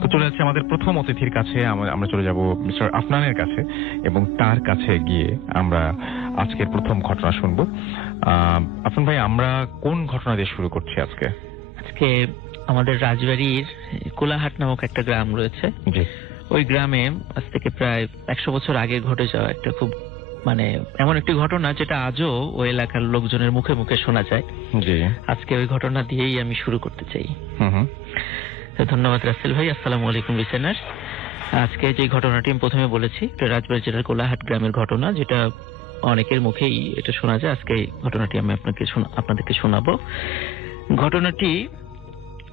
তো চলে যাচ্ছে আমাদের প্রথম অতিথির কাছে। আমরা চলে যাব মিস্টার আফনানের কাছে এবং তার কাছে গিয়ে আমরা আজকের প্রথম ঘটনা শুনবো। আফনান ভাই, আমরা কোন ঘটনা দিয়ে শুরু করছি আজকে? আজকে আমাদের রাজবাড়ির কোলাহাট নামক একটা গ্রাম রয়েছে। ওই গ্রামে আজ থেকে প্রায় 100 বছর আগে ঘটে যাওয়া একটা খুব এমন একটি ঘটনা যেটা আজও ওই এলাকার লোকজনের মুখে মুখে শোনা যায়। আজকে ওই ঘটনা দিয়েই আমি শুরু করতে চাই। ধন্যবাদ রাসেল ভাই। আসসালামু আলাইকুম লিসেনার। আজকে যে ঘটনাটি আমি প্রথমে বলেছি রাজবাড়ি জেলার কোলাহাট গ্রামের ঘটনা, যেটা অনেকের মুখেই এটা শোনা যায়। আজকে এই ঘটনাটি আমি আপনাদেরকে শোনাবো। ঘটনাটি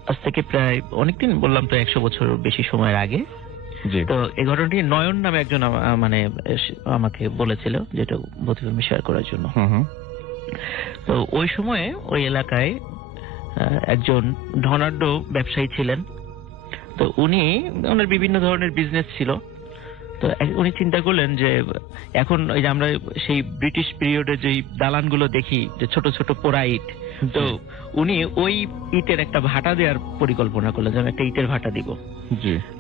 আজ থেকে প্রায় অনেকদিন, বললাম তো 100 বছর বেশি সময়ের আগে। তো এই ঘটনাটি নয়ন নামে একজন আমাকে বলেছিল, যেটা প্রতিবেদন শেয়ার করার জন্য। তো ওই সময়ে ওই এলাকায় একজন ধনাঢ্য ব্যবসায়ী ছিলেন। তো ওনার বিভিন্ন ধরনের বিজনেস ছিল। তো উনি চিন্তা করলেন যে এখন ওই যে আমরা সেই ব্রিটিশ পিরিয়ডে যে দালানগুলো দেখি, যে ছোট ছোট পোড়া ইট, তো উনি ওই ইটের একটা ভাটা দেওয়ার পরিকল্পনা করলেন, যে আমি একটা ইটের ভাটা দিব।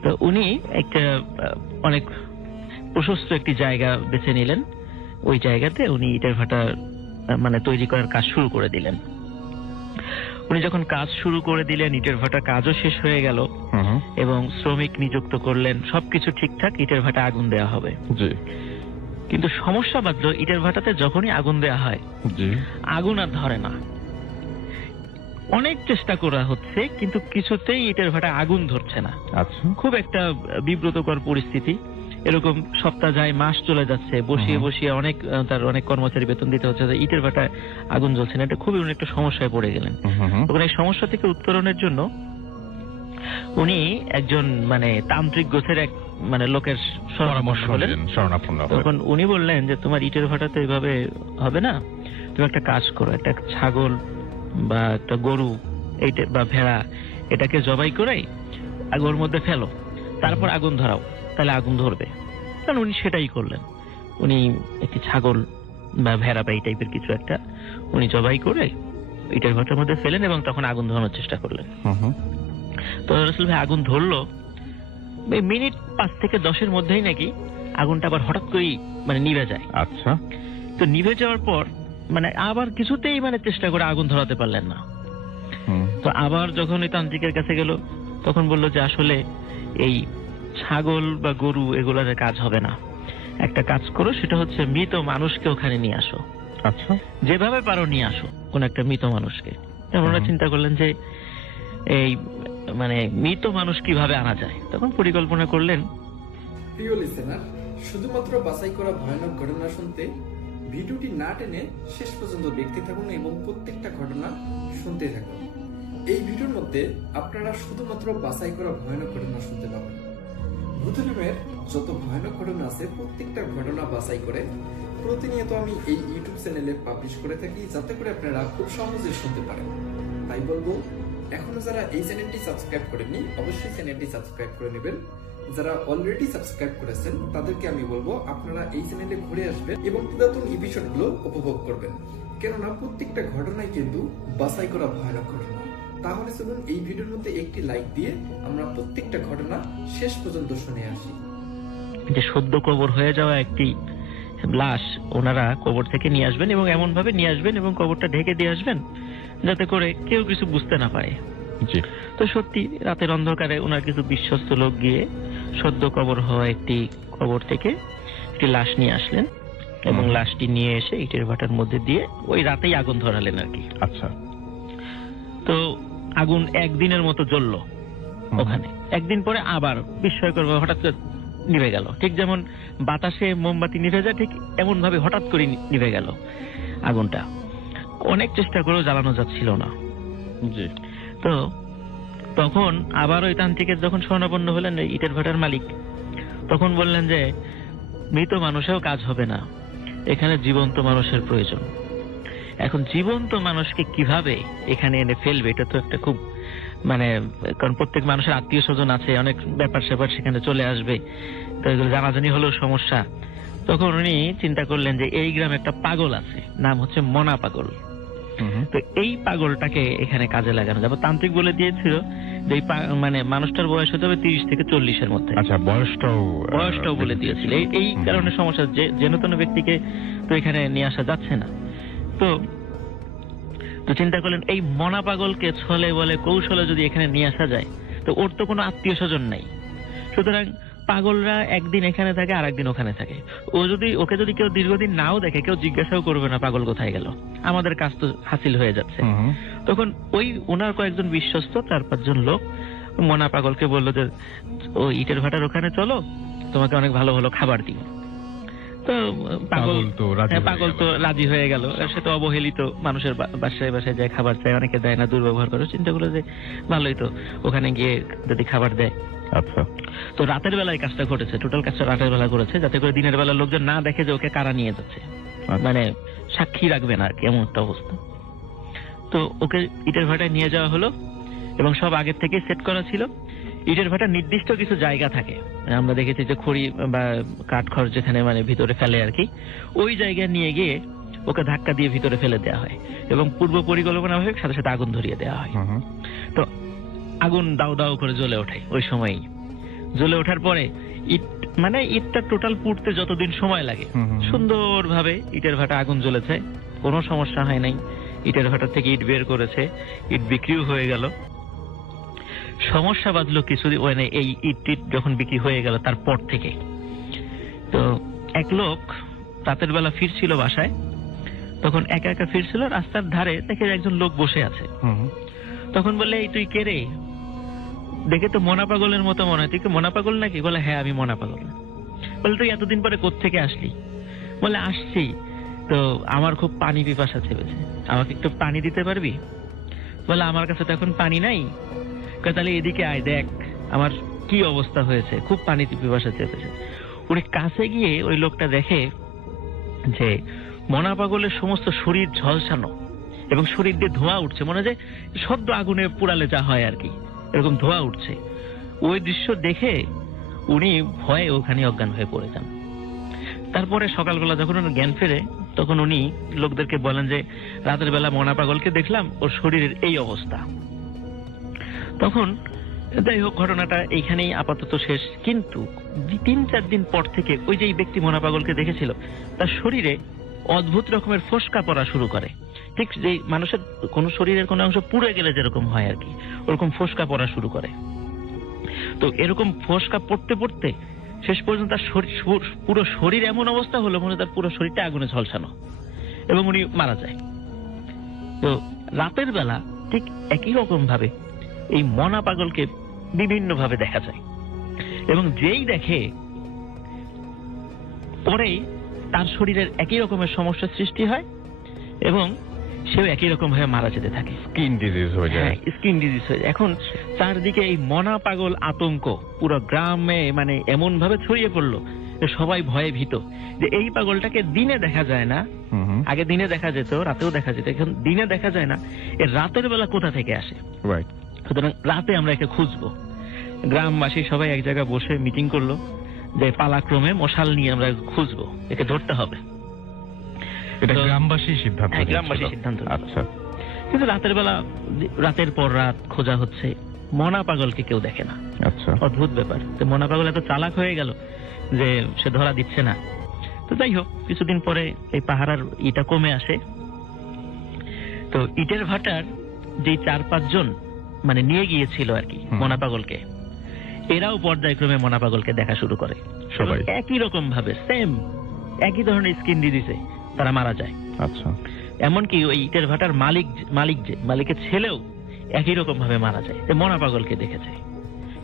তো উনি একটা অনেক প্রশস্ত একটি জায়গা বেছে নিলেন। ওই জায়গাতে উনি ইটের ভাটা তৈরি করার কাজ শুরু করে দিলেন। উনি যখন কাজ শুরু করে দিলেন, ইটের ভাটার কাজও শেষ হয়ে গেল এবং শ্রমিক নিযুক্ত করলেন। সবকিছু ঠিকঠাক, ইটের ভাটা আগুন দেওয়া হবে। কিন্তু সমস্যা বাঁধলো, ইটের ভাটাতে যখনই আগুন দেওয়া হয় আগুন আর ধরে না। অনেক চেষ্টা করা হচ্ছে কিন্তু কিছুতেই ইটের ভাটা আগুন ধরছে না। খুব একটা বিব্রতকর পরিস্থিতি। এরকম সপ্তাহ যায়, মাস চলে যাচ্ছে, বসিয়ে বসিয়ে তার অনেক কর্মচারী বেতন দিতে হচ্ছে, ইটের ভাটা আগুন জ্বলছে না। এটা খুবই একটা সমস্যায় পড়ে গেলেন। তখন এই সমস্যা থেকে উত্তরণের জন্য উনি একজন তান্ত্রিক গোছের এক লোকের পরামর্শ হলেন। তখন উনি বললেন যে তোমার ইটের ভাটা তো এইভাবে হবে না, তুমি একটা কাজ করো, একটা ছাগল বা একটা গরু বা ভেড়া, এটাকে জবাই করে আগুনের মধ্যে ফেলো, তারপর আগুন ধরাও, তাহলে আগুন ধরবে। কারণ উনি সেটাই করলেন। উনি একটি ছাগল বা ভেড়া বা এই টাইপের কিছু একটা উনি জবাই করে ইটের ভাটার মধ্যে ফেলেন এবং তখন আগুন ধরানোর চেষ্টা করলেন। তো রাসেল ভাই, আগুন ধরলো। মিনিট 5 থেকে 10-এর মধ্যেই নাকি আগুনটা আবার হঠাৎ করেই নিভে যায়। আচ্ছা। তো নিভে যাওয়ার পর আবার কিছুতেই চেষ্টা করে আগুন ধরাতে পারলেন না। তো আবার যখন ওই তান্ত্রিকের কাছে গেল, তখন বলল যে আসলে এই ছাগল বা গরু এগুলোর কাজ হবে না, একটা কাজ করো, সেটা হচ্ছে মৃত মানুষকে ওখানে নিয়ে আসো। আচ্ছা। যেভাবে পারো নিয়ে আসো কোন একটা মৃত মানুষকে। ওনারা চিন্তা করলেন যে এই মৃত মানুষ কিভাবে আনা যায়। তখন পরিকল্পনা করলেন। প্রিয় লিসেনার, শুধুমাত্র বাছাই করা ভয়ানক ঘটনা শুনতে ভিডিওটি না টেনে শেষ পর্যন্ত দেখতে থাকুন এবং প্রত্যেকটা ঘটনা শুনতে থাকুন। এই ভিডিওর মধ্যে আপনারা শুধুমাত্র বাছাই করা ভয়ানক ঘটনা শুনতে পাবেন। ভূতফিল্মের যত ভয়ানক ঘটনা আছে প্রত্যেকটা ঘটনা বাছাই করে প্রতিনিয়ত আমি এই ইউটিউব চ্যানেলে পাবলিশ করে থাকি, যাতে করে আপনারা খুব সহজে শুনতে পারেন। তাই বলবো, এখনো যারা এই চ্যানেলটি সাবস্ক্রাইব করেননি অবশ্যই চ্যানেলটি সাবস্ক্রাইব করে নেবেন। যারা অলরেডি সাবস্ক্রাইব করেছেন তাদেরকে আমি বলবো আপনারা এই চ্যানেলে ঘুরে আসবেন এবং পুরাতন এপিসোডগুলো উপভোগ করবেন, কেননা প্রত্যেকটা ঘটনাই কিন্তু বাছাই করা ভয়ানক ঘটনা। তাহলে চলুন এই ভিডিওর মধ্যে একটি লাইক দিয়ে আমরা প্রত্যেকটা ঘটনা শেষ পর্যন্ত শুনে আসি। যে সদ্য কবর হয়ে যাওয়া একটি লাশ ওনারা কবর থেকে নিয়ে আসবেন এবং এমন ভাবে নিয়ে আসবেন এবং কবরটা ঢেকে দিয়ে আসবেন যাতে করে কেউ কিছু বুঝতে না পারে। তো সত্যি রাতের অন্ধকারে ওনার কিছু বিশ্বস্ত লোক গিয়ে সদ্য কবর হওয়া একটি কবর থেকে একটি লাশ নিয়ে আসলেন এবং লাশটি নিয়ে এসে ইটের ভাটার মধ্যে দিয়ে ওই রাতেই আগুন ধরালেন আর কি। আচ্ছা। তো আগুন একদিনের মতো জ্বললো ওখানে। একদিন পরে আবার বিস্ময়কর হঠাৎ করে নিভে গেল। ঠিক যেমন বাতাসে মোমবাতি নিভে যায়, ঠিক এমন ভাবে হঠাৎ করে নিভে গেল আগুনটা। অনেক চেষ্টা করেও জ্বালানো যাচ্ছিল না। তো তখন আবার ওই তান্ত্রিকের যখন শরণাপন্ন হলেন ইটের ভাটার মালিক, তখন বললেন যে মৃত মানুষেও কাজ হবে না, এখানে জীবন্ত মানুষের প্রয়োজন। এখন জীবন্ত মানুষকে কিভাবে এখানে এনে ফেলবে, এটা তো একটা খুব কারণ প্রত্যেক মানুষের আত্মীয় স্বজন আছে, অনেক ব্যাপার স্যাপার সেখানে চলে আসবে, তো এগুলো জানাজানি হলেও সমস্যা। তখন উনি চিন্তা করলেন যে এই গ্রামে একটা পাগল আছে, নাম হচ্ছে মনা পাগল। তো এই পাগলটাকে এখানে কাজে লাগানো যাবে। তান্ত্রিক বলে দিয়েছিল যে এই মানে মানুষটার বয়স হতে হবে 30 থেকে 40-এর মধ্যে। আচ্ছা, বয়সটাও বলে দিয়েছিল। এই কারণে সমস্যা, যে যেন ব্যক্তিকে তো এখানে নিয়ে আসা যাচ্ছে না। তো চিন্তা করলেন এই মনা পাগলকে ছলে বলে কৌশলে যদি এখানে নিয়ে আসা যায়, তো ওর তো কোনো আত্মীয় স্বজন নাই, সুতরাং পাগলরা একদিন এখানে থাকে আর একদিন ওখানে থাকে। ওকে যদি কেউ দীর্ঘদিন নাও দেখে, কেউ জিজ্ঞাসাও করবে না পাগল কোথায় গেল, আমাদের কাজ তো হাসিল হয়ে যাচ্ছে। তখন ওনার কয়েকজন বিশ্বস্ত 4-5 জন লোক মনা পাগলকে বললো যে ও ইটের ভাটার ওখানে চলো, তোমাকে অনেক ভালো ভালো খাবার দিব। তো পাগল তো রাজি হয়ে গেল। সে তো অবহেলিত মানুষের বাসায় বাসায় যায় খাবার চায়, অনেকে দেয় না, দুর্ব্যবহার করে। চিন্তা করলো যে ভালোই তো, ওখানে গিয়ে যদি খাবার দেয়। আচ্ছা, তো রাতের বেলায় কাজটা ঘটেছে, টোটাল কাজটা রাতের বেলা করেছে, যাতে করে দিনের বেলা লোকজন না দেখে যে ওকে কারা নিয়ে যাচ্ছে, মানে সাক্ষী রাখবে না আর কি, এমন একটা অবস্থা। তো ওকে ইটের ভাটায় নিয়ে যাওয়া হলো এবং সব আগের থেকে সেট করা ছিল। ইটের ভাটার নির্দিষ্ট কিছু জায়গা থাকে, আমরা দেখেছি যে খড়ি বা কাঠখড় যেখানে মানে ভিতরে ফেলে আর কি, ওই জায়গায় নিয়ে গিয়ে ওকে ধাক্কা দিয়ে ভিতরে ফেলে দেওয়া হয় এবং পূর্ব পরিকল্পনা ভাবে সাথে সাথে আগুন ধরিয়ে দেওয়া হয়। তো আগুন দাও দাও করে জ্বলে ওঠে। ওই সময়ই জ্বলে ওঠার পরে ইটটা টোটাল পুড়তে যতদিন সময় লাগে, সুন্দরভাবে ইটের ভাটা আগুন জ্বলেছে, কোনো সমস্যা হয় নাই। ইটের ভাটা থেকে ইট বের করেছে, ইট বিক্রিও হয়ে গেল। সমস্যা বাঁধলো কিছু, মানে এই ইট যখন বিক্রি হয়ে গেল তারপর থেকে। তো এক লোক রাতের বেলা ফিরছিল বাসায়, তখন একা একা ফিরছিল, রাস্তার ধারে দেখে একজন লোক বসে আছে। তখন বললে, এই তুই কে রে? দেখে তো মনা পাগলের মতো মনে হয়, তুই কি মনা পাগল নাকি? বলে, হ্যাঁ আমি মনা পাগল। বলে, তুই এতদিন পরে কোত্থেকে আসলি? বলে, আসছি তো আমার খুব পানি পিপাসা চেপেছে, আমাকে একটু পানি দিতে পারবি? বলে, আমার কাছে তো এখন পানি নাই। তাহলে এদিকে আয়, দেখ আমার কি অবস্থা হয়েছে, খুব পানি পিপাসা চেপেছে। উনি কাছে গিয়ে ওই লোকটা দেখে যে মনা পাগলের সমস্ত শরীর ঝলসানো এবং শরীর দিয়ে ধোঁয়া উঠছে, মনে হয় যে সদ্য আগুনে পুড়ালে যা হয় আর কি, এরকম ধোঁয়া উঠছে। ওই দৃশ্য দেখে উনি ভয়ে ওখানে অজ্ঞান হয়ে পড়ে যান। তারপরে সকালবেলা যখন ওনার জ্ঞান ফেরে, তখন উনি লোকদেরকে বলেন যে রাতের বেলা মনা পাগলকে দেখলাম, ওর শরীরের এই অবস্থা। তখন যাই হোক, ঘটনাটা এইখানেই আপাতত শেষ। কিন্তু 3-4 দিন পর থেকে ওই যে ব্যক্তি মনা পাগলকে দেখেছিল, তার শরীরে অদ্ভুত রকমের ফোসকা পড়া শুরু করে। ঠিক যে মানুষের কোন শরীরের কোন অংশ পুড়ে গেলে যেরকম হয় আর কি, ওরকম ফোসকা পড়া শুরু করে। তো এরকম ফোসকা পড়তে পড়তে শেষ পর্যন্ত তার পুরো শরীর এমন অবস্থা হলো, মনে তার পুরো শরীরটা আগুনে ঝলসানো, এবং উনি মারা যায়। তো রাতের বেলা ঠিক একই রকম ভাবে এই মনা পাগলকে বিভিন্ন ভাবে দেখা যায়, এবং যেই দেখে পরেই তার শরীরের একই রকমের সমস্যার সৃষ্টি হয় এবং সেও একই রকম ভাবে মারা যেতে থাকে। স্কিন ডিজিজ হয়ে যায়। স্কিন ডিজিজ হয়ে যায়। এখন চারদিকে এই মনা পাগল আতঙ্ক পুরো গ্রামে মানে এমন ভাবে ছড়িয়ে পড়লো যে সবাই ভয়ে ভীত, যে এই পাগলটাকে দিনে দেখা যায় না, আগে দিনে দেখা যেত, রাতেও দেখা যেত, এখন দিনে দেখা যায় না, এর রাতের বেলা কোথা থেকে আসে? সুতরাং রাতে আমরা একে খুঁজবো। গ্রামবাসী সবাই এক জায়গায় বসে মিটিং করলো যে পালাক্রমে মশাল নিয়ে আমরা খুঁজবো, একে ধরতে হবে। এটা গ্রামবাসী সিদ্ধান্ত। গ্রামবাসী সিদ্ধান্ত। আচ্ছা, কিন্তু রাতের বেলা, রাতের পর রাত খোঁজা হচ্ছে, মনা পাগলকে কেউ দেখে না। আচ্ছা, অদ্ভুত ব্যাপার। তো মনা পাগল এত চালাক হয়ে গেল যে সে ধরা দিচ্ছে না। তো যাই হোক, কিছুদিন পরে এই পাহারার ইটা কমে আসে। তো ইটের ভাটার যে 4-5 জন মানে নিয়ে গিয়েছিল আর কি মনা পাগলকে, এরাও পর্যায়ক্রমে মনা পাগলকে দেখা শুরু করে। সবাই একই রকম ভাবে সেম একই ধরনের স্কিন ডিজিজে তারা মারা যায়। আচ্ছা, এমনকি ওই ইটের ভাটার মালিকের ছেলেও একই রকম ভাবে মারা যায়। মনা পাগলকে দেখেছে,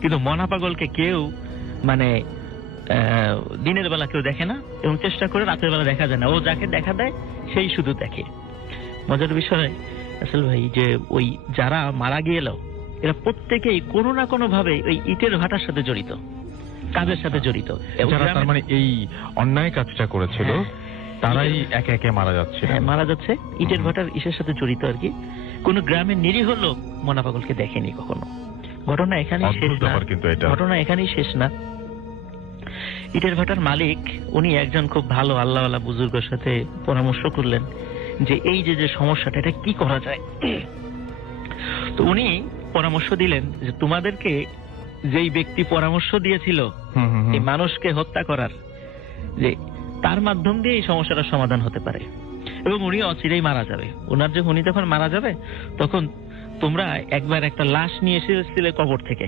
কিন্তু মনা পাগলকে কেউ মানে দিনের বেলা কেউ দেখে না, এবং চেষ্টা করে রাতের বেলা দেখা যায় না। ও যাকে দেখা দেয় সেই শুধু দেখে। মজার বিষয় আসল ভাই, যে ওই যারা মারা গেল এরা প্রত্যেকেই কোনো না কোনো ভাবে ওই ইটের ভাটার সাথে জড়িত, কাজের সাথে জড়িত। তার মানে এই অন্যায় কাজটা করেছিল তারাই একে একে মারা যাচ্ছে। মারা যাচ্ছে ইটের ভাটার ইসের সাথে জড়িত আর কি। কোন গ্রামের নিরীহ লোক মনা পাগলকে দেখেনি কখনো। ঘটনা এখানেই শেষ না, ঘটনা এখানেই শেষ না। ইটের ভাটার মালিক উনি একজন খুব ভালো আল্লাহওয়ালা বুজুর্গের সাথে পরামর্শ করলেন যে এই যে সমস্যাটা, এটা কি করা যায়। তো উনি পরামর্শ দিলেন যে তোমাদেরকে যেই ব্যক্তি পরামর্শ দিয়েছিল এই মানুষকে হত্যা করার, যে তার মাধ্যম দিয়ে এই সমস্যাটার সমাধান হতে পারে, এবং উনি অচিরেই মারা যাবে। উনি যখন মারা যাবে তখন তোমরা একবার একটা লাশ নিয়ে এসেছিলে কবর থেকে,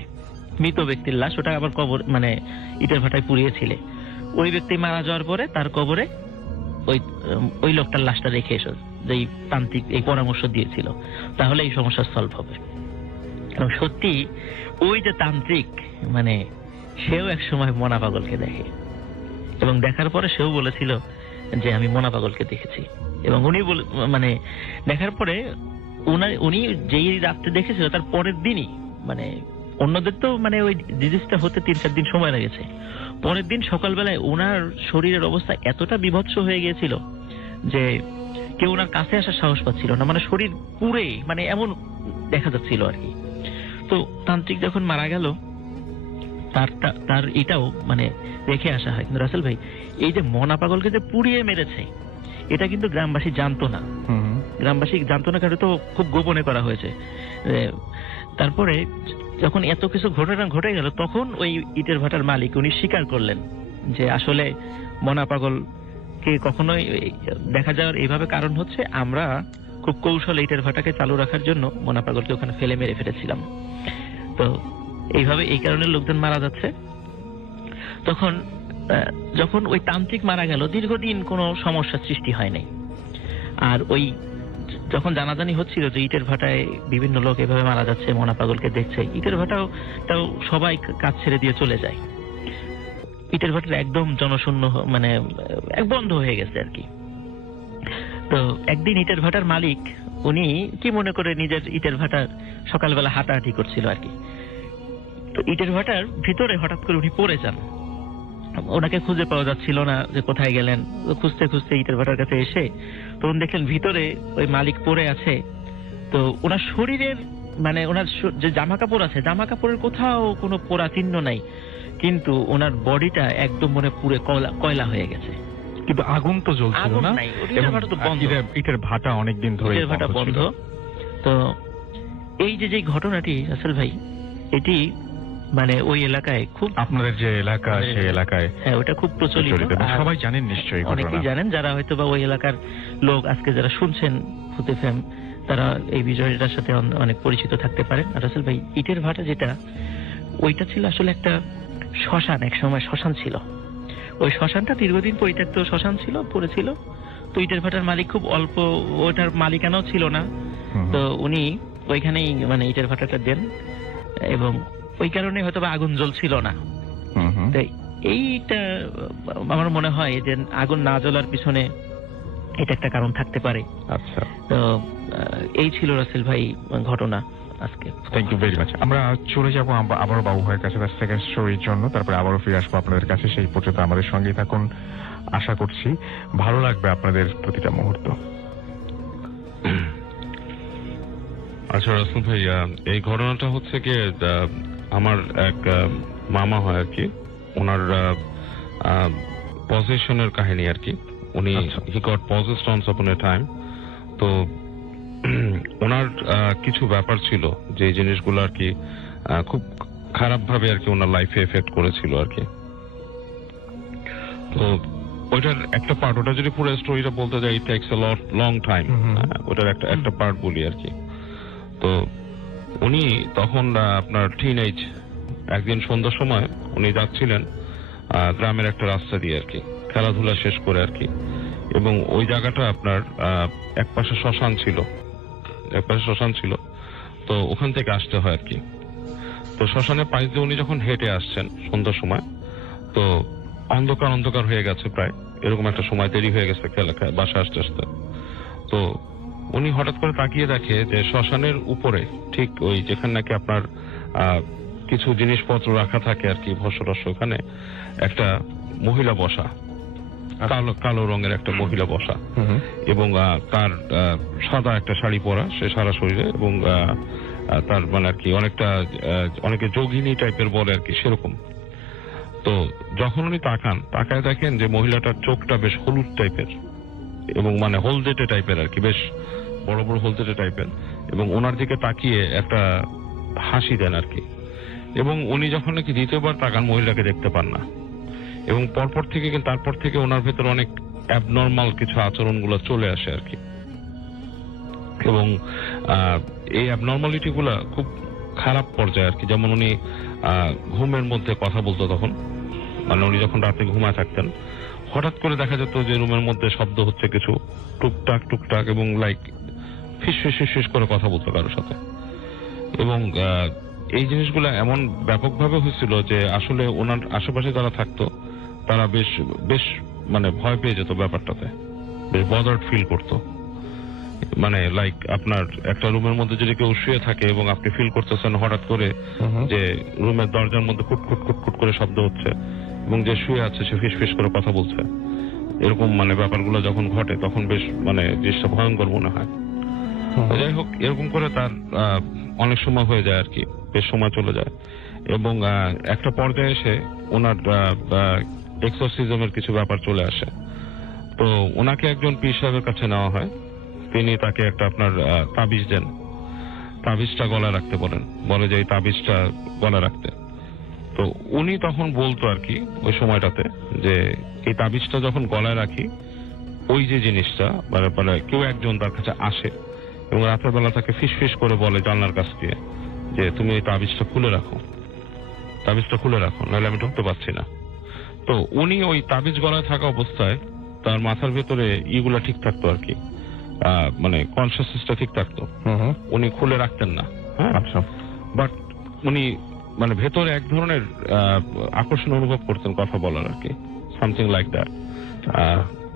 মৃত ব্যক্তির লাশ, ওটা আবার কবর মানে ইটের ভাটায় পুড়িয়েছিলে। ওই ব্যক্তি মারা যাওয়ার পরে তার কবরে ওই লোকটার লাশটা রেখে এসো, যেই তান্ত্রিক এই পরামর্শ দিয়েছিল, তাহলে এই সমস্যা সলভ হবে। এবং সত্যি ওই যে তান্ত্রিক, মানে সেও এক সময় মনা পাগলকে দেখে, এবং দেখার পরে সেও বলেছিল যে আমি মনা পাগলকে দেখেছি। এবং উনি মানে দেখার পরে উনি যেই রাত্রে দেখেছিল তার পরের দিনই, মানে অন্যদের তো মানে ওই ডিজিজটা হতে 3-4 দিন সময় লেগেছে, পরের দিন সকালবেলায় ওনার শরীরের অবস্থা এতটা বিভৎস হয়ে গিয়েছিল যে কেউ ওনার কাছে আসার সাহস পাচ্ছিল না, মানে শরীর পুড়ে মানে এমন দেখা যাচ্ছিল আর কি। তো তান্ত্রিক যখন মারা গেল তার এটাও মানে রেখে আসা হয়। কিন্তু রাসেল ভাই, এই যে মনা পাগলকে যে পুড়িয়ে মেরেছে এটা কিন্তু গ্রামবাসী জানতো না। গ্রামবাসী জানতো না কারণ তো খুব গোপনে করা হয়েছে। তারপরে যখন এত কিছু ঘটনা ঘটে গেল, তখন ওই ইটের ভাটার মালিক উনি স্বীকার করলেন যে আসলে মনা পাগলকে কখনোই দেখা যাওয়ার এইভাবে কারণ হচ্ছে আমরা খুব কৌশলে ইটের ভাটাকে চালু রাখার জন্য মনা পাগলকে ওখানে ফেলে মেরে ফেলেছিলাম। তো এইভাবে এই কারণে লোকজন মারা যাচ্ছে। তখন যখন ওই তান্ত্রিক মারা গেল, দীর্ঘদিন কোনো সমস্যার সৃষ্টি হয় নাই। আর ওই যখন জানাজানি হচ্ছিল যে ইটের ভাটায় বিভিন্ন লোক এভাবে মারা যাচ্ছে, মনা পাগলকে দেখছে, ইটের ভাটাও সবাই কাজ ছেড়ে দিয়ে চলে যায়। ইটের ভাটার একদম জনশূন্য, মানে বন্ধ হয়ে গেছে আর কি। তো একদিন ইটের ভাটার মালিক উনি কি মনে করে নিজের ইটের ভাটার সকালবেলা হাঁটাহাঁটি করছিল আর কি। তো ইটের ভাটার ভিতরে হঠাৎ করে উনি পড়ে যান, ওনাকে খুঁজে পাওয়া যাচ্ছিল না যে কোথায় গেলেন। খুঁজতে খুঁজতে ইটের ভাটার কাছে এসে তখন দেখলেন ভিতরে ওই মালিক পড়ে আছে। তো ওনার শরীরের মানে ওনার যে জামা কাপড় আছে, জামা কাপড়ের কোথাও কোনো পোড়া চিহ্ন নাই, কিন্তু ওনার বডিটা একদম মনে পুরো কয়লা হয়ে গেছে। কিন্তু আগুন তো জ্বলছিল না, ইটের ভাটা অনেকদিন ধরে বন্ধ। তো এই যে ঘটনাটি আসল ভাই, এটি মানে ওই এলাকায় খুব, আপনাদের যে এলাকা সেই এলাকায় ওটা খুব প্রচলিত, সবাই জানেন নিশ্চয়ই, অনেকেই জানেন যারা হয়তো বা ওই এলাকার লোক আজকে যারা শুনছেন ফুত এফএম, তারা এই বিষয়টার সাথে অনেক পরিচিত থাকতে পারেন। আর আসল ভাই, ইটের ভাটা যেটা, ওইটা ছিল আসলে একটা শ্মশান, এক সময় শ্মশান ছিল। ওই শ্মশানটা দীর্ঘদিন পরিত্যক্ত শ্মশান ছিল, পড়েছিল। তো ইটের ভাটার মালিক খুব অল্প, ওটার মালিকানাও ছিল না, তো উনি ওইখানেই মানে ইটের ভাটাটা দেন, এবং ওই কারণে হয়তো আগুন জ্বলছিল না। তাই এইটা আমার মনে হয় যে আগুন না জ্বলার পিছনে এটা একটা কারণ থাকতে পারে। আচ্ছা, তো এই ছিল রাসেল ভাই ঘটনা আজকে। Thank you very much. আমরা চলে যাবো আবারও বাবু ভাইয়ের কাছে তার সেকেন্ড স্টোরির জন্য, তারপরে আবারও ফিরে আসবো আপনাদের কাছে। সেই পর্যন্ত আমাদের সঙ্গেই থাকুন, আশা করছি ভালো লাগবে আপনাদের প্রতিটা মুহূর্ত। আচ্ছা রাসেল ভাই, এই ঘটনাটা হচ্ছে কি, আমার এক মামা হয় আর কি, ওনার পজেশনের কাহিনী আর কি। উনি হি গট পজেসড অনস আপন এ টাইম। তো ওনার কিছু ব্যাপার ছিল যে জিনিসগুলো আর কি খুব খারাপ ভাবে আর কি ওনার লাইফে এফেক্ট করেছিল আর কি। তো ওইটার একটা পার্ট, ওটা যদি পুরো স্টোরিটা বলতে যাই, ইট টেকস আ লং টাইম। ওটার একটা পার্ট বলি আর কি। তো উনি তখন আপনার টিনেজ, একদিন সন্ধ্যার সময় উনি যাচ্ছিলেন গ্রামের একটা রাস্তা দিয়ে আর কি, খেলাধুলা শেষ করে আর কি। এবং ওই জায়গাটা আপনার একপাশে শ্মশান ছিল, তো ওখান থেকে আসতে হয় আর কি। তো শ্মশানের পাশ দিয়ে উনি যখন হেঁটে আসছেন সন্ধ্যার সময়, তো অন্ধকার হয়ে গেছে, প্রায় এরকম একটা সময় দেরি হয়ে গেছে বাসা আসতে আসতে। তো উনি হঠাৎ করে তাকিয়ে দেখে যে শ্মশানের উপরে, ঠিক ওই যেখানে নাকি আপনার কিছু জিনিসপত্র রাখা থাকে আর কি, ভস্য, ওখানে একটা মহিলা বসা, কালো রঙের একটা মহিলা বসা, এবং তার সাদা একটা শাড়ি পরা, সে সারা শরীরে, এবং তার মানে আর কি অনেকে যোগিনী টাইপের বলে আর কি, সেরকম। তো যখন উনি তাকায় দেখেন যে মহিলাটার চোখটা বেশ হলুদ টাইপের, এবং মানে হলদেটে টাইপের আর কি, বেশ বড় বড় হলদেটে টাইপের, এবং ওনার দিকে তাকিয়ে একটা হাসি দেন আর কি। এবং উনি যখন নাকি দ্বিতীয়বার তাকান মহিলাকে দেখতে পান না, এবং তারপর থেকে ওনার ভেতর অনেক অ্যাবনর্মাল কিছু আচরণগুলো চলে আসে আর কি। এবং এই অ্যাবনর্মালিটি গুলা খুব খারাপ পর্যায়ে আর কি। যেমন উনি ঘুমের মধ্যে কথা বলতো তখন, মানে উনি যখন রাতে ঘুমায় থাকতেন হঠাৎ করে দেখা যেত যে রুমের মধ্যে শব্দ হচ্ছে কিছু টুকটাক টুকটাক, এবং লাইক ফিস ফিস ফিস ফিস করে কথা বলতো কারোর সাথে। এবং এই জিনিসগুলো এমন ব্যাপকভাবে হয়েছিল যে আসলে ওনার আশেপাশে যারা থাকতো তারা বেশ বেশ মানে ভয় পেয়ে যেত ব্যাপারটাতে, বেশ বদার্ড ফিল করতো। মানে লাইক আপনার একটা রুমের মধ্যে যদি কেউ শুয়ে থাকে এবং আপনি ফিল করতেছেন হঠাৎ করে যে রুমের দরজার মধ্যে খুটখুট খুটখুট করে শব্দ হচ্ছে এবং যে শুয়ে আছে সে ফিস ফিস করে কথা বলছে, এরকম মানে ব্যাপারগুলো যখন ঘটে তখন বেশ মানে জিনিসটা ভয়ঙ্কর মনে হয়। যাই হোক, এরকম করে তার অনেক সময় হয়ে যায় আর কি, বেশ সময় চলে যায়। এবং একটা পর্যায়ে এসে ওনার এক্সোরসিজমের কিছু ব্যাপার চলে আসে। তো ওনাকে একজন পীর সাহেবের কাছে নেওয়া হয়, তিনি তাকে একটা আপনার তাবিজ দেন, তাবিজটা গলায় রাখতে বলেন, বলে যে এই তাবিজটা গলায় রাখতে। তো উনি তখন বলতো আর কি ওই সময়টাতে যে এই তাবিজটা যখন গলায় রাখি, ওই যে জিনিসটা মানে কেউ একজন তার কাছে আসে এবং রাতের বেলা তাকে ফিস ফিস করে বলে জানলার কাছ দিয়ে যে তুমি এই তাবিজটা খুলে রাখো, তাবিজটা খুলে রাখো, নাহলে আমি ঢুকতে পারছি না। তো উনি ওই তাবিজ গলায় থাকা অবস্থায় তার মাথার ভেতরে ইগুলা ঠিক থাকতো আর কি, মানে কনসিয়াসনেসটা ঠিক থাকতো, উনি খুলে রাখতেন না। হ্যাঁ, আচ্ছা। বাট উনি মানে ভেতরে এক ধরনের আকর্ষণ অনুভব করতেন কথা বলার আর কি, সামথিং লাইক দ্যাট।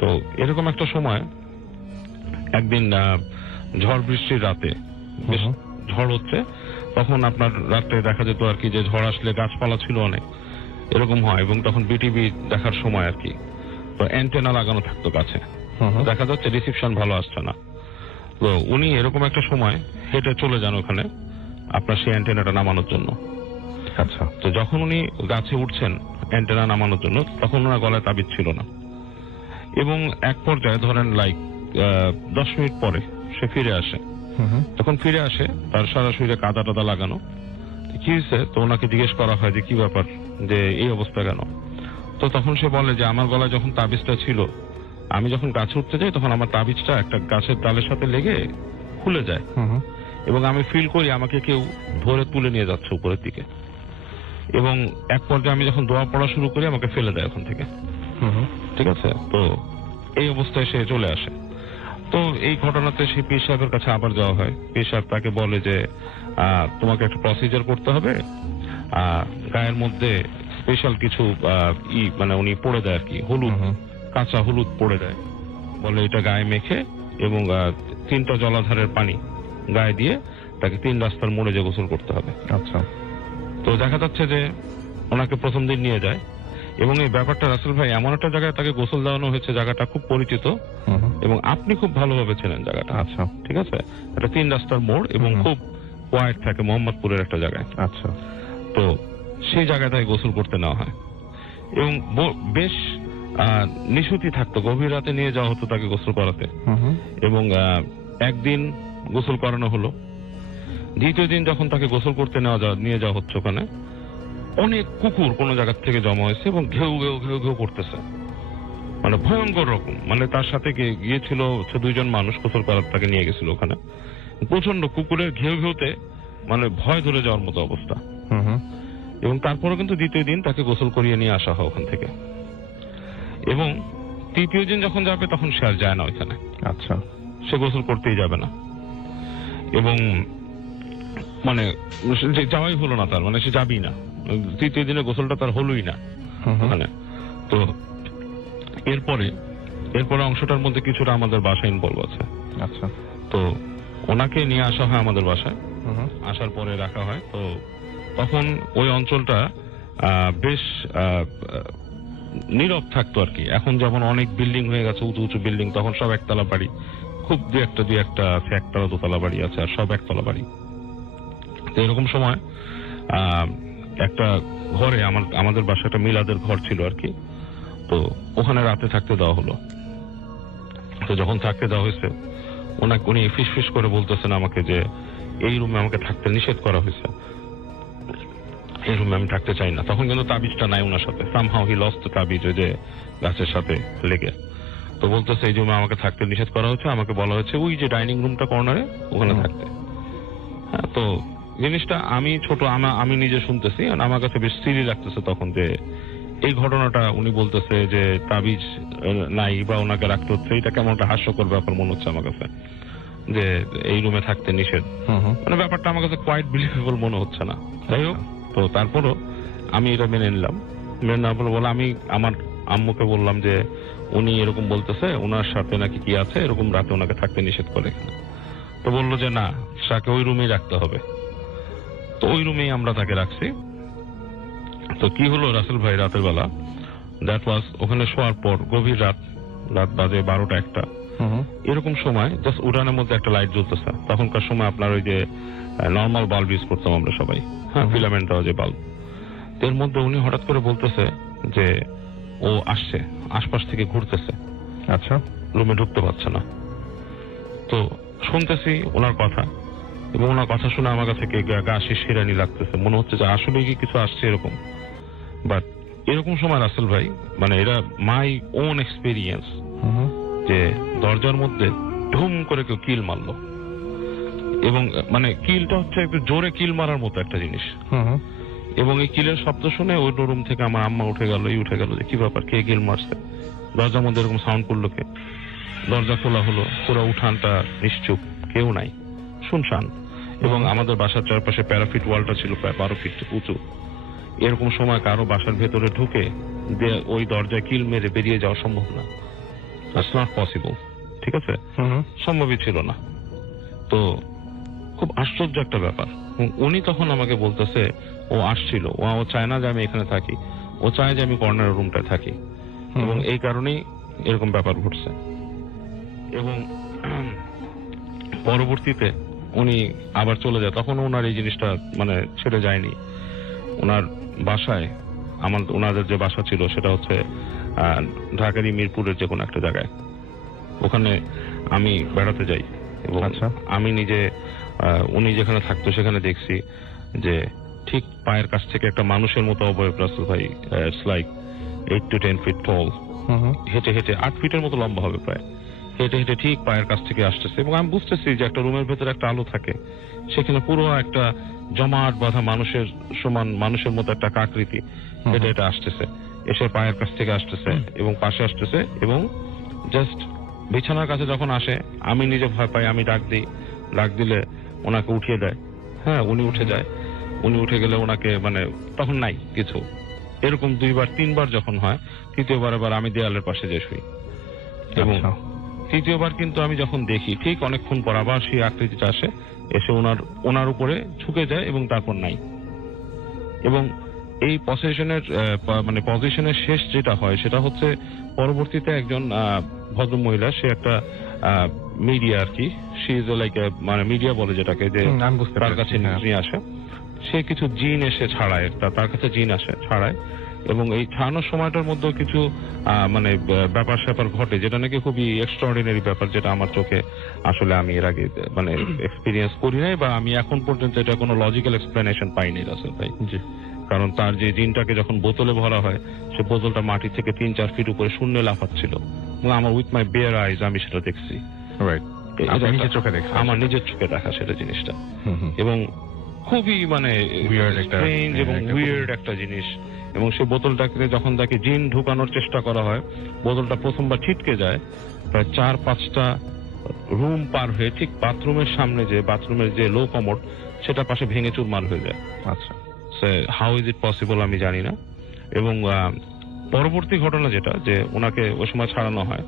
তো এরকম একটা সময় একদিন ঝড় বৃষ্টির রাতে, বেশ ঝড় হচ্ছে তখন, আপনার রাতে দেখা যেত আর কি যে ঝড় আসলে গাছপালা ছিল অনেক, এরকম হয়। এবং তখন বিটিভি দেখার সময় আর কি, তো অ্যান্টেনা লাগানো থাকতো গাছে, দেখা যাচ্ছে রিসিপশন ভালো আসছে না। তো উনি এরকম একটা সময় হেঁটে চলে যান ওখানে আপনার সেই অ্যান্টেনাটা নামানোর জন্য। আচ্ছা। তো যখন উনি গাছে উঠছেন অ্যান্টেনা নামানোর জন্য, তখন ওনার গলায় তাবিজ ছিল না। এবং এক পর্যায়ে ধরেন লাইক 10 মিনিট পরে সে ফিরে আসে। তখন ফিরে আসে তার সারা শরীরে কাদা টাদা লাগানো। কি হয়েছে? তো ওনাকে জিজ্ঞেস করা হয় যে কি ব্যাপার, যে এই অবস্থা কেন? তো তখন সে বলে যে আমার গলায় যখন তাবিজটা ছিল, আমি যখন গাছে উঠতে যাই তখন আমার তাবিজটা একটা গাছের ডালের সাথে লেগে খুলে যায়, এবং আমি ফিল করি আমাকে কেউ ধরে তুলে নিয়ে যাচ্ছে উপরের দিকে। এবং এক পর্যায়ে আমি যখন দোয়া পড়া শুরু করি আমাকে ফেলে দেয় ওখান থেকে। ঠিক আছে, তো এই অবস্থায় সে চলে আসে। তো এই ঘটনাতে সেই পীর সাহেবের কাছে আবার যাওয়া হয়। পীর সাহেব তাকে বলে যে তোমাকে একটা প্রসিজার করতে হবে, গায়ের মধ্যে স্পেশাল কিছু মানে উনি পড়ে দেয় আর কি, হলুদ, কাঁচা হলুদ পড়ে দেয়, বলে এটা গায়ে মেখে এবং 3টা জলাধারের পানি গায়ে দিয়ে তাকে 3 রাস্তার মোড়ে যে গোসল করতে হবে। আচ্ছা। তো দেখা যাচ্ছে যে ওনাকে প্রথম দিন নিয়ে যায়, এবং এই ব্যাপারটা রাসেল ভাই এমন একটা জায়গায় তাকে গোসল দেওয়ানো হয়েছে, জায়গাটা খুব পরিচিত এবং আপনি খুব ভালোভাবে চেনেন জায়গাটা। আচ্ছা, ঠিক আছে, এটা 3 রাস্তার মোড় এবং খুব কোয়াইট থাকে, মোহাম্মদপুরের একটা জায়গায়। আচ্ছা। তো সেই জায়গায় তাকে গোসল করতে নেওয়া হয় এবং বেশ নিশুতি থাকতো, গভীর রাতে নিয়ে যাওয়া হতো তাকে গোসল করাতে। এবং একদিন গোসল করানো হলো। দ্বিতীয় দিন যখন তাকে গোসল করতে নিয়ে যাওয়া হচ্ছে, ওখানে অনেক কুকুর কোন জায়গা থেকে জমা হয়েছে এবং ঘেউ ঘেউ ঘেউ ঘেউ করতেছে, মানে ভয়ঙ্কর রকম। মানে তার সাথে গিয়েছিল 2জন মানুষ গোসল করার, তাকে নিয়ে গেছিল ওখানে। প্রচন্ড কুকুরের ঘেউ ঘেউতে মানে ভয় ধরে যাওয়ার মতো অবস্থা। এবং তারপরে কিন্তু দ্বিতীয় দিন তাকে গোসল করিয়ে নিয়ে আসা হয় ওখান থেকে। এবং তৃতীয় দিন যখন যাবে তখন সে আর যায় না ওইখানে। আচ্ছা। সে গোসল করতেই যাবে না, এবং মানে যাওয়াই হলো না তার, মানে সে যাবেই না। তৃতীয় দিনে গোসলটা তার হলোই না ওখানে। তো এরপরে অংশটার মধ্যে কিছুটা আমাদের বাসায় ইনভলভ আছে। আচ্ছা। তো ওনাকে নিয়ে আসা হয় আমাদের বাসায়, আসার পরে রাখা হয়। তো তখন ওই অঞ্চলটা বেশ নীরব থাকতো আর কি। এখন যেমন অনেক বিল্ডিং হয়ে গেছে, উঁচু উঁচু বিল্ডিং, তখন সব একতলা বাড়ি, খুব দুই একটা আছে, একতলা দোতলা বাড়ি আছে, আর সব একতলা বাড়ি। তো এরকম সময় একটা ঘরে, আমাদের বাসাটা মিলাদের ঘর ছিল আর কি, তো ওখানে রাতে থাকতে দেওয়া হলো। তো যখন থাকতে দেওয়া হয়েছে উনি ফিস করে বলতেছেন আমাকে যে এই রুমে আমাকে থাকতে নিষেধ করা হয়েছে, এই রুমে আমি থাকতে চাই না। তখন কিন্তু তাবিজটা নাই ওনার সাথে, সামহাউ হি লস্ট তাবিজ ওই যে গাছের সাথে লেগে। তো বলতেছে এই রুমে আমাকে থাকতে নিষেধ করা হচ্ছে, আমাকে বলা হচ্ছে ওই যে ডাইনিং রুমটা কর্নারে ওখানে থাকতে। হ্যাঁ, তো জিনিসটা আমি ছোট আমি নিজে শুনতেছি, আমার কাছে বেশ সিরি লাগতেছে তখন যে এই ঘটনাটা উনি বলতেছে যে তাবিজ নাই বা ওনাকে রাখতে হচ্ছে, এটা কেমন একটা হাস্যকর ব্যাপার মনে হচ্ছে আমার কাছে যে এই রুমে থাকতে নিষেধ। মানে ব্যাপারটা আমার কাছে কোয়াইট বিলিভেবল মনে হচ্ছে না। যাই হোক, তো তারপরও আমি এটা মেনে নিলাম। মেনে নেওয়ার পর বলে আমি আমার আম্মুকে বললাম যে উনি এরকম বলতেছে, ওনার সাথে নাকি কি আছে, এরকম রাতে ওনাকে থাকতে নিষেধ করে এখানে। তো বললো যে না, তাকে ওই রুমেই রাখতে হবে। তো ওই রুমেই আমরা তাকে রাখছি। তো কি হলো রাসেল ভাই, রাতের বেলা দ্যাট ওয়াজ ওখানে শোয়ার পর গভীর রাত বাজে 12টা-1টা এরকম সময় জাস্ট উঠানের মধ্যে একটা লাইট জ্বলতেছে। তখনকার সময় আপনার ওই যে নর্মাল বাল্ব ইউজ করতাম আমরা সবাই, হ্যাঁ, ফিলামেন্ট দেওয়া যে বাল্ব। এর মধ্যে উনি হঠাৎ করে বলতেছে যে ও আসছে, আশপাশ থেকে ঘুরতেছে, আচ্ছা, রুমে ঢুকতে পারছে না। তো শুনতেছি ওনার কথা, এবং ওনার কথা শুনে আমার কাছে গা শিরশিরানি লাগতেছে, মনে হচ্ছে যে আসলে কি কিছু আসছে এরকম। বাট এরকম সময় রাসেল ভাই, মানে এটা মাই ওন এক্সপিরিয়েন্স, যে দরজার মধ্যে ধুম করে কেউ কিল মারলো, এবং মানে কিলটা হচ্ছে একটু জোরে কিল মারার মতো একটা জিনিস। এবং এই কিলের শব্দ শুনে ওই রুম থেকে আমার আম্মা উঠে গেল যে কি ব্যাপার, কে কিল মারছে, দরজার মধ্যে এরকম সাউন্ড করলো কে। দরজা খোলা হলো, পুরো উঠানটা নিশ্চুপ, কেউ নাই, শুনশান। এবং আমাদের বাসার চারপাশে প্যারাফিট ওয়ালটা ছিল প্রায় 12 ফিট উঁচু। এরকম সময় কারো বাসার ভেতরে ঢুকে ওই দরজায় কিল মেরে বেরিয়ে যাওয়া সম্ভব না, দ্যাটস নট পসিবল। ঠিক আছে, সম্ভবই ছিল না। তো খুব আশ্চর্য একটা ব্যাপার। উনি তখন আমাকে বলতেছে ও আসছিল, ও চায় না যে আমি এখানে থাকি, ও চায় যে আমি কর্নার রুমটায় থাকি, এবং এই কারণেই এরকম ব্যাপার ঘটছে। এবং পরবর্তীতে উনি আবার চলে যায়, তখন ওনার এই জিনিসটা মানে ছেড়ে যায়নি। ওনার বাসায় ওনাদের যে বাসা ছিল সেটা হচ্ছে ঢাকারই মিরপুরের যে কোনো একটা জায়গায়, ওখানে আমি বেড়াতে যাই। এবং আমি নিজে উনি যেখানে থাকতো সেখানে দেখছি যে ঠিক পায়ের কাছ থেকে একটা মানুষের মতো অবয়ব রাসেল ভাই, it's like 8 to 10 feet tall, হেঁটে 8 ফিটের মতো লম্বা হবে প্রায়, হেঁটে ঠিক পায়ের কাছ থেকে আসতেছে। এবং আমি বুঝতেছি যে একটা রুমের ভেতরে একটা আলো থাকে, সেখানে পুরো একটা জমাট বাঁধা মানুষের সমান, মানুষের মতো একটা আকৃতি হেঁটে আসতেছে, এসে পায়ের কাছ থেকে আসতেছে এবং পাশে আসতেছে। এবং জাস্ট বিছানার কাছে যখন আসে আমি নিজে ভয় পাই, আমি ডাক দিলে ওনাকে উঠিয়ে দেয়। হ্যাঁ, উনি উঠে যায়। উনি উঠে গেলে ওনাকে মানে তখন নাই কিছু। এরকম 2-3বার যখন হয়, তৃতীয়বার আবার আমি দেয়ালের পাশে যে শুই। এবং তৃতীয়বার কিন্তু আমি যখন দেখি ঠিক অনেকক্ষণ পর আবার সেই আকৃতিটা আসে, এসে ওনার উপরে ঝুঁকে যায় এবং তারপর নাই। এবং এই পজিশনের শেষ যেটা হয় সেটা হচ্ছে পরবর্তীতে একজন ভদ্র মহিলা, সে একটা মিডিয়া আর কি, সে ইজ লাইক মানে মিডিয়া বলে যেটাকে, যে তার কাছে নিয়ে আসে, সে কিছু জিন এসে ছাড়ায়, তার কাছে জিন আসে ছাড়ায়। এবং এই ছাড়ানোর সময়টার মধ্যে কিছু মানে ব্যাপার স্যাপার ঘটে, যেটা নাকি খুবই এক্সট্রাঅর্ডিনারি ব্যাপার, যেটা আমার চোখে আসলে আমি এর আগে মানে এক্সপিরিয়েন্স করি নাই, বা আমি এখন পর্যন্ত এটা কোনো লজিক্যাল এক্সপ্লেনেশন পাইনি রাসেল ভাই। কারণ তার যে জিনটাকে যখন বোতলে ভরা হয়, সে বোতলটা মাটি থেকে 3-4 ফিট উপরে শূন্যে লাফাচ্ছিল, এবং আমার উইথ মাই বেয়ার আইজ আমি সেটা দেখছি। আমার নিজের চোখে দেখা সেটা জিনিসটা। এবং খুবই মানে স্ট্রেঞ্জ এবং উইয়ার্ড একটা জিনিস। এবং সে বোতলটাকে যখন তাকে জিন ঢুকানোর চেষ্টা করা হয়, বোতলটা প্রথমবার ছিটকে যায়, প্রায় 4-5টা রুম পার হয়ে ঠিক বাথরুমের সামনে, যে বাথরুমের যে লো কমোড সেটা পাশে ভেঙে চুরমার হয়ে যায়। আচ্ছা, হাউ ইজ ইট পসিবল আমি জানি না। এবং পরবর্তী ঘটনা যেটা, যে ওনাকে ওই সময় ছাড়ানো হয়,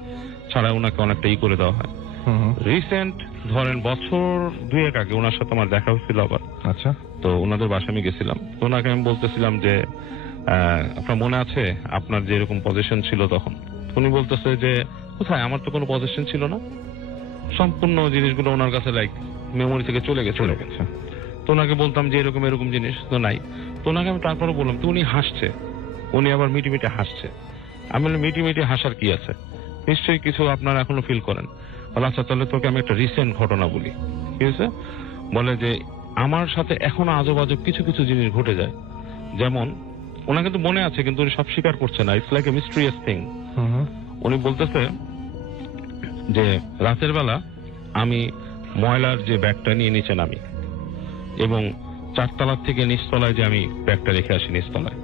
ছাড়ায় ওনাকে অনেকটা করে দেওয়া হয়। রিসেন্ট ধরেন বছর 2 আগে ওনার সাথে আমার দেখা হচ্ছিল আবার। আচ্ছা, তো ওনাদের বাসায় আমি গেছিলাম, তো ওনাকে আমি বলতেছিলাম যে আপনার মনে আছে আপনার যে এরকম পজিশন ছিল তখন? উনি বলতেছে যে কোথায়, আমার তো কোনো পজিশন ছিল না, সম্পূর্ণ জিনিসগুলো ওনার কাছে লাইক মেমোরি থেকে চলে গেছে। তো ওনাকে বলতাম যে এরকম জিনিস তো নাই। তো ওনাকে আমি তারপরে বললাম, তো উনি হাসছে, উনি আবার মিটিমিটি হাসছে। আমি বললাম মিটিমিটি হাসার কি আছে, নিশ্চয়ই কিছু আপনারা এখনো ফিল করেন। বলে আচ্ছা তাহলে তোকে আমি একটা রিসেন্ট ঘটনা বলি। ঠিক আছে? বলে যে আমার সাথে এখনো আজব আজব কিছু কিছু জিনিস ঘটে যায়। যেমন ওনার কিন্তু মনে আছে কিন্তু উনি সব স্বীকার করছে না, it's like a mysterious thing. উনি বলতেছে যে রাতের বেলা আমি ময়লার যে ব্যাগটা নিয়ে নিচে নামি এবং 4 তলার থেকে নিচতলায় যে আমি ব্যাগটা রেখে আসি নিচতলায়।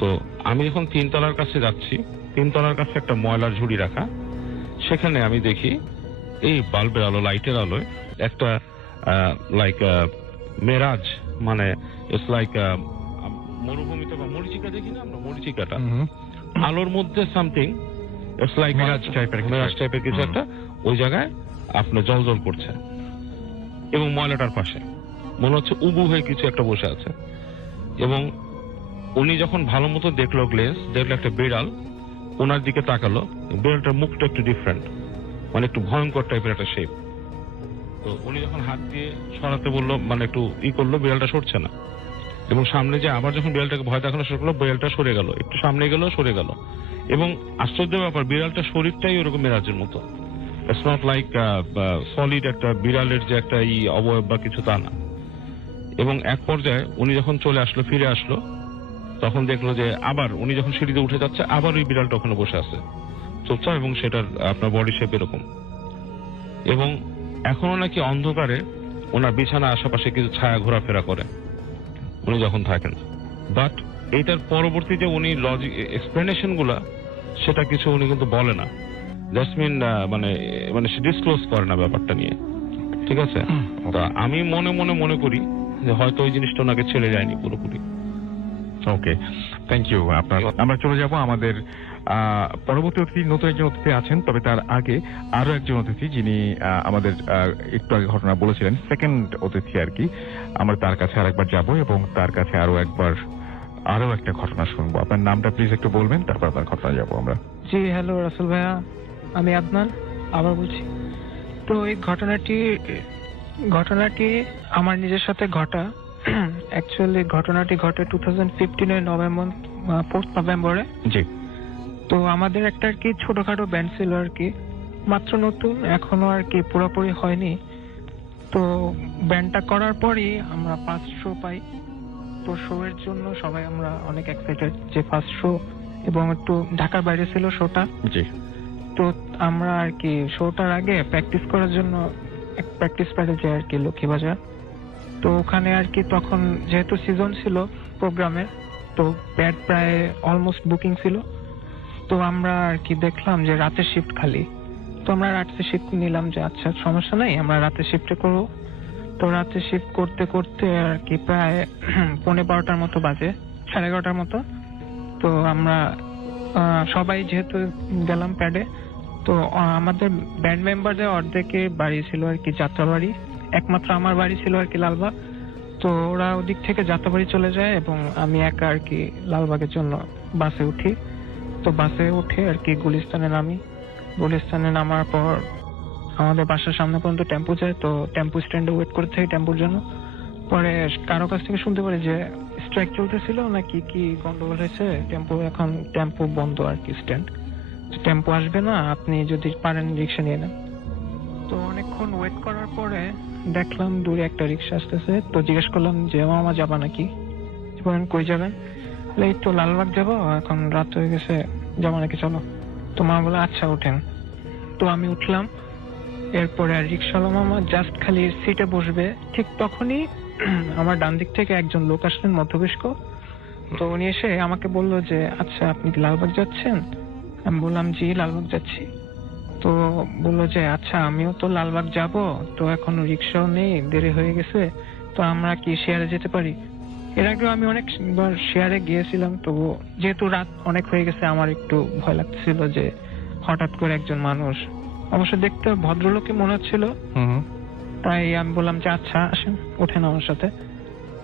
তো আমি যখন 3 তলার কাছে যাচ্ছি, 3 তলার কাছে একটা ময়লার ঝুড়ি রাখা, সেখানে আমি দেখি এই বাল্বের আলো, লাইটের আলোয় একটা লাইক মেরাজ, মানে ইটস লাইক মরুভূমিতে বা মরিচিকা দেখি না আমরা, মরিচিকাটা আলোর মধ্যে সামথিং ইটস লাইক মেরাজ টাইপের কিছু একটা ওই জায়গায় আপনার জল জল করছে এবং ময়লাটার পাশে মনে হচ্ছে উবু হয়ে কিছু একটা বসে আছে। এবং উনি যখন ভালো মতো দেখলো একটা বিড়াল ওনার দিকে তাকালো, বিড়ালটার মুখটা একটু ডিফারেন্ট, মানে একটু ভয়ঙ্কর টাইপের একটা শেপ। তো উনি যখন হাত দিয়ে সরাতে বললো, মানে একটু করলো, বিড়ালটা সরছে না। এবং সামনে যে আবার যখন বিড়ালটাকে ভয় দেখানো শুরু করলো, বিড়ালটা সরে গেল, একটু সামনে গেল, সরে গেল। এবং আশ্চর্য ব্যাপার, বিড়ালটার শরীরটাই ওরকম মেরাজের মতো, ইটস নট লাইক সলিড একটা বিড়ালের যে একটা অবয়ব বা কিছু, তা না। এবং এক পর্যায়ে উনি যখন চলে আসলো, ফিরে আসলো, তখন দেখলো যে আবার উনি যখন সিঁড়িতে উঠে যাচ্ছে, আবার ওই বিড়ালটা ওখানে বসে আছে চুপচাপ, এবং সেটার আপনার বডি শেপ এরকম। এবং এখনো নাকি অন্ধকারে ওনার বিছানা আশেপাশে কিছু ছায়া ঘোরাফেরা করে উনি যখন থাকেন। বাট এইটার পরবর্তী যে উনি লজিক এক্সপ্লেনেশন গুলা, সেটা কিছু উনি কিন্তু বলে না, জাসমিন মানে সে ডিসক্লোজ করে না ব্যাপারটা নিয়ে। ঠিক আছে? তা আমি মনে করি যে হয়তো ওই জিনিসটা ওনাকে ছেড়ে যায়নি পুরোপুরি। ওকে, থ্যাংক ইউ। আমরা চলে যাব আমাদের পরবর্তী অতিথি। নতুন একজন অতিথি আছেন, তবে তার আগে আরো একজন অতিথি যিনি আমাদের একটু আগে ঘটনা বলেছিলেন, সেকেন্ড অতিথি আর কি। আমরা তার কাছে আরেকবার যাব এবং তার কাছে আরো একটা ঘটনা শুনবো। আপনার নামটা প্লিজ একটু বলবেন, তারপর আপনার ঘটনা যাবো আমরা। জি, হ্যালো রাসেল ভাইয়া, আমি আদনান আবার বলছি। তো এই ঘটনাটি আমার নিজের সাথে ঘটা। অ্যাকচুয়ালি ঘটনাটি ঘটে 2015 নভেম্বর, 4 নভেম্বরে। জি। তো আমাদের একটা আর কি ছোটখাটো ব্যান্ড ছিল আর কি, মাত্র নতুন, এখনো আর কি পুরোপুরি হয়নি। তো ব্যান্ডটা করার পরই আমরা ফার্স্ট শো পাই। তো শো এর জন্য সবাই আমরা অনেক এক্সাইটেড যে ফার্স্ট শো, এবং একটু ঢাকার বাইরে ছিল শোটা। জি। তো আমরা আর কি শোটার আগে প্র্যাকটিস করার জন্য এক প্র্যাকটিস প্যাডে যাই আর কি, লক্ষ্মীবাজার। তো ওখানে আর কি তখন যেহেতু সিজন ছিল প্রোগ্রামের, তো প্যাড প্রায় অলমোস্ট বুকিং ছিল। তো আমরা আর কি দেখলাম যে রাতের শিফট খালি। তো আমরা রাতের শিফট নিলাম যে আচ্ছা সমস্যা নাই, আমরা রাতের শিফটে করবো। তো রাতে শিফট করতে করতে আর কি প্রায় 11:15 মতো বাজে, 11:30 মতো। তো আমরা সবাই যেহেতু গেলাম প্যাডে। তো আমাদের ব্যান্ড মেম্বারদের অর্ধেকের বাড়ি ছিল আর কি যাত্রাবাড়ি, একমাত্র আমার বাড়ি ছিল আর কি লালবাগ। তো ওরা ওদিক থেকে যাত্রাবাড়ি চলে যায় এবং আমি একা আর কি লালবাগের জন্য বাসে উঠি। তো বাসে উঠে আর কি গুলিস্তানে নামি। গুলিস্তানে নামার পর আমাদের বাসার সামনে পর্যন্ত টেম্পো যায়। তো টেম্পো স্ট্যান্ডে ওয়েট করতে থাকি টেম্পোর জন্য। পরে কারো কাছ থেকে শুনতে পারি যে স্ট্রাইক চলতেছিল নাকি কি গন্ডগোল হয়েছে, টেম্পো বন্ধ আর কি, স্ট্যান্ড, টেম্পো আসবে না, আপনি যদি পারেন রিক্সা নিয়ে নেন। তো অনেকক্ষণ ওয়েট করার পরে দেখলাম দূরে একটা রিক্সা আসতেছে। তো জিজ্ঞেস করলাম যে মামা যাবা নাকি? বলেন কই যাবেন? এই তো লালবাগ যাবো, এখন রাত হয়ে গেছে, যাবো নাকি চলো। তো মা বলে আচ্ছা ওঠেন। তো আমি উঠলাম। এরপরে রিক্সাওয়ালা মামা জাস্ট খালি সিটে বসবে, ঠিক তখনই আমার ডান দিক থেকে একজন লোক আসলেন, মধ্যবয়স্ক। তো উনি এসে আমাকে বললো যে আচ্ছা আপনি কি লালবাগ যাচ্ছেন? আমি বললাম জি লালবাগ যাচ্ছি। তো বললো যে আচ্ছা আমিও তো লালবাগ যাব, তো এখন রিক্সাও নেই, দেরি হয়ে গেছে, তো আমরা কি শেয়ারে যেতে পারি? এর আগেও আমি অনেকবার শেয়ারে গিয়েছিলাম, তো যেহেতু রাত অনেক হয়ে গেছে আমার একটু ভয় লাগছিল যে হঠাৎ করে একজন মানুষ, অবশ্য দেখতে ভদ্রলোকই মনে হচ্ছিল। তাই আমি বললাম যে আচ্ছা আসেন, ওঠেন আমার সাথে।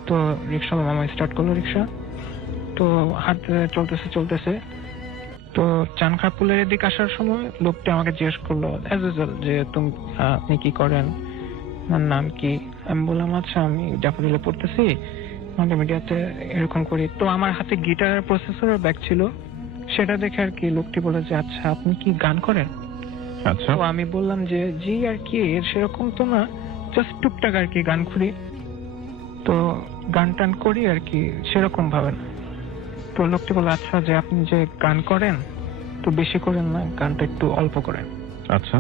তো রিক্সা মামা স্টার্ট করলো রিক্সা। তো হাঁটতে চলতেছে। তো চানখারপুলের এদিকে আসার সময় লোকটা আমাকে জিজ্ঞেস করলো অ্যাজ ইউজুয়াল যে আপনি কি করেন, আমার নাম কি? আমি বললাম আচ্ছা আমি ড্যাফোডিলে পড়তেছি, মাল্টিমিডিয়াতে এরকম করি। তো আমার হাতে গিটার প্রসেসর ব্যাগ ছিল, সেটা দেখে আর কি লোকটি বলে যে আচ্ছা আপনি কি গান করেন? আচ্ছা। তো আমি বললাম যে জি আর কি, এর সেরকম তো না, জাস্ট টুকটাক আর কি গান করি, তো গান টান করি আর কি, সেরকম ভাবে না। তো লোকটি বলে আচ্ছা যে আপনি যে গান করেন তো বেশি করেন না, গানটা একটু অল্প করেন। আচ্ছা।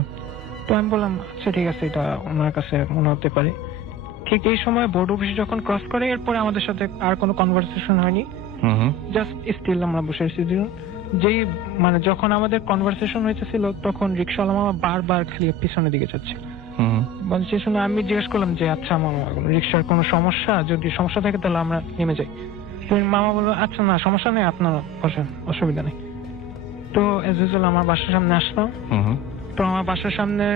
তো আমি বললাম আচ্ছা ঠিক আছে, এটা ওনার কাছে মনে হতে পারে। ঠিক এই সময় বোর্ড অফিস যখন ক্রস করে, এরপরে আমাদের সাথে আর কোনো কনভারসেশন হয়নি, জাস্ট স্টিল আমরা বসে এসেছি। যেই মানে যখন আমাদের কনভারসেশন হয়েছিল তখন রিক্সাওয়ালা মামা বারবার খালি পিছনের দিকে যাচ্ছে। বলছে শুনে আমি জিজ্ঞেস করলাম যে আচ্ছা মামা রিক্সার কোনো সমস্যা, যদি সমস্যা থাকে তাহলে আমরা নেমে যাই। মামা বললো আচ্ছা না সমস্যা নেই, আপনারা বসেন, অসুবিধা নেই। তো এজ ইউজুয়াল আমার বাসার সামনে আসলাম। তো আমার বাসার সামনে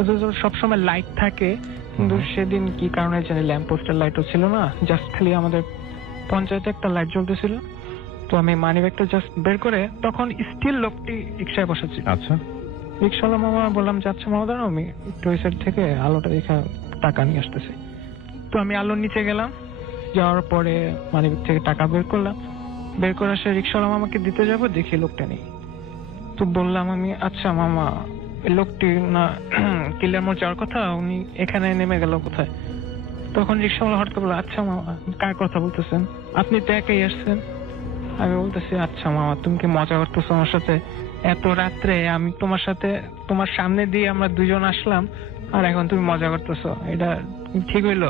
এজ ইউজুয়াল সবসময় লাইট থাকে, কিন্তু সেদিন কি কারণে জানি ল্যাম্প পোস্টের লাইটও ছিল না, জাস্ট খালি আমাদের পঞ্চায়েতে একটা লাইট জ্বলতেছিল। তো আমি মানি ব্যাগটা জাস্ট বের করে তখন স্টিল লোকটি রিক্সায় বসেছি। আচ্ছা। রিক্সাওয়ালা মামা বললাম যে আচ্ছা মামা দাঁড়াও, আমি একটু ওই সাইড থেকে আলোটা দেখে টাকা নিয়ে আসতেছি। তো আমি আলোর নিচে গেলাম, যাওয়ার পরে মানি ব্যাগ থেকে টাকা বের করলাম, বের করে সে রিক্সাওয়ালা মামাকে দিতে যাবো, দেখি লোকটা নেই। তো বললাম আমি আচ্ছা মামা এই লোকটি না কিলার মোড় যাওয়ার কথা, উনি এখানে নেমে গেল কোথায়? তখন রিক্সাওয়ালা হঠাৎ করে বলল আচ্ছা মামা কার কথা বলতেছেন, আপনি তো একাই আসছেন। আমি বলতেছি আচ্ছা মামা তুমি কি মজা করতেছো আমার সাথে? এত রাত্রে আমি তোমার সাথে তোমার সামনে দিয়ে আমরা দুজন আসলাম, আর এখন তুমি মজা করতেছো, এটা ঠিক হইলো?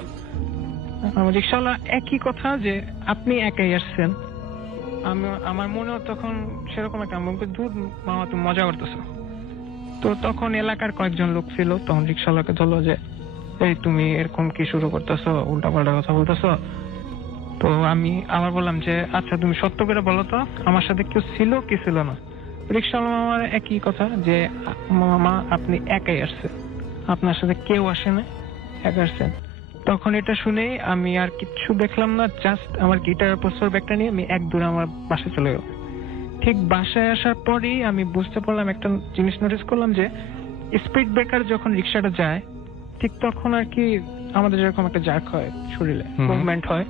রিক্সাওয়ালা একই কথা যে আপনি একাই আসছেন। আমি আমার মনেও তখন সেরকম একটা দূর মামা তুমি মজা করতেছো। তো তখন এলাকার কয়েকজন লোক ছিল, তখন রিক্সাওয়ালাকে ধরলো যে এই তুমি এরকম কি শুরু করতেছো, উল্টাপাল্টা কথা বলতেছো। তো আমি আবার বললাম যে আচ্ছা তুমি সত্য করে বলো তো আমার সাথে কেউ ছিল কি ছিল না? রিক্সাওয়ালা মামার একই কথা যে মামা আপনি একাই আসছেন, আপনার সাথে কেউ আসে না, একা আসছেন। তখন এটা শুনে আমি আর কিচ্ছু দেখলাম না, জাস্ট আমার গিটার পোস্টার ব্যাগটা নিয়ে আমি এক দূরে আমার বাসায় চলে গেলাম। ঠিক বাসায় আসার পরেই আমি বুঝতে পারলাম, একটা জিনিস নোটিস করলাম যে স্পিড ব্রেকার যখন রিক্সাটা যায় ঠিক তখন আর কি আমাদের যেরকম একটা জার্ক হয় শরীরে, মুভমেন্ট হয়,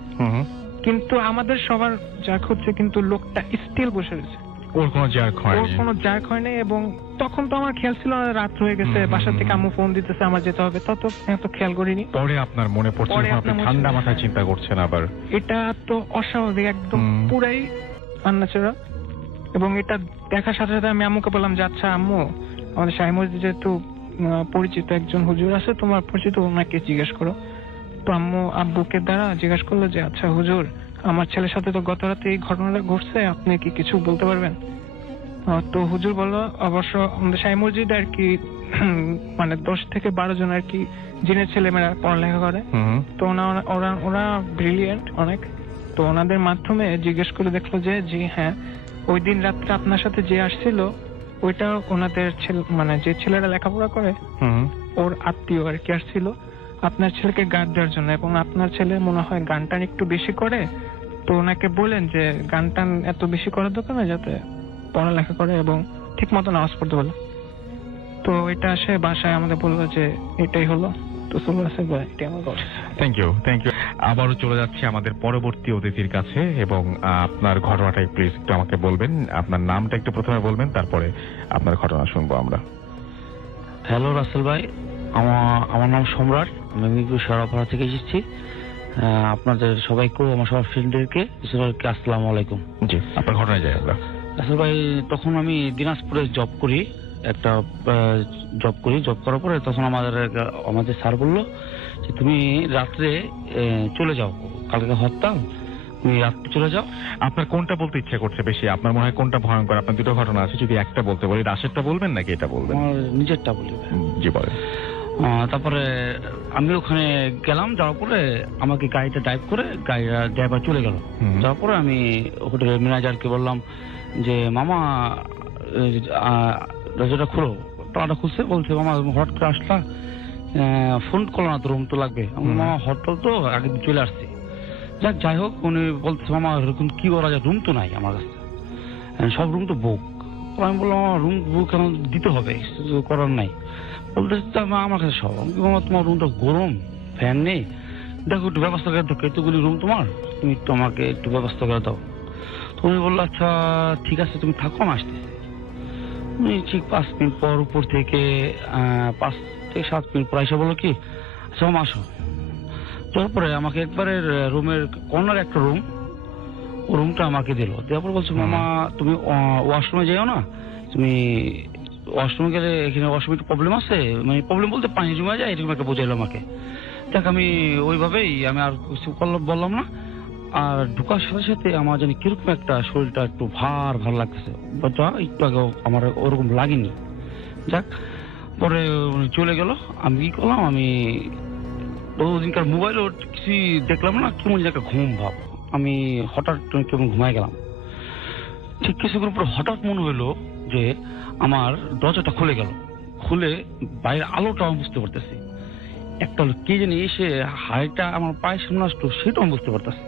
কিন্তু আমাদের সবার জার্ক হচ্ছে, কিন্তু লোকটা স্টিল বসে রয়েছে, ওর কোনো জার্ক হয়নি। ওর কোনো জার্ক হয় নাই। এবং তখন তো আমার খেয়াল ছিল না, রাত হয়ে গেছে, বাসা থেকে আম্মু ফোন দিতেছে আমার যেতে হবে, তত এত খেয়াল করিনি। পরে আপনার মনে পড়ছে, আপনি ঠান্ডা মাথায় চিন্তা করছেন আবার, এটা তো অস্বাভাবিক, একদম পুরাই আনন্যাচারাল। এবং এটা দেখার সাথে সাথে আমি আম্মুকে বললাম যে আচ্ছা আম্মু আমাদের শাহী মসজিদে যেহেতু পরিচিত একজন হুজুর আছে, তোমার পরিচিত, ওনাকে জিজ্ঞেস করো। তো আম্মু আব্বুকে দ্বারা জিজ্ঞেস করলো যে আচ্ছা হুজুর আমার ছেলের সাথে তো গত রাতে এই ঘটনাটা ঘটছে, আপনি কি কিছু বলতে পারবেন? তো হুজুর বললো অবশ্য আমাদের শাহী মসজিদে আর কি মানে 10 থেকে 12 জন আর কি জিনের ছেলেমেয়েরা পড়ালেখা করে, তো ওরা ব্রিলিয়েন্ট অনেক। তো ওনাদের মাধ্যমে জিজ্ঞেস করে দেখলো যে জি হ্যাঁ ওই দিন রাত্রে আপনার সাথে যে আসছিল ওইটা ওনাদের ছেলে, মানে যে ছেলেরা লেখাপড়া করে ওর আত্মীয় আর কি আসছিল আপনার ছেলেকে গান দেওয়ার জন্য। এবং আপনার ছেলে মনে হয় গান টান একটু বেশি করে, তো ওনাকে বলেন যে গান টান এত বেশি করার দরকার না, যাতে পড়ালেখা করে এবং ঠিক মতো নামাজ পড়তে বলে। তো এটা সে বাসায় আমাদের বললো যে এটাই হলো। তো চলে আসে ভাই, এটাই আমার কথা। Thank you. আবারও চলে যাচ্ছি আমাদের পরবর্তী অতিথির কাছে, এবং আপনার ঘটনাটা প্লিজ একটু আমাকে বলবেন, আপনার নামটা একটু প্রথমে বলবেন, তারপরে আপনার ঘটনা শুনবো আমরা। হ্যালো রাসেল ভাই, আমার নাম সম্রাট, আমি মিরপুর শেরাপাড়া থেকে এসেছি। আপনাদের সবাইকেও, আমার সবার ফ্রেন্ডদেরকে আসসালামু আলাইকুম। জি, আপনার ঘটনায় যাই আমরা। রাসেল ভাই, তখন আমি দিনাজপুরে জব করি, জব করার পরে তখন আমাদের স্যার বললো যে তুমি রাত্রে চলে যাও, কালকে হরতাল, তুমি রাত্রে চলে যাও। আপনার কোনটা বলতে ইচ্ছা করছে বেশি? আপনার মনে হয় কোনটা ভয়ঙ্কর? আপনার দুটো ঘটনা আছে, যদি একটা বলতে বলি, রাশেরটা বলবেন নাকি এটা বলবেন? আমার নিজেরটা বলি। জি বলেন। তারপরে আমি ওখানে গেলাম, যাওয়ার পরে আমাকে গাড়িটা ড্রাইভার চলে গেল। যাওয়ার পরে আমি হোটেলের ম্যানেজারকে বললাম যে মামা দরজাটা খুলো। তালাটা খুলছে, বলছে মামা হঠাৎ করে আসলা, ফোন করলো না তো, রুম তো লাগবে। মামা হরতাল তো, আগে চলে আসছি। যাই হোক, উনি বলছে মামা এরকম কি করা যায়, রুম তো নাই আমার কাছে, সব রুম তো বুক। আমি বললাম আমার রুম বুক কেন দিতে হবে, করার নাই। বলতেছে আমার কাছে সব। মামা তোমার রুমটা গরম, ফ্যান নেই, দেখো একটু ব্যবস্থা করে দাও, এতগুলি রুম তোমার, তুমি একটু আমাকে একটু ব্যবস্থা করে দাও। তো উনি বললো আচ্ছা ঠিক আছে তুমি থাকো, আমি আসতেছি। উনি ঠিক 5 মিনিট পর উপর থেকে 5 থেকে 7 মিনিট পর এসে বললো কি আচ্ছা মামা আসো। তারপরে আমাকে একবারে রুমের কর্নার একটা রুম, ও রুমটা আমাকে দিল, দেওয়ার পর বলছো মামা তুমি ওয়াশরুমে যাও না, তুমি ওয়াশরুমে গেলে এখানে ওয়াশরুমে একটু প্রবলেম আছে, মানে প্রবলেম বলতে পানি জমে যায় এরকম একটা বোঝাইলো আমাকে। দেখ আমি ওইভাবেই আমি আর কিছু বললাম না। আর ঢোকার সাথে সাথে আমার জানি কিরকম একটা শরীরটা একটু ভার লাগতেছে, একটু আগে আমার ওরকম লাগেনি। যাক পরে চলে গেল, আমি কি করলাম, আমি ওদিনকার মোবাইলও কিছু দেখলাম না, কেমন একটা ঘুম ভাব, আমি হঠাৎ কেমন ঘুমায় গেলাম। ঠিক কিছুক্ষণ পর হঠাৎ মনে হইলো যে আমার দরজাটা খুলে গেল, খুলে বাইরের আলোটা আমি বুঝতে পারতেছি, একটা কে জানি এসে হাড়িটা আমার পায়ের সামনে আসলো, সেটাও আমি বুঝতে পারতেছি।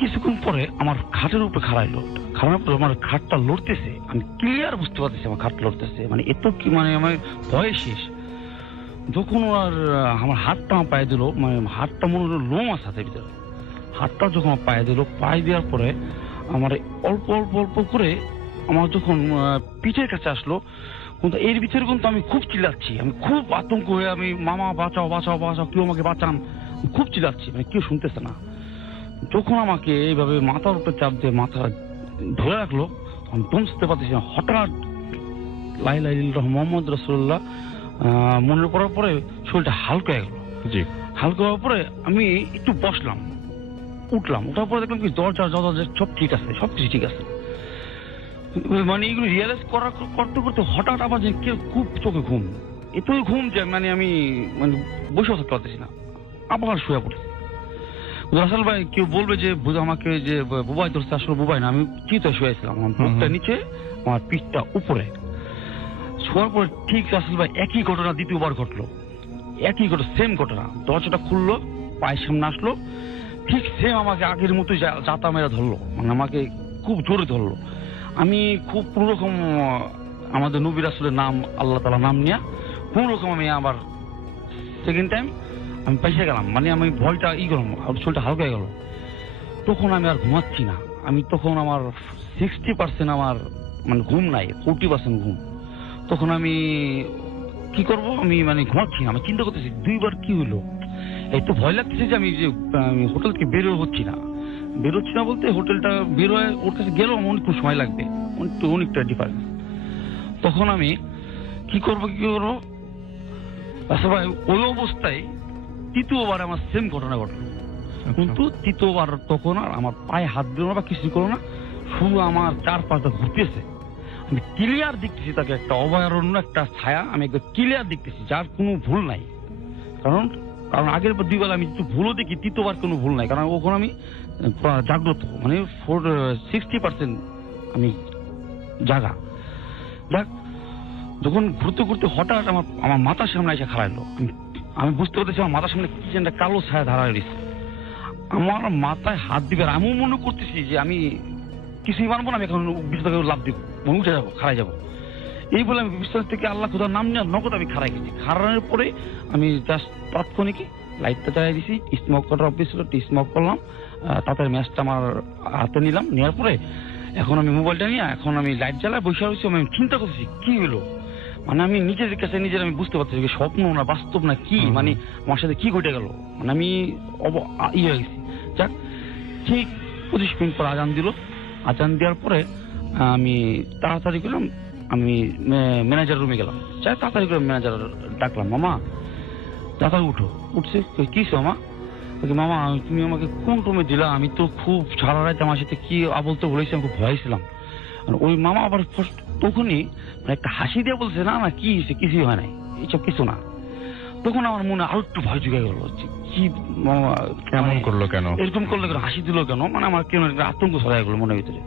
কিছুক্ষণ পরে আমার খাটের উপরে খাড়াইলো, খাড়ানোর পরে আমার খাটটা লড়তেছে, আমি ক্লিয়ার বুঝতে পারতেছি আমার খাটটা লড়তেছে, মানে এত কি মানে আমার ভয় শেষ। যখন আর আমার হাতটা আমার পায়ে দিল, মানে হাতটা মনে হলো লোম আছে হাতের ভিতরে, হাতটা যখন আমার পায়ে দিল, পায়ে দেওয়ার পরে আমার অল্প অল্প অল্প করে আমার যখন পিঠের কাছে আসলো, কিন্তু এর ভিতরে কিন্তু আমি খুব চিল্লাচ্ছি, আমি খুব আতঙ্ক হয়ে আমি মামা বাঁচাও বাঁচাও বাঁচাও, কেউ আমাকে বাঁচান, খুব চিল্লাচ্ছি, মানে কেউ শুনতেছে না। যখন আমাকে এইভাবে মাথার উপরে চাপ দিয়ে মাথা ধরে রাখলো, আমি বুঝতে পারতেছি না, হঠাৎ লা ইলাহা ইল্লাল্লাহ মুহাম্মদ রাসূলুল্লাহ মনে পড়ার পরে শরীরটা হালকা হয়ে গেল। জি, হালকা হওয়ার পরে আমি একটু বসলাম, উঠলাম, উঠার পরে দেখলাম কি দরজা সব ঠিক আছে, সবকিছু ঠিক আছে। মানে এগুলো রিয়েলাইজ করতে করতে হঠাৎ আবার যে খুব চোখে ঘুম, এতই ঘুম যে মানে আমি মানে বসে থাকতে পারতেছি না, আবার শুয়ে পড়েছি। রাসেল ভাই কেউ বলবে যে আমাকে যে বুবাই ধরছে, আসলে বুবাই না, আমি চিতে শুয়েছিলাম, আমার বুকটা নিচে আমার পিঠটা উপরে। শোয়ার পরে ঠিক রাসেল ভাই একই ঘটনা দ্বিতীয়বার ঘটলো, একই ঘটনা, সেম ঘটনা। দরজাটা খুললো, পায়ের সামনে আসলো, ঠিক সেম আমাকে আগের মতোই জাতা মেরা ধরলো, মানে আমাকে খুব জোরে ধরলো। আমি খুব কোনো রকম আমাদের নবী রাসূলের নাম, আল্লাহ তাআলা নাম নিয়ে কোনো রকম আমি আবার সেকেন্ড টাইম আমি পেছে গেলাম, মানে আমি ভয়টা গেলাম, শরীরটা হালকা হয়ে গেল। তখন আমি আর ঘুমাচ্ছি না, আমি তখন আমার 60% আমার মানে ঘুম নাই, 40% ঘুম। তখন আমি কি করব, আমি মানে ঘুমাচ্ছি না, আমি চিন্তা করতেছি দুইবার কি হইলো, এই তো ভয় লাগতেছে যে আমি যে হোটেল থেকে বেরোচ্ছি না বলতে হোটেলটা বেরোয় ওর কাছে গেলেও আমার অনেক সময় লাগবে, অনেকটা ডিফারেন্স। তখন আমি কি করব আচ্ছা ভাই, ওই অবস্থায় তৃতীয়বার আমার সেম ঘটনা ঘটলো, কিন্তু তৃতীয়বার তখন আর আমার পায়ে হাত দিল না বা কিছু করলো না, শুধু আমার 4-5টা ঘুরতেছে, আমি ক্লিয়ার দেখতেছি তাকে, একটা অভয়ারণ্য, একটা ছায়া, আমি একদম ক্লিয়ার দেখতেছি, যার কোনো ভুল নাই। কারণ আগের 2 বেলা আমি একটু ভুলও দেখি, তৃতীয়বার কোনো ভুল নাই, কারণ ওখানে আমি জাগ্রত, মানে 60% আমি জাগা। যাক যখন ঘুরতে ঘুরতে হঠাৎ আমার মাথার সামনে এসে খাড়াইলো, আমি বুঝতে পারতেছি আমার মাথার সামনে কি একটা কালো ছায়া ধারা রয়েছে, আমার মাথায় হাত দিবে, আমিও মনে করতেছি যে আমি কিছুই মানবো না, আমি এখন বিছানা থেকে লাফ দিব, উঠে যাবো, খাড়াই যাবো। এই বলে আমি বিছানা থেকে আল্লাহ খোদার নাম নিয়ে নগদ আমি খাড়াই গেছি। খাড়ানোর পরে আমি জাস্ট তাৎক্ষণিক লাইটটা জ্বালিয়ে দিছি, স্মোক করার অফিস ছিল, স্মোক করলাম, তাদের ম্যাচটা আমার হাতে নিলাম, নেওয়ার পরে এখন আমি মোবাইলটা নিয়ে এখন আমি লাইট জ্বালায় বসে রয়েছি, আমি চিন্তা করতেছি কি হলো, মানে আমি নিজের কাছে নিজের আমি বুঝতে পারছি যে স্বপ্ন না বাস্তব না কি, মানে আমার সাথে কি ঘটে গেল, মানে আমি হয়ে গেছি। যাক ঠিক 25 মিনিট পর আজান দিল, আজান দেওয়ার পরে আমি তাড়াতাড়ি করলাম, আমি ম্যানেজার রুমে গেলাম, তাড়াতাড়ি করে ম্যানেজার ডাকলাম, মামা তাড়াতাড়ি উঠছে, কি মামা? মামা তুমি আমাকে কোন রুমে দিলা, আমি তো খুব সারা রাত আমার সাথে কি আবল তো বলেছি, আমি খুব ভয় ছিলাম। ওই মামা আবার তখনই একটা হাসি দিয়ে বলছে, না না কি হয়েছে, কিছুই হয় নাই, এইসব কিছু না। তখন আমার মনে আরো একটু ভয় জুগে গেল, কি মামা এমন করলো কেন, এরকম করলো কেন, হাসি দিল কেন, মানে আমার কেন আতঙ্ক ছড়াই গেলো মনের ভিতরে।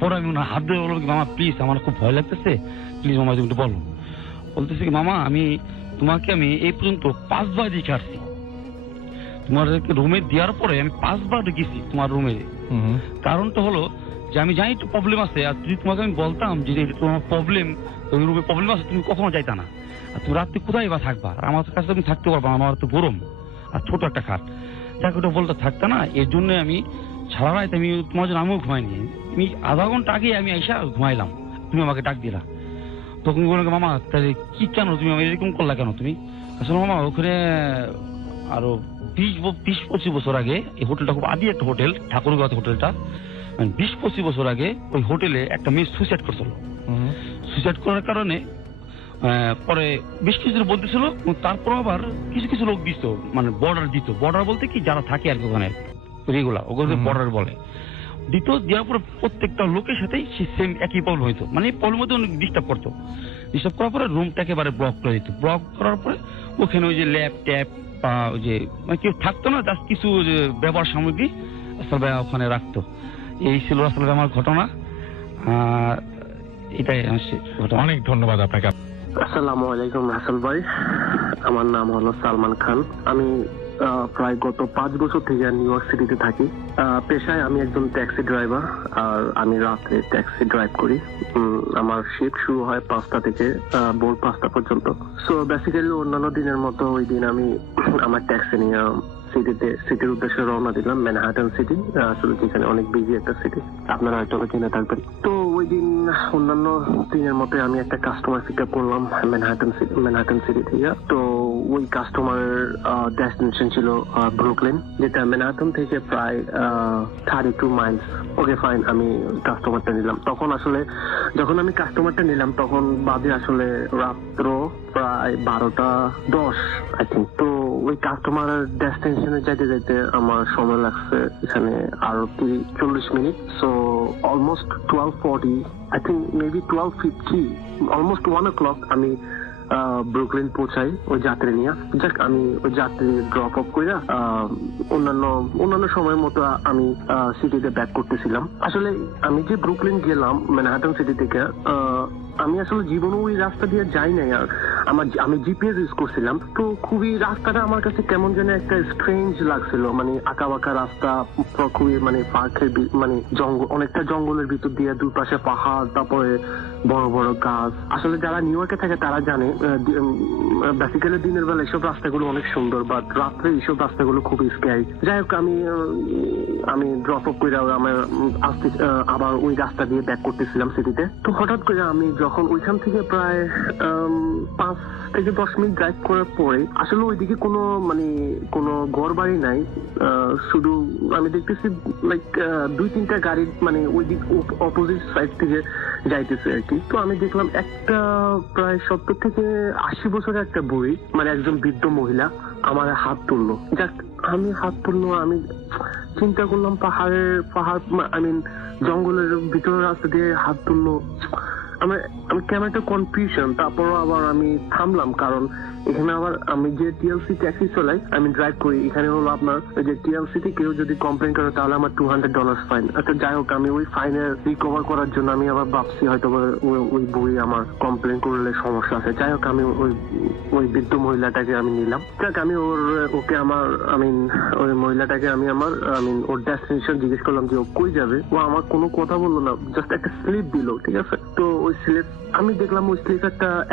পরে আমি হাত দিয়ে বলবো, মামা প্লিজ আমার খুব ভয় লাগতেছে, প্লিজ মামা তুমি একটু বলো। বলতেছি কি মামা, তোমাকে আমি এই পর্যন্ত 5 বার দেখে আসছি, তোমার রুমে দেওয়ার পরে আমি 5 বার দেখেছি তোমার রুমে। কারণটা হলো যে আমি জানি একটু প্রবলেম আছে, আর যদি তোমাকে আমি বলতাম যে তোমার প্রবলেম, ওই রুমে প্রবলেম আছে, তুমি কখনো যাইতা না, আর তুমি রাত্রে কোথায় বা থাকবা, আর আমার কাছে তুমি থাকতে পারবা, আমার তো গরম আর ছোট একটা খাট, যাকে ওটা বলতে থাকতা না, এর জন্য আমি সারা রাত আমি তোমার জন্য আমিও ঘুমাইনি, আমি আধা ঘন্টা আগে আমি আইসা ঘুমাইলাম, তুমি আমাকে ডাক দিলা। তখন বলে মামা তাহলে কি কেন তুমি এরকম করলা কেন তুমি? আসলে মামা ওখানে আরো 20-25 বছর আগে এই হোটেলটা খুব আদি একটা হোটেল, ঠাকুরগাঁও হোটেলটা, 20-25 বছর আগে ওই হোটেলে একটা মেয়ে সুইসাইড করছিল। সুইসাইড করার কারণে পরে বেশ কিছু বলতেছিল, তারপর আবার কিছু কিছু লোক দিত, মানে বর্ডার দিত। বর্ডার বলতে কি যারা থাকে আর কি ওখানে রেগুলার, ওগুলো বর্ডার বলে, দিত। দেওয়ার পরে প্রত্যেকটা লোকের সাথেই সেম একই প্রবলেম হইতো, মানে প্রবলেম মধ্যে অনেক ডিস্টার্ব করতো। ডিস্টার্ব করার পরে রুমটা একেবারে ব্লক করে দিত। ব্লক করার পরে ওখানে ওই যে ল্যাপ ট্যাপ বা ওই যে মানে কেউ থাকতো না, জাস্ট কিছু ব্যবহার সামগ্রী আসলে ওখানে রাখতো। এই ছিল আসলে আমার ঘটনা। এটাই অনেক ধন্যবাদ আপনাকে। আসসালামু আলাইকুম রাসেল ভাই, আমার নাম হলো সালমান খান। আমি প্রায় গত 5 বছর থেকে নিউ ইয়র্ক সিটিতে থাকি। পেশায় আমি একজন ট্যাক্সি ড্রাইভার, আর আমি রাতে ট্যাক্সি ড্রাইভ করি। আমার শিফট শুরু হয় 5টা থেকে ভোর 5টা পর্যন্ত। সো বেসিক্যালি অন্যান্য দিনের মতো ওই দিন আমি আমার ট্যাক্সি নিয়ে সিটির উদ্দেশ্যে রওনা দিলাম, ম্যানহাটন সিটি, আসলে যেখানে অনেক বিজি একটা সিটি, আপনারা হয়তো কিনে থাকবেন। তো ওই দিন অন্যান্য দিনের মতো আমি একটা কাস্টমার পিক আপ করলাম ম্যানহাটন সিটি থেকে। তো ওই কাস্টমারের ডেস্টিনেশন ছিল ব্রুকলিন, যেটা ম্যানহাটন থেকে প্রায় 32 মাইলস। ওকে ফাইন, আমি কাস্টমারটা নিলাম। তখন আসলে যখন আমি কাস্টমারটা নিলাম তখন বাজে আসলে রাত্র প্রায় 12:10 আই থিঙ্ক। তো ওই কাস্টমারের ডেস্টিনেশনে যাইতে যাইতে আমার সময় লাগছে এখানে আরো 40 minute. So almost 12:40, I think maybe 12:50, almost 1 o'clock আমি ব্রুকলিন পৌঁছাই ওই যাত্রী নিয়ে। যাক, আমি ওই যাত্রী ড্রপ অফ করে অন্যান্য সময়ের মতো আমি সিটিতে ব্যাক করতেছিলাম। আসলে আমি যে ব্রুকলিন গেলাম ম্যানহাটন সিটি থেকে, আমি আসলে জীবনে ওই রাস্তা দিয়ে যাই নাই। আর আমি জিপিএস ইউজ করছিলাম, তো খুবই রাস্তাটা আমার কাছে কেমন যেন একটা স্ট্রেঞ্জ লাগছিল, মানে আঁকা বাঁকা রাস্তা, খুবই মানে পার্কের মানে জঙ্গল, অনেকটা জঙ্গলের ভিতর দিয়ে, দুই পাশে পাহাড়, তারপরে বড় বড় গাছ। আসলে যারা নিউ ইয়র্কে থাকে তারা জানে বেসিক্যালি দিনের বেলা এইসব রাস্তাগুলো অনেক সুন্দর, বাট রাত্রে এইসব রাস্তাগুলো খুবই স্ক্যারি। যাই হোক, আমি ড্রপ আপ করে আমার আবার ওই রাস্তা দিয়ে ব্যাক করতেছিলাম সিটিতে। তো হঠাৎ করে আমি যখন ওইখান থেকে প্রায় 5 থেকে 10 মিনিট ড্রাইভ করার পরে আসলে ওইদিকে কোনো ঘর বাড়ি নাই, শুধু আমি দেখতেছি লাইক 2-3টা গাড়ি মানে ওই দিক অপোজিট সাইড থেকে যাইতেছে আর কি। তো আমি দেখলাম একটা প্রায় 70 থেকে 80 বছরের একটা বুড়ি, মানে একজন বৃদ্ধ মহিলা আমার হাত তুললো। যাক, আমি হাত তুললো, আমি চিন্তা করলাম পাহাড় আই মিন জঙ্গলের ভিতরের রাস্তা দিয়ে হাত তুললো। আমি কেমন একটা কনফিউশন। তারপরও আবার আমি থামলাম, কারণ এখানে আবার আমি যে টিএলসি ট্যাক্সি চালাই, আমি ড্রাইভ করি, এখানে হলো আপনার ওই যে টিএলসিতে কেউ যদি কমপ্লেন করে তাহলে আমার $200 ফাইন। আচ্ছা যাই হোক, আমি ওই ফাইনের রিকভার করার জন্য আমি আবার ভাবছি হয়তো ওই বই আমার কমপ্লেন করলে সমস্যা আছে। যাই হোক, আমি ওই বৃদ্ধ মহিলাটাকে আমি নিলাম। যাক, আমি ওই মহিলাটাকে আমি ওর ডেস্টিনেশন জিজ্ঞেস করলাম যে ও কই যাবে। ও আমার কোনো কথা বললো না, জাস্ট একটা স্লিপ দিল, ঠিক আছে। তো ওই স্লিপ আমি দেখলাম, ওই স্লিপ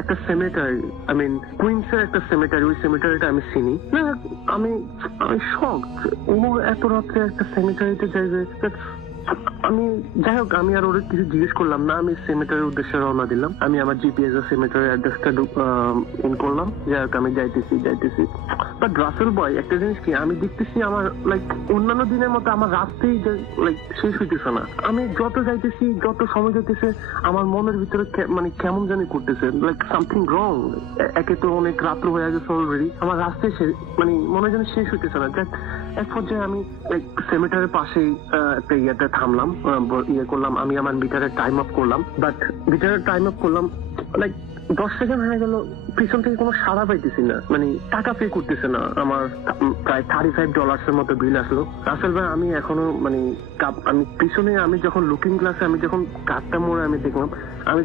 একটা সেমেটারি, আই মিন কুইন্স এর একটা সেমেটারি, ওই সেমেটারিটা আমি চিনি না। আমি শক, ও এত রাত্রে একটা সেমেটারিতে যাইবে। আমি যাই হোক, আমি আর ওরা কিছু জিজ্ঞেস করলাম না, আমি সেমেটারির উদ্দেশ্যে রওনা দিলাম। আমি আমার জিপিএস এর সেমেটারির অ্যাড্রেসটা ইন করলাম। যাই হোক, আমি যাইতেছি। বাট রাসেল বয়, একটা জিনিস কি আমি দেখতেছি, আমার লাইক অন্যান্য দিনের মতো আমার রাস্তাই লাইক শেষ হইতেছে না। আমি যত যাইতেছি, যত সময় যাইতেছে, আমার মনের ভিতরে মানে কেমন জানি করতেছে, লাইক সামথিং রং। একে তো অনেক রাত্র হয়ে গেছে অলরেডি, আমার রাস্তায় মানে মনে যেন শেষ হইতেছে না। যাক, এক পর্যায়ে আমি লাইক সেমেটারের পাশেই একটা ইয়েতে থামলাম, করলাম, আমি আমার মিটারের টাইম আপ করলাম। বাট মিটারের টাইম আপ করলাম, লাইক 10 সেকেন্ড হয়ে গেল, পিছন থেকে কোনো সাড়া পাইতেছি না, মানে টাকা পে করতেছে না। আমার প্রায় $35 মতো বিল আসলো। আসল ভাই, আমি এখনো মানে আমি পিছনে, আমি যখন লুকিং গ্লাসে আমি যখন কাঠটা মোড়ে আমি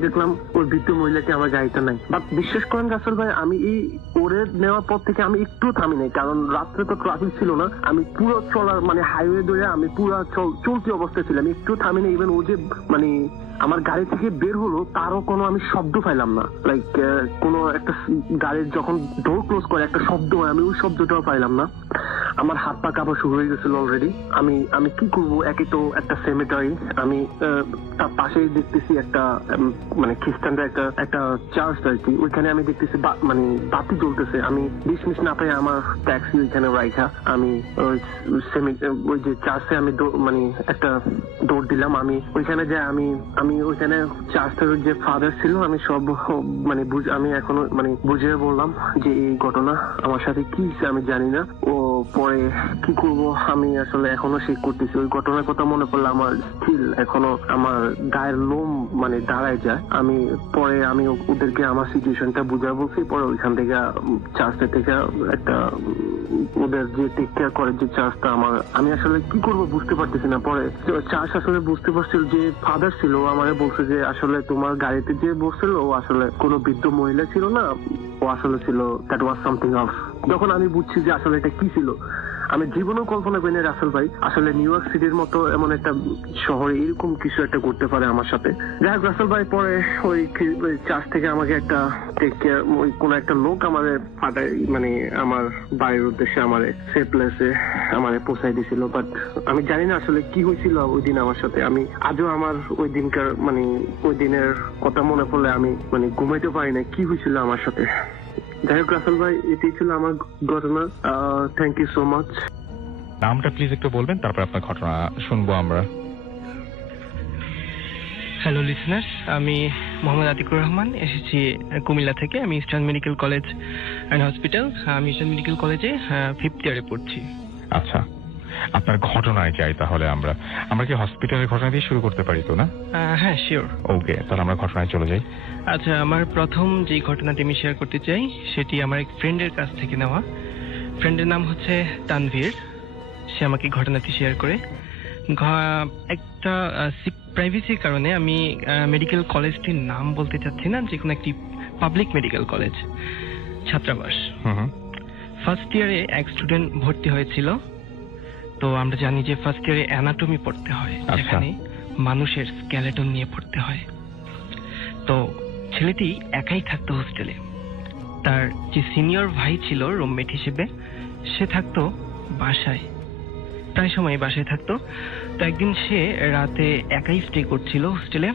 দেখলাম ওই বৃদ্ধ মহিলাকে আমার গাড়িতে নাই। বাট বিশ্বাস করেন রাসেল ভাই, আমি এই ওরে নেওয়ার পর থেকে আমি একটু থামি নাই, কারণ রাত্রে তো ট্রাফিক ছিল না। আমি পুরো চলার মানে হাইওয়ে ধরে আমি পুরো চলতি অবস্থায় ছিলাম, একটু থামি নাই। ইভেন ও যে মানে আমার গাড়ি থেকে বের হলো, তারও কোনো আমি শব্দ পাইলাম না। লাইক কোনো একটা গাড়ির যখন ডোর ক্লোজ করে একটা শব্দ হয়, আমি ওই শব্দটাও পাইলাম না। আমার হাত পা কাঁপা শুরু হয়ে গেছিল অলরেডি। আমি কি করবো, একই তো একটা সেমেটারি, আমি তার পাশেই দেখতেছি একটা মানে খ্রিস্টানরা একটা চার্চ আর কি, ওইখানে আমি দেখতেছি মানে বাতি জ্বলতেছে। আমি ডিসমিস না পেয়ে আমার ট্যাক্সি ওইখানে রাইখা আমি ওই যে চার্চে আমি মানে একটা দৌড় দিলাম। আমি ওইখানে যাই, আমি ওইখানে চার্চের যে ফাদার ছিল আমি সব মানে আমি এখনো মানে বুঝিয়ে বললাম যে এই ঘটনা আমার সাথে কি আমি জানি না। ও পরে কি করব, আমি আসলে এখনো সেই করতেছি। ওই ঘটনার কথা মনে পড়লে আমার স্টিল এখনো আমার গায়ের লোম মানে দাঁড়ায় যায়। আমি পরে আমি ওদেরকে আমার সিচুয়েশনটা বুঝা বলছি। পরে ওইখান থেকে চার্চটা থেকে একটা ওদের যে টেক কেয়ার করে যে চার্চটা আমি আসলে কি করব বুঝতে পারতেছি না। পরে চার্চ আসলে বুঝতে পারছিল যে ফাদার ছিল, আমারে বলছে যে আসলে তোমার গাড়িতে যে বসছিল ও আসলে কোনো বৃদ্ধ মহিলা ছিল না, ও আসলে ছিল দ্যাট ওয়াজ সামথিং এলস। যখন আমি বুঝছি যে আসলে এটা কি ছিল, আমি জীবনেও কল্পনা করিনি রাসেল ভাই আসলে নিউ ইয়র্ক সিটির মতো এমন একটা শহরে এরকম কিছু একটা করতে পারে আমার সাথে। যাই হোক রাসেল ভাই, পরে ওই চার্চ থেকে আমাকে একটা টেক কেয়ার ওই কোন একটা লোক আমাদের পাঠায় মানে আমার বাড়ির উদ্দেশ্যে আমারে সেফ প্লেসে আমারে পৌঁছাই দিছিল। বাট আমি জানি না আসলে কি হয়েছিল ওই দিন আমার সাথে। আমি আজও আমার ওই দিনকার মানে ওই দিনের কথা মনে পড়লে আমি মানে ঘুমাইতে পারি না কি হয়েছিল আমার সাথে। যাই হোক রাসেল ভাই, এটাই ছিল আমার ঘটনা। Thank you so much. নামটা প্লিজ একটু বলবেন, তারপর আপনার ঘটনা শুনবো আমরা। হ্যালো লিসনার্স, আমি মোহাম্মদ আতিকুর রহমান, এসেছি কুমিল্লা থেকে। আমি eastern medical college and hospital, আমি ইস্টার্ন মেডিকেল কলেজে 5th ইয়ারে পড়ছি। আচ্ছা, আপনার ঘটনায় যাই তাহলে। আমরা কি হসপিটালের ঘটনা দিয়ে শুরু করতে পারি তো না? হ্যাঁ, শিওর। ওকে, তাহলে আমরা ঘটনায় চলে যাই। আচ্ছা, আমার প্রথম যে ঘটনাটি আমি শেয়ার করতে চাই সেটি আমার এক ফ্রেন্ডের কাছ থেকে নেওয়া। ফ্রেন্ডের নাম হচ্ছে তানভীর। সে আমাকে ঘটনাটি শেয়ার করে। একটা প্রাইভেসির কারণে আমি মেডিকেল কলেজটির নাম বলতে চাচ্ছি না, যে কোনো একটি পাবলিক মেডিকেল কলেজ ছাত্রাবাস। ফার্স্ট ইয়ারে এক স্টুডেন্ট ভর্তি হয়েছিল। তো আমরা জানি যে ফার্স্ট ইয়ারে অ্যানাটমি পড়তে হয়, যেখানে মানুষের স্কেলেটন নিয়ে পড়তে হয়। তো ছেলেটি একাই থাকতো হোস্টেলে। তার যে সিনিয়র ভাই ছিল রুমমেট হিসেবে, সে থাকতো বাসায়, প্রায় সময় বাসায় থাকতো। তো একদিন সে রাতে একাই স্টে করছিল হোস্টেলে।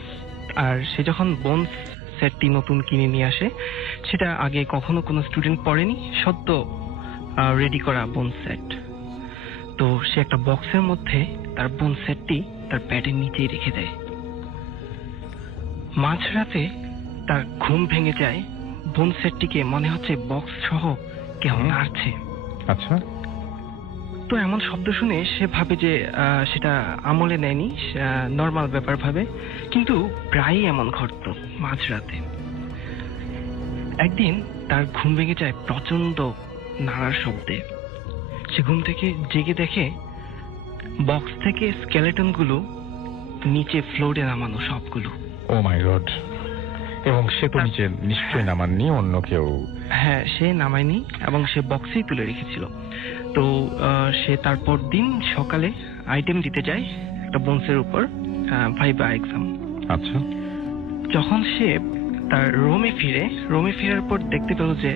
আর সে যখন বোনস সেটটি নতুন কিনে নিয়ে আসে, সেটা আগে কখনো কোনো স্টুডেন্ট পড়েনি, সদ্য রেডি করা বোনস সেট। তো সে একটা বক্সের মধ্যে তার বোন সেটটি তার ব্যাডের নিচেই রেখে দেয়। মাঝরাতে তার ঘুম ভেঙে যায়। বোন সেটটিকে মনে হচ্ছে বক্স সহ কেউ নাড়ছে। আচ্ছা। তো এমন শব্দ শুনে সে ভাবে যে সেটা আমলে নেয়নি, নর্মাল ব্যাপার ভাবে, কিন্তু প্রায়ই এমন ঘটতো মাঝরাতে। একদিন তার ঘুম ভেঙে যায় প্রচন্ড নাড়ার শব্দে। সে ঘুম থেকে জেগে দেখে বক্স থেকে স্কেলেটন গুলো নিচে ফ্লোরে নামানো সবগুলো। ও মাই গড! এবং সে তো নিচে নিশ্চয়ই নামাননি, অন্য কেউ? হ্যাঁ, সে নামায়নি এবং সে বক্সেই তুলে রেখেছিল। তো সে তারপর দিন সকালে আইটেম দিতে যায় একটা বোনসের উপর, ভাইবা এক্সাম। আচ্ছা। যখন সে তার রুমে ফেরার পর দেখতে পেল যে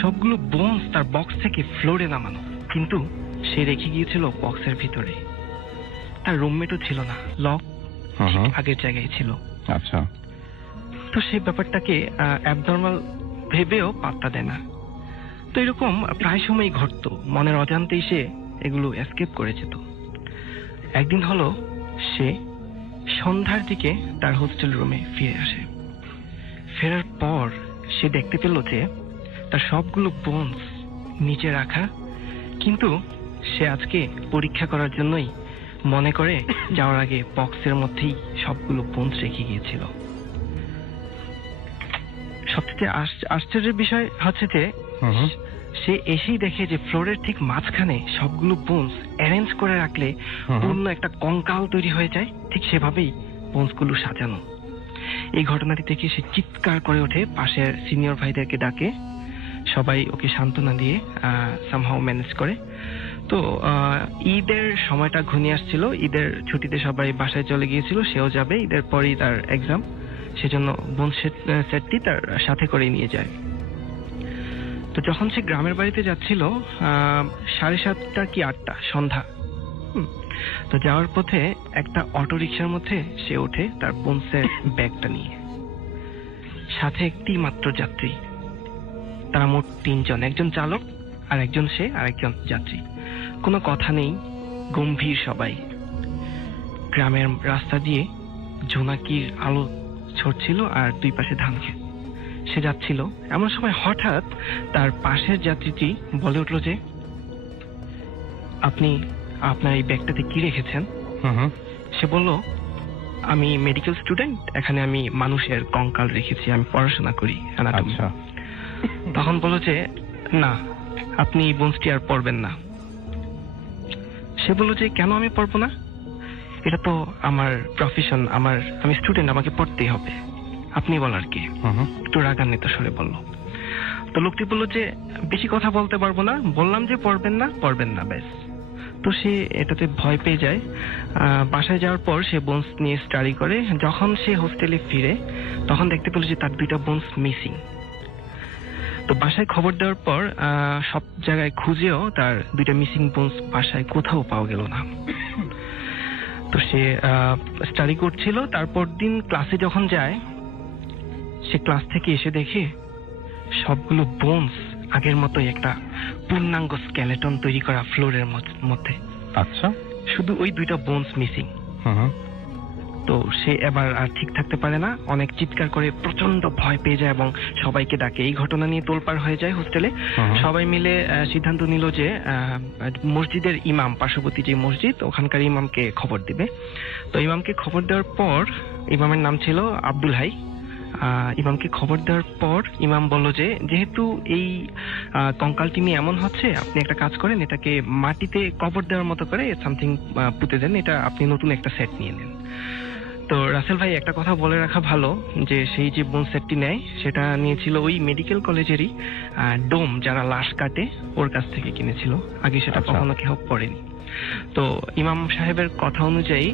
সবগুলো বোনস তার বক্স থেকে ফ্লোরে নামানো, কিন্তু সে রেখে গিয়েছিল বক্সের ভিতরে। তার রুমমেটও ছিল না, লক আগের জায়গায় ছিল। আচ্ছা। তো সেই ব্যাপারটাকে অ্যাবনর্মাল ভেবেও পাত্তা দেয় না। তো এরকম প্রায় সময়ই ঘটতো, মনের অজান্তেই সে এগুলো এসকেপ করে যেত। একদিন হলো সে সন্ধ্যার দিকে তার হোস্টেল রুমে ফিরে আসে। ফেরার পর সে দেখতে পেল যে তার সবগুলো বোনস নিচে রাখা, কিন্তু সে আজকে পরীক্ষা করার জন্যই মনে করে যাওয়ার আগে বক্সের মধ্যেই সবগুলো বোনস রেখে গিয়েছিল। সবচেয়ে আশ্চর্যের বিষয় হচ্ছে যে সে এসেই দেখে যে ফ্লোরের ঠিক মাঝখানে সবগুলো বোনস অ্যারেঞ্জ করে রাখলে পূর্ণ একটা কঙ্কাল তৈরি হয়ে যায়, ঠিক সেভাবেই বোনস গুলো সাজানো। এই ঘটনাটি থেকে সে চিৎকার করে ওঠে, পাশের সিনিয়র ভাইদেরকে ডাকে, সবাই ওকে সান্ত্বনা দিয়ে সামহাও ম্যানেজ করে। তো ঈদের সময়টা ঘনিয়ে আসছিল, ঈদের ছুটিতে সবাই বাসায় চলে গিয়েছিল, সেও যাবে, ঈদের পরই তার এক্সাম, সেজন্য বোন সেটটি তার সাথে করে নিয়ে যায়। তো যখন সে গ্রামের বাড়িতে যাচ্ছিল, 7:30 কি 8টা সন্ধ্যা। তো যাওয়ার পথে একটা অটো রিকশার মধ্যে সে ওঠে তার বোনসের ব্যাগটা নিয়ে, সাথে একটি মাত্র যাত্রী। তারা মোট 3 জন, একজন চালক আর একজন সে আর একজন যাত্রী। কোনো কথা নেই, গম্ভীর সবাই। গ্রামের রাস্তা দিয়ে জোনাকির আলো ছড়ছিল আর দুই পাশে ধান ক্ষেত। সে যাচ্ছিল, এমন সময় হঠাৎ তার পাশের যাত্রীটি বলে উঠল যে, আপনি আপনার এই ব্যাগটাতে কি রেখেছেন? সে বলল, আমি মেডিকেল স্টুডেন্ট, এখানে আমি মানুষের কঙ্কাল রেখেছি, আমি পড়াশোনা করি অ্যানাটমি। তখন বলল যে, না, আপনি এই বোনসটি আর পড়বেন না। সে বলল যে, কেন আমি পড়বো না? এটা তো আমার প্রফেশন, আমি স্টুডেন্ট, আমাকে পড়তেই হবে। আপনি বলার কি? একটু রাগান্বিত স্বরে বলল। তো লোকটি বলল যে, বেশি কথা বলতে পারবো না, বললাম যে পড়বেন না, ব্যাস। তো সে এটাতে ভয় পেয়ে যায়। বাসায় যাওয়ার পর সে বোনস নিয়ে স্টাডি করে। যখন সে হোস্টেলে ফিরে তখন দেখতে পেল যে তার 2টা বোনস মিসিং। তো বাসায় খবর দেওয়ার পর সব জায়গায় খুঁজেও তার 2টা মিসিং বোনস বাসায় কোথাও পাওয়া গেল না। তো সে স্টাডি করছিল। তারপর দিন ক্লাসে যখন যায়, সে ক্লাস থেকে এসে দেখে সবগুলো বোনস আগের মতোই একটা পূর্ণাঙ্গ স্কেলেটন তৈরি করা ফ্লোরের মধ্যে। আচ্ছা, শুধু ওই 2টা বোনস মিসিং। তো সে এবার আর ঠিক থাকতে পারে না, অনেক চিৎকার করে প্রচন্ড ভয় পেয়ে যায় এবং সবাইকে ডাকে। এই ঘটনা নিয়ে তোলপাড় হয়ে যায় হোস্টেলে। সবাই মিলে সিদ্ধান্ত নিল যে মসজিদের ইমাম, পার্শ্ববর্তী যে মসজিদ, ওখানকার ইমামকে খবর দিবে। তো ইমামকে খবর দেওয়ার পর, ইমামের নাম ছিল আব্দুল হাই, ইমামকে খবর দেওয়ার পর ইমাম বলল যে, যেহেতু এই কঙ্কালটি নিয়ে এমন হচ্ছে, আপনি একটা কাজ করেন, এটাকে মাটিতে কবর দেওয়ার মতো করে সামথিং পুঁতে দেন, এটা আপনি নতুন একটা সেট নিয়ে নেন। তো রাসেল ভাই, একটা কথা বলে রাখা ভালো যে সেই যে বোন সেটটি নেয় সেটা নিয়েছিল ওই মেডিকেল কলেজেরই ডোম, যারা লাশ কাটে, ওর কাছ থেকে কিনেছিল। আগে সেটা কখনো কেউ পড়েনি। তো ইমাম সাহেবের কথা অনুযায়ী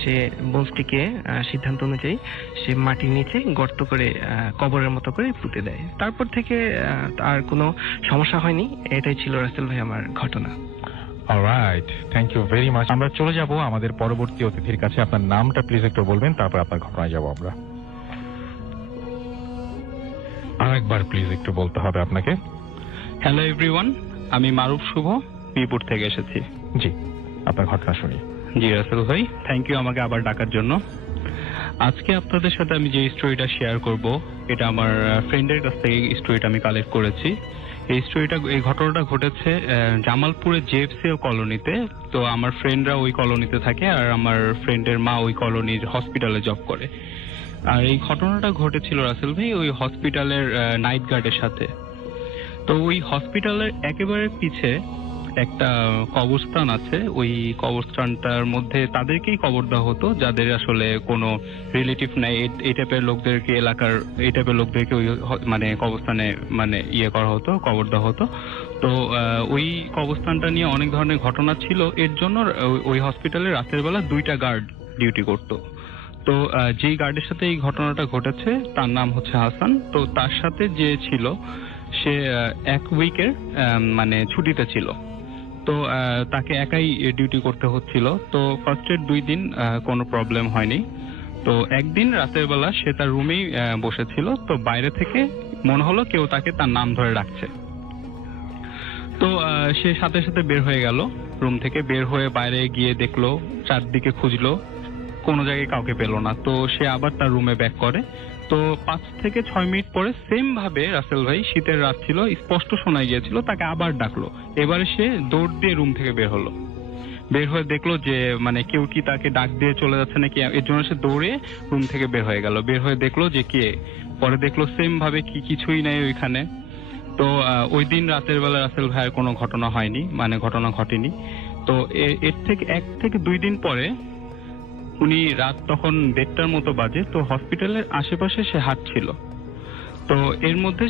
সে বোনসটিকে সিদ্ধান্ত অনুযায়ী সে মাটির নিচে গর্ত করে কবরের মতো করে পুঁতে দেয়। তারপর থেকে আর কোনো সমস্যা হয়নি। এটাই ছিল রাসেল ভাই আমার ঘটনা। Alright, thank you very much. আমরা চলে যাব আমাদের পরবর্তী অতিথির কাছে। আপনার নামটা প্লিজ একটু বলবেন, তারপর আপনার ঘটনায় যাব আমরা। আরেকবার প্লিজ একটু বলতে হবে আপনাকে। হ্যালো এভরিওয়ান, আমি মারুফ শুভ, মিরপুর থেকে এসেছি। জি, আপনার ঘটনা শুনি। জি রাসেল ভাই, থ্যাংক ইউ আমাকে আবার ডাকার জন্য। আজকে আপনাদের সাথে আমি যে স্টোরিটা শেয়ার করব, এটা আমার ফ্রেন্ডের কাছ থেকে স্টোরিটা আমি কালেক্ট করেছি। এই ঘটনাটা ঘটেছে জামালপুরের জেএফসিও কলোনিতে। তো আমার ফ্রেন্ডরা ওই কলোনিতে থাকে আর আমার ফ্রেন্ডের মা ওই কলোনির হসপিটালে জব করে। আর এই ঘটনাটা ঘটেছিল রাসেল ভাই ওই হসপিটালের নাইট গার্ডের সাথে। তো ওই হসপিটালের একেবারে পিছে একটা কবরস্থান আছে। ওই কবরস্থানটার মধ্যে তাদেরকেই কবর দেওয়া হতো যাদের আসলে কোনো রিলেটিভ নাই। এই টাইপের লোকদেরকে, এলাকার এই টাইপের লোকদেরকে ওই মানে কবরস্থানে মানে করা হতো, কবর দেওয়া হতো। তো ওই কবরস্থানটা নিয়ে অনেক ধরনের ঘটনা ছিল। এর জন্য ওই হসপিটালে রাতের বেলা 2টা গার্ড ডিউটি করতো। তো যেই গার্ডের সাথে এই ঘটনাটা ঘটেছে তার নাম হচ্ছে হাসান। তো তার সাথে যে ছিল সে 1 উইকের মানে ছুটিতে ছিল। তো তাকে একাই ডিউটি করতে হচ্ছিল। তো ফার্স্টের 2 দিন কোনো প্রবলেম হয়নি। তো একদিন রাতের বেলা সে তার রুমেই বসেছিল। তো বাইরে থেকে মনে হলো কেউ তাকে তার নাম ধরে ডাকছে। তো সে সাথে সাথে বের হয়ে গেল, রুম থেকে বের হয়ে বাইরে গিয়ে দেখলো, চারদিকে খুঁজলো, কোনো জায়গায় কাউকে পেল না। তো সে আবার তার রুমে ব্যাক করে। তো 5 থেকে 6 মিনিট পরে সেম ভাবে রাসেল ভাই, শীতের রাত ছিল, স্পষ্ট শোনা গিয়েছিল, তাকে আবার ডাকলো। এবারে সে দৌড় দিয়ে রুম থেকে বের হলো। বের হয়ে দেখলো যে মানে কেউ কি তাকে ডাক দিয়ে চলে যাচ্ছে নাকি, এর জন্য সে দৌড়ে রুম থেকে বের হয়ে গেল। বের হয়ে দেখলো যে কে, পরে দেখলো সেম ভাবে কিছুই নাই ওইখানে। তো ওই দিন রাতের বেলা রাসেল ভাইয়ের কোনো ঘটনা হয়নি, মানে ঘটনা ঘটেনি। তো এর থেকে 1 থেকে 2 দিন পরে উনি রাত তখন 1:30টার মতো বাজে। তো হসপিটালের আশেপাশে সে হাঁটছিল। তো এর মধ্যে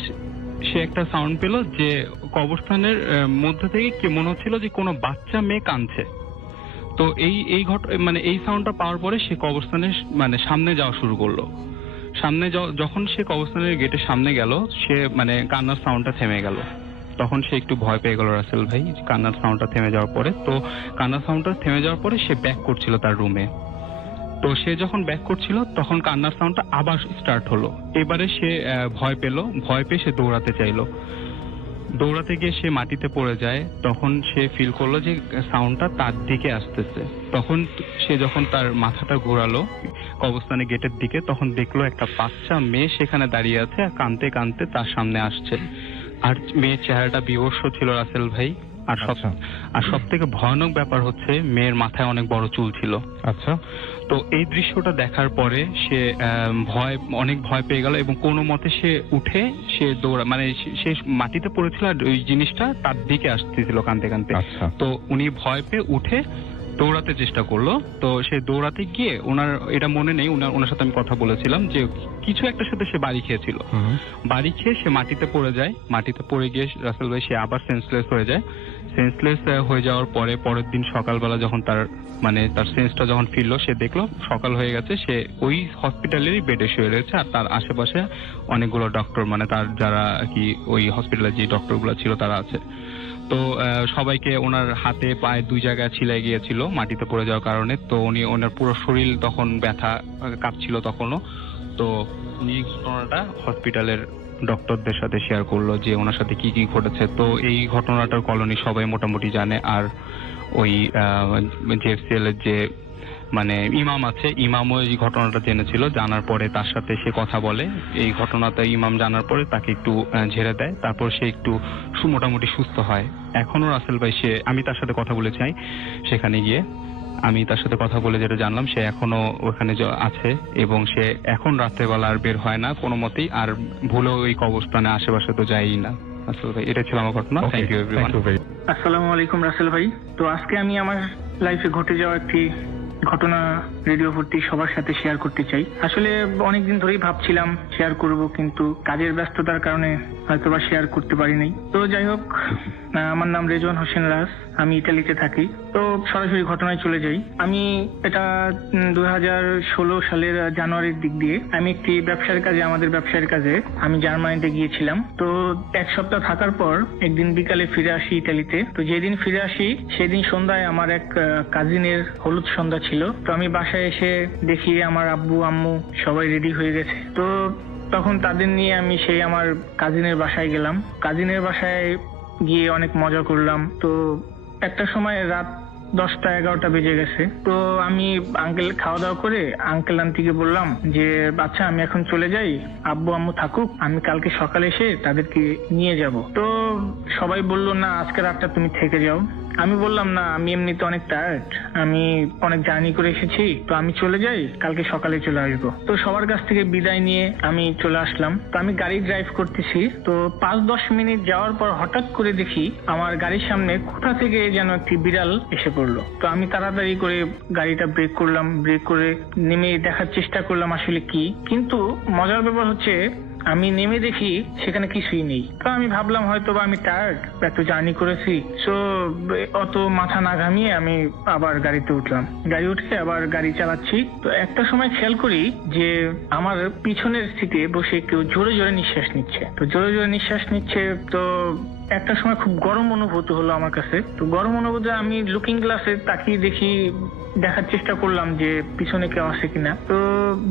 সে একটা সাউন্ড পেল যে কবরস্থানের মধ্যে থেকে কি মনে হচ্ছিল যে কোনো বাচ্চা মেয়ে কাঁদছে। তো এই সাউন্ডটা পাওয়ার পরে সে কবরস্থানের মানে সামনে যাওয়া শুরু করলো। সামনে যখন সে কবরস্থানের গেটের সামনে গেল, সে মানে কান্নার সাউন্ডটা থেমে গেল। তখন সে একটু ভয় পেয়ে গেল রাসেল ভাই, কান্নার সাউন্ডটা থেমে যাওয়ার পরে। তো কান্নার সাউন্ডটা থেমে যাওয়ার পরে সে ব্যাক করছিল তার রুমে। তো সে যখন ব্যাক করছিল তখন কান্নার সাউন্ডটা আবার স্টার্ট হলো। এবারে সে ভয় পেয়ে সে দৌড়াতে চাইলো। দৌড়াতে গিয়ে সে মাটিতে পড়ে যায়। তখন সে ফিল করলো যে সাউন্ডটা তার দিকে আসতেছে। তখন সে যখন তার মাথাটা ঘোরালো কবরস্থানের গেটের দিকে, তখন দেখলো একটা বাচ্চা মেয়ে সেখানে দাঁড়িয়ে আছে আর কাঁদতে কাঁদতে তার সামনে আসছে। আর মেয়ের চেহারাটা বিভৎস ছিল রাসেল ভাই। আর সব থেকে ভয়ানক ব্যাপার হচ্ছে মেয়ের মাথায় অনেক বড় চুল ছিল। আচ্ছা। তো এই দৃশ্যটা দেখার পরে সে অনেক ভয় পেয়ে গেল এবং কোনো মতে সে উঠে সে সে মাটিতে পড়েছিল আর ওই জিনিসটা তার দিকে আসতেছিল কাঁদতে কাঁদতে। তো উনি ভয় পেয়ে উঠে দৌড়াতে চেষ্টা করলো। তো সে দৌড়াতে গিয়ে ওনার এটা মনে নেই, ওনার সাথে আমি কথা বলেছিলাম যে কিছু একটা সাথে সে বাড়ি খেয়েছিল। বাড়ি খেয়ে সে মাটিতে পড়ে যায়। মাটিতে পড়ে গিয়ে রাসেল ভাই সে আবার সেন্সলেস হয়ে যায়। সেন্সলেস হয়ে যাওয়ার পরে পরের দিন সকালবেলা যখন তার সেন্সটা যখন ফিরলো, সে দেখলো সকাল হয়ে গেছে, সে ওই হসপিটালেরই বেডে শুয়ে রয়েছে। আর তার আশেপাশে অনেকগুলো ডক্টর, তার যারা কি ওই হসপিটালে যে ডক্টরগুলো ছিল তারা আছে। তো সবাইকে ওনার হাতে পায়ে দুই জায়গায় ছিলাই গিয়েছিল মাটিতে পড়ে যাওয়ার কারণে। তো ওনার পুরো শরীর তখন ব্যথা কাঁপছিল তখনও। তো উনি ঘটনাটা হসপিটালের ডক্টরদের সাথে শেয়ার করলো যে ওনার সাথে কি কি ঘটেছে। তো এই ঘটনাটার কলোনি সবাই মোটামুটি জানে। আর ওই জেএফসিএল এর যে ইমাম আছে, ইমামও এই ঘটনাটা জেনেছিল। জানার পরে তার সাথে সে কথা বলে। এই ঘটনাটা ইমাম জানার পরে তাকে একটু ঝেড়ে দেয়। তারপর সে একটু মোটামুটি সুস্থ হয়। এখনো রাসেল ভাই আমি তার সাথে কথা বলে চাই, সেখানে গিয়ে আমি তার সাথে কথা বলে যেটা জানলাম সে এখনো ওখানে আছে এবং সে এখন রাত্রেবেলা আর বের হয় না কোনো মতেই, আর ভুলেও ওই কবরস্থানে আশেপাশে তো যায়ই না। রাসেল ভাই, এটা ছিল আমার ঘটনা। Thank you everyone. আসসালামু আলাইকুম রাসেল ভাই। তো আজকে আমি আমার লাইফে ঘটে যাওয়া একটি ঘটনা রেডিও ভর্তি সবার সাথে শেয়ার করতে চাই। আসলে অনেকদিন ধরেই ভাবছিলাম শেয়ার করব, কিন্তু কাজের ব্যস্ততার কারণে হয়তোবা শেয়ার করতে পারিনি। তো যাই হোক, আমার নাম রেজওয়ান হোসেন রাজ, আমি ইতালিতে থাকি। তো সরাসরি ঘটনায় চলে যাই। আমি এটা 2016 সালের জানুয়ারির দিক দিয়ে আমি একটি আমাদের ব্যবসার কাজে আমি জার্মানিতে গিয়েছিলাম। তো এক সপ্তাহ থাকার পর একদিন বিকালে ফিরে আসি ইতালিতে। তো যেদিন ফিরে আসি সেদিন সন্ধ্যায় আমার এক কাজিনের হলুদ সন্ধ্যা ছিল। তো আমি বাসায় এসে দেখি আমার আব্বু আম্মু সবাই রেডি হয়ে গেছে। তো তখন তাদের নিয়ে আমি সেই আমার কাজিনের বাসায় গেলাম। কাজিনের বাসায় গিয়ে অনেক মজা করলাম। তো একটা সময় রাত 10টা-11টা বেজে গেছে। তো আমি খাওয়া দাওয়া করে আঙ্কেল আন্টিকে বললাম যে আচ্ছা আমি এখন চলে যাই, আব্বু আম্মু থাকুক, আমি কালকে সকালে এসে তাদেরকে নিয়ে যাব। তো সবাই বলল না, আজকে রাতটা তুমি থেকে যাও। আমি বললাম না, আমি এমনিতে অনেক টায়ার্ড, আমি অনেক জার্নি করে এসেছি, তো আমি চলে যাই, কালকে সকালে চলে আসবো। তো সবার কাছ থেকে বিদায় নিয়ে আমি চলে আসলাম। তো আমি গাড়ি ড্রাইভ করতেছি। তো 5-10 মিনিট যাওয়ার পর হঠাৎ করে দেখি আমার গাড়ির সামনে কোথা থেকে যেন একটি বিড়াল এসে পড়লো। তো আমি তাড়াতাড়ি করে গাড়িটা ব্রেক করলাম, ব্রেক করে নেমে দেখার চেষ্টা করলাম আসলে কি। কিন্তু মজার ব্যাপার হচ্ছে আমি নেমে দেখি সেখানে কিছুই নেই। তো আমি ভাবলাম হয়তো বা আমি টায়ার্ড, এত জার্নি করেছি, সো অত মাথা না ঘামিয়ে আমি আবার গাড়িতে উঠলাম। গাড়ি উঠে আবার গাড়ি চালাচ্ছি। তো একটা সময় খেয়াল করি যে আমার পিছনের সিটে বসে কেউ জোরে জোরে নিঃশ্বাস নিচ্ছে। তো জোরে জোরে নিঃশ্বাস নিচ্ছে। তো একটা সময় খুব গরম অনুভূতি হলো আমার কাছে। তো গরম অনুভূতি আমি লুকিং গ্লাসে তাকিয়ে দেখি, দেখার চেষ্টা করলাম যে পিছনে কেউ আছে কিনা। তো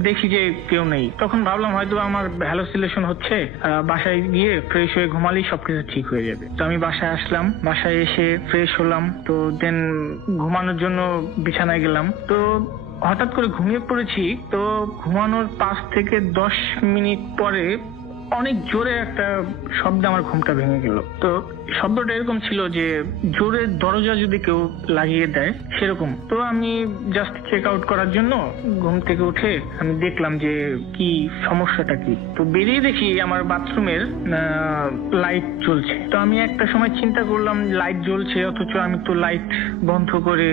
দেখি যে কেউ নেই। তখন ভাবলাম হয়তো আমার হ্যালোসিলেশন হচ্ছে, বাসায় গিয়ে ফ্রেশ হয়ে ঘুমালেই সবকিছু ঠিক হয়ে যাবে। তো আমি বাসায় আসলাম, বাসায় এসে ফ্রেশ হলাম। তো দেন ঘুমানোর জন্য বিছানায় গেলাম। তো হঠাৎ করে ঘুমিয়ে পড়েছি। তো ঘুমানোর 5 থেকে 10 মিনিট পরে অনেক জোরে একটা শব্দ আমার ঘুমটা ভেঙে গেল। তো শব্দটা এরকম ছিল যে জোরে দরজা যদি কেউ লাগিয়ে দেয় সেরকম। তো আমি জাস্ট চেক আউট করার জন্য ঘুম থেকে উঠে আমি দেখলাম যে কি সমস্যাটা কি। তো বেরিয়ে দেখি আমার বাথরুমের লাইট জ্বলছে। তো আমি একটা সময় চিন্তা করলাম লাইট জ্বলছে অথচ আমি তো লাইট বন্ধ করে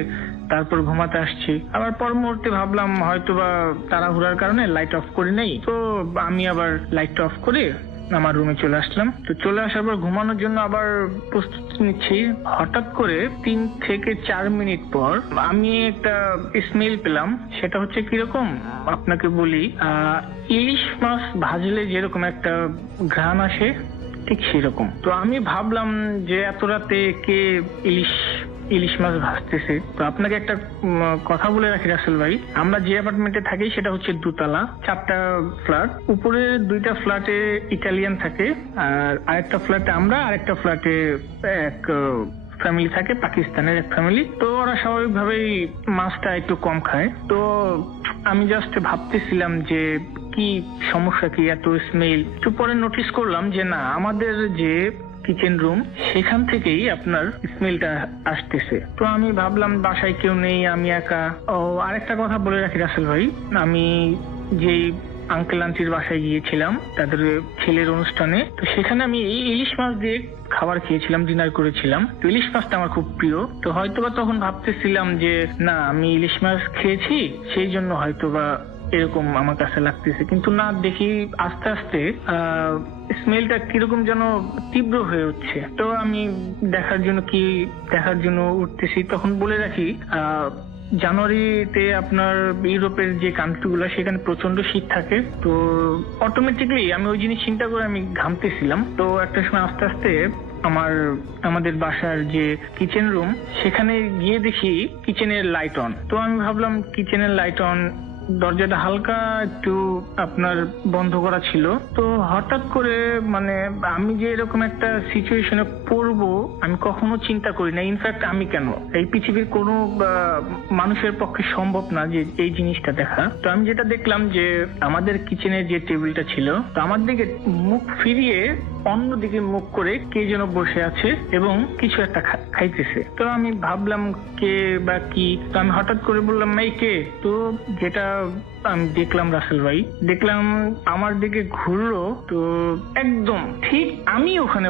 তারপর ঘুমাতে আসছি। আবার পর মুহূর্তে ভাবলাম হয়তো বা তাড়াহুড়ার কারণে লাইট অফ করি নাই। তো আমি আবার লাইটটা অফ করে আমার রুমে চলে আসলাম। তো চলে আসার পর ঘুমানোর জন্য আবার প্রস্তুতি নিচ্ছি। হঠাৎ করে 3 থেকে 4 মিনিট পর আমি একটা স্মেল পেলাম। সেটা হচ্ছে কিরকম আপনাকে বলি, ইলিশ মাছ ভাজলে যেরকম একটা ঘ্রাণ আসে ঠিক সেরকম। তো আমি ভাবলাম যে এত রাতে কে ইলিশ মাছ ভাজতেছে। তো আপনাকে একটা কথা বলে রাখি রাসেল ভাই, আমরা যে অ্যাপার্টমেন্টে থাকি সেটা হচ্ছে দোতলা, 4টা ফ্ল্যাট। উপরে 2টা ফ্ল্যাটে ইটালিয়ান থাকে, আর আরেকটা ফ্ল্যাটে আমরা, আরেকটা ফ্ল্যাটে এক ফ্যামিলি থাকে, পাকিস্তানের এক ফ্যামিলি। তো ওরা স্বাভাবিকভাবেই মাছটা একটু কম খায়। তো আমি জাস্ট ভাবতেছিলাম যে কি সমস্যা, কি এত স্মেল। তো পরে নোটিস করলাম যে না, আমাদের যে কিচেন রুম সেখান থেকেই আপনার স্মেলটা আসতেছে। তো আমি ভাবলাম বাসায় কেউ নেই, আমি একা। ও আরেকটা কথা বলে রাখি রাসেল ভাই, আমি যেই আঙ্কেল আন্টির বাসায় গিয়েছিলাম তাদের ছেলের অনুষ্ঠানে, তো সেখানে আমি এই ইলিশ মাছ দিয়ে খাবার খেয়েছিলাম, ডিনার করেছিলাম। তো ইলিশ মাছটা আমার খুব প্রিয়। তো হয়তোবা তখন ভাবতেছিলাম যে না, আমি ইলিশ মাছ খেয়েছি সেই জন্য হয়তোবা এরকম আমার কাছে লাগতেছে। কিন্তু না, দেখি আস্তে আস্তে স্মেলটা কিরকম যেন তীব্র হয়ে উঠছে। তো আমি দেখার জন্য উঠতেছি। তখন বলে রাখি জানুয়ারিতে আপনার ইউরোপের যে কান্ট্রিগুলো সেখানে প্রচন্ড শীত থাকে। তো অটোমেটিকলি আমি ওই জিনিস চিন্তা করে আমি ঘামতেছিলাম। তো একটা সময় আস্তে আস্তে আমাদের বাসার যে কিচেন রুম সেখানে গিয়ে দেখি কিচেনের লাইট অন। তো আমি ভাবলাম কিচেনের লাইট অন, দরজাটা হালকা একটু আপনার বন্ধ করা ছিল। তো হঠাৎ করে মানে আমি যে এরকম একটা সিচুয়েশনে পড়বো আমি কখনো চিন্তা করি না। ইনফ্যাক্ট আমি কেন, এই পৃথিবীর কোনো মানুষের পক্ষে সম্ভব না যে এই জিনিসটা দেখা। তো আমি যেটা দেখলাম যে আমাদের কিচেনের যে টেবিলটা ছিল, তো আমার দিকে মুখ ফিরিয়ে অন্যদিকে মুখ করে কে যেন বসে আছে এবং কিছু একটা খাইতেছে। তো আমি ভাবলাম কে বা কি। তো আমি হঠাৎ করে বললাম এই কে। তো যেটা আমি দেখলাম রাসেল ভাই, দেখলাম আমার দিকে ঘুরলো। তো একদম ঠিক আমি ওখানে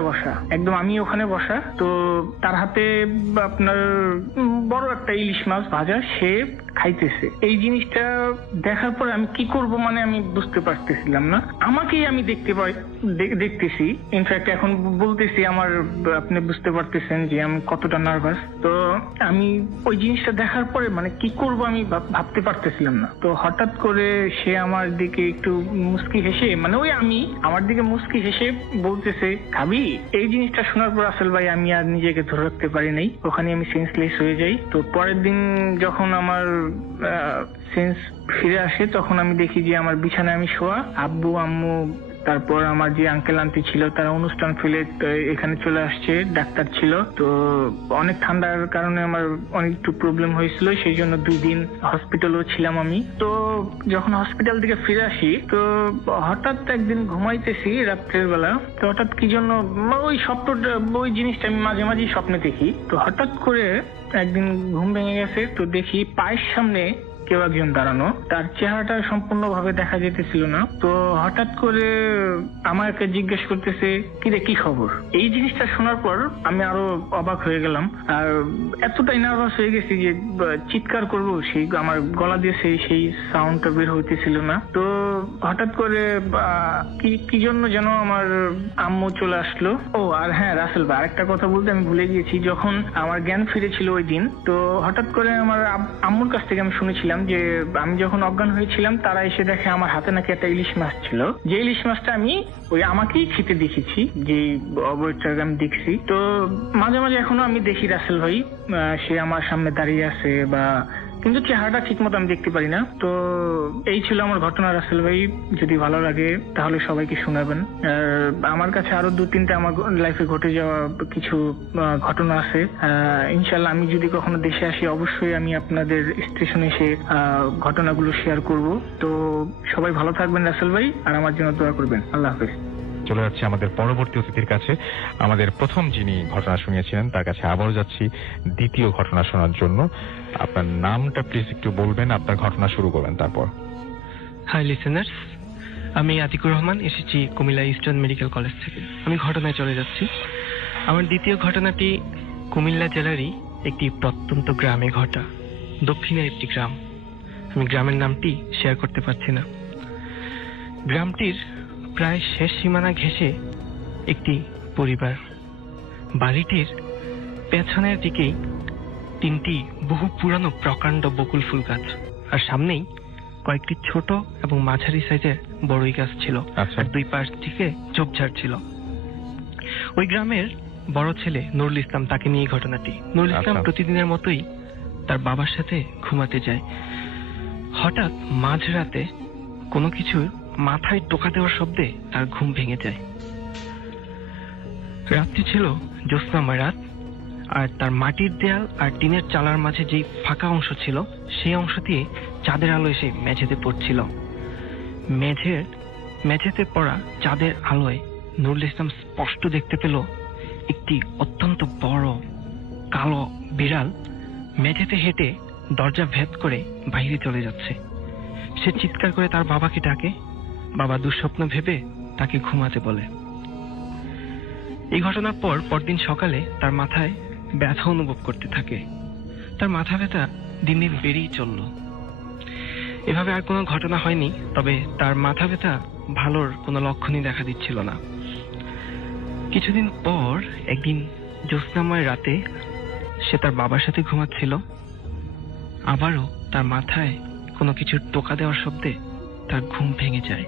বসা, তো তার হাতে আপনার বড় একটা ইলিশ মাছ ভাজা, সে খাইতেছে। এই জিনিসটা দেখার পরে আমি কি করব মানে আমি বুঝতে পারতেছিলাম না। আমাকেই আমি দেখতেছি। ইনফ্যাক্ট এখন বলতেছি আমার, আপনি বুঝতে পারতেছেন যে আমি কতটা নার্ভাস। তো আমি ওই জিনিসটা দেখার পরে মানে কি করব আমি ভাবতে পারতেছিলাম না। তো হঠাৎ করে সে আমার দিকে একটু মুস্কি হেসে, মানে ওই আমি আমার দিকে মুস্কি হেসে বলতেছে খাবি। এই জিনিসটা শোনার পর আসল ভাই আমি আর নিজেকে ধরে রাখতে পারি নাই, ওখানে আমি সেন্সলেস হয়ে যাই। তো পরের দিন যখন আমার সেন্স ফিরে আসে তখন আমি দেখি যে আমার বিছানায় আমি শোয়া, আব্বু আম্মু তারপর আমার যে আঙ্কেল আন্টি ছিল তারা অনুষ্ঠান ফেলে এখানে চলে আসছে, ডাক্তার ছিল। তো অনেক ঠান্ডার কারণে আমার অনেক একটু প্রবলেম হয়েছিল, সেই জন্য 2 দিন হসপিটালও ছিলাম আমি। তো যখন হসপিটাল থেকে ফিরে আসি তো হঠাৎ একদিন ঘুমাইতেছি রাত্রের বেলা, তো হঠাৎ কি জন্য ওই স্বপ্নটা, ওই জিনিসটা আমি মাঝে মাঝে স্বপ্নে দেখি। তো হঠাৎ করে একদিন ঘুম ভেঙে গেছে, তো দেখি পায়ের সামনে কেউ একজন দাঁড়ানো, তার চেহারাটা সম্পূর্ণভাবে দেখা যেতেছিল না। তো হঠাৎ করে আমাকে জিজ্ঞেস করতেছে কিরে কি খবর। এই জিনিসটা শোনার পর আমি আরো অবাক হয়ে গেলাম, আর এতটাই নার্ভাস হয়ে গেছি যে চিৎকার করব, সেই আমার গলা দিয়ে সেই সাউন্ডটা বের হইতেছিল না। তো হঠাৎ করে কি জন্য যেন আমার আম্মু চলে আসলো। ও আর হ্যাঁ রাসেল ভাই, আরেকটা কথা বলতে আমি ভুলে গিয়েছি। যখন আমার জ্ঞান ফিরেছিল ওই দিন, তো হঠাৎ করে আমার আম্মুর কাছ থেকে আমি শুনেছিলাম যে আমি যখন অজ্ঞান হয়েছিলাম তারা এসে দেখে আমার হাতে নাকি একটা ইলিশ মাছ ছিল, যে ইলিশ মাছটা আমি ওই আমাকেই খেতে দেখেছি, যে অবৈধটাকে আমি দেখছি। তো মাঝে মাঝে এখনো আমি দেখি রাসেল ভাই, সে আমার সামনে দাঁড়িয়ে আছে, বা কিন্তু চেহারাটা ঠিক মতো আমি দেখতে পারি না। তো এই ছিল আমার ঘটনা রাসেল ভাই, যদি ভালো লাগে তাহলে সবাইকে শোনাবেন। আমার কাছে আরো 2-3টা আমার লাইফে ঘটে যাওয়া কিছু ঘটনা আছে। ইনশাল্লাহ আমি যদি কখনো দেশে আসি অবশ্যই আমি আপনাদের স্টেশনে এসে ঘটনাগুলো শেয়ার করব। তো সবাই ভালো থাকবেন রাসেল ভাই, আর আমার জন্য দোয়া করবেন। আল্লাহ হাফেজ। চলে যাচ্ছি আমাদের পরবর্তী অতিথির কাছে। আমাদের প্রথম যিনি ঘটনা শুনিয়েছিলেন তার কাছে আবারও যাচ্ছি দ্বিতীয় ঘটনা শোনার জন্য। আপনার নামটা প্লিজ একটু বলবেন, আপনার ঘটনা শুরু করবেন তারপর। হাই লিসেনার্স, আমি আতিকুর রহমান, এসেছি কুমিল্লা ইস্টার্ন মেডিকেল কলেজ থেকে। আমি ঘটনায় চলে যাচ্ছি। আমার দ্বিতীয় ঘটনাটি কুমিল্লা জেলারই একটি প্রত্যন্ত গ্রামে ঘটা, দক্ষিণের একটি গ্রাম। আমি গ্রামের নামটি শেয়ার করতে পারছি না। গ্রামটির প্রায় শেষ সীমানা ঘেঁষে একটি পরিবার। বাড়িটির পেছনের দিকেই 3টি বহু পুরানো প্রকাণ্ড বকুল ফুল গাছ, আর সামনেই কয়েকটি ছোট এবং মাঝারি সাইজের বড়ই গাছ ছিল, আর 2 পাশ থেকে ঝোপঝাড় ছিল। ওই গ্রামের বড় ছেলে নুরুল ইসলাম, তাকে নিয়ে ঘটনাটি। নুরুল ইসলাম আচ্ছা। প্রতিদিনের মতোই তার বাবার সাথে ঘুমাতে যায়। হঠাৎ মাঝরাতে কোনো কিছু মাথায় টোকা দেওয়ার শব্দে তার ঘুম ভেঙে যায়। রাত্রি ছিল জ্যোৎস্নাময় রাত, আর তার মাটির দেয়াল আর টিনের চালার মাঝে যেই ফাঁকা অংশ ছিল সেই অংশ দিয়ে চাঁদের আলো এসে মেঝেতে পড়ছিল। মেঝেতে পড়া চাঁদের আলোয় নুরুল ইসলাম স্পষ্ট দেখতে পেল একটি অত্যন্ত বড় কালো বিড়াল মেঝেতে হেঁটে দরজা ভেদ করে বাইরে চলে যাচ্ছে। সে চিৎকার করে তার বাবাকে ডাকে। বাবা দুঃস্বপ্ন ভেবে তাকে ঘুমাতে বলে। এই ঘটনার পর পরদিন সকালে তার মাথায় ব্যথা অনুভব করতে থাকে। তার মাথা ব্যথা দিন দিন বেড়েই চলল। এভাবে আর কোনো ঘটনা হয়নি, তবে তার মাথা ব্যথা ভালোর কোনো লক্ষণই দেখা দিচ্ছিল না। কিছুদিন পর একদিন জ্যোৎস্নাময় রাতে সে তার বাবার সাথে ঘুমাচ্ছিল। আবারও তার মাথায় কোনো কিছুর টোকা দেওয়ার শব্দে তার ঘুম ভেঙে যায়।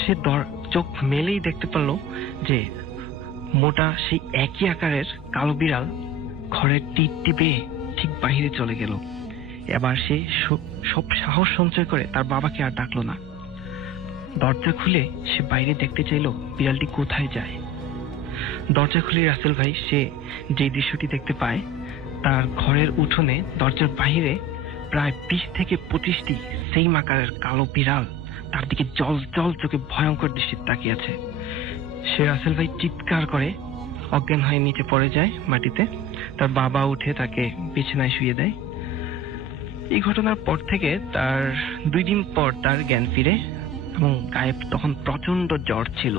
সে চোখ মেলেই দেখতে পেল যে মোটা সেই একই আকারের কালো বিড়াল ঘরের টিপটি বেয়ে ঠিক বাহিরে চলে গেল। এবার সে সব সাহস সঞ্চয় করে তার বাবাকে আর ডাকলো না। দরজা খুলে সে বাইরে দেখতে চাইল বিড়ালটি কোথায় যায়। দরজা খুলে রাসেল ভাই সে যে দৃশ্যটি দেখতে পায়, তার ঘরের উঠোনে দরজার বাহিরে প্রায় 20 থেকে 25টি সেই আকারের কালো বিড়াল তার দিকে জল জল চোখে ভয়ঙ্কর দৃষ্টিতে তাকিয়ে আছে। সে রাসেল ভাই চিৎকার করে অজ্ঞান হয়ে নিচে পড়ে যায় মাটিতে। তার বাবা উঠে তাকে বিছানায় শুয়ে দেয়। এই ঘটনার পর থেকে তার 2 দিন পর তার জ্ঞান ফিরে এবং গায়ে তখন প্রচন্ড জ্বর ছিল।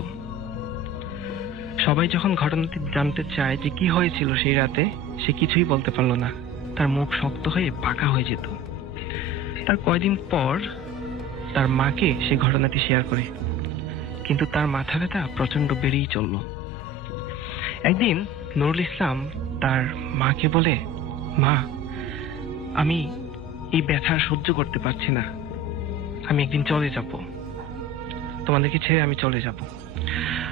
সবাই যখন ঘটনাটি জানতে চায় যে কি হয়েছিল সেই রাতে, সে কিছুই বলতে পারলো না। তার মুখ শক্ত হয়ে পাকা হয়ে যেত। তার কয়েকদিন পর তার মাকে সে ঘটনাটি শেয়ার করে, কিন্তু তার মাথা ব্যথা প্রচন্ড বেড়েই চলল। একদিন নুরুল ইসলাম তার মাকে বলে, মা, আমি এই ব্যথা সহ্য করতে পারছি না, আমি একদিন চলে যাব, তোমাদেরকে ছেড়ে আমি চলে যাব।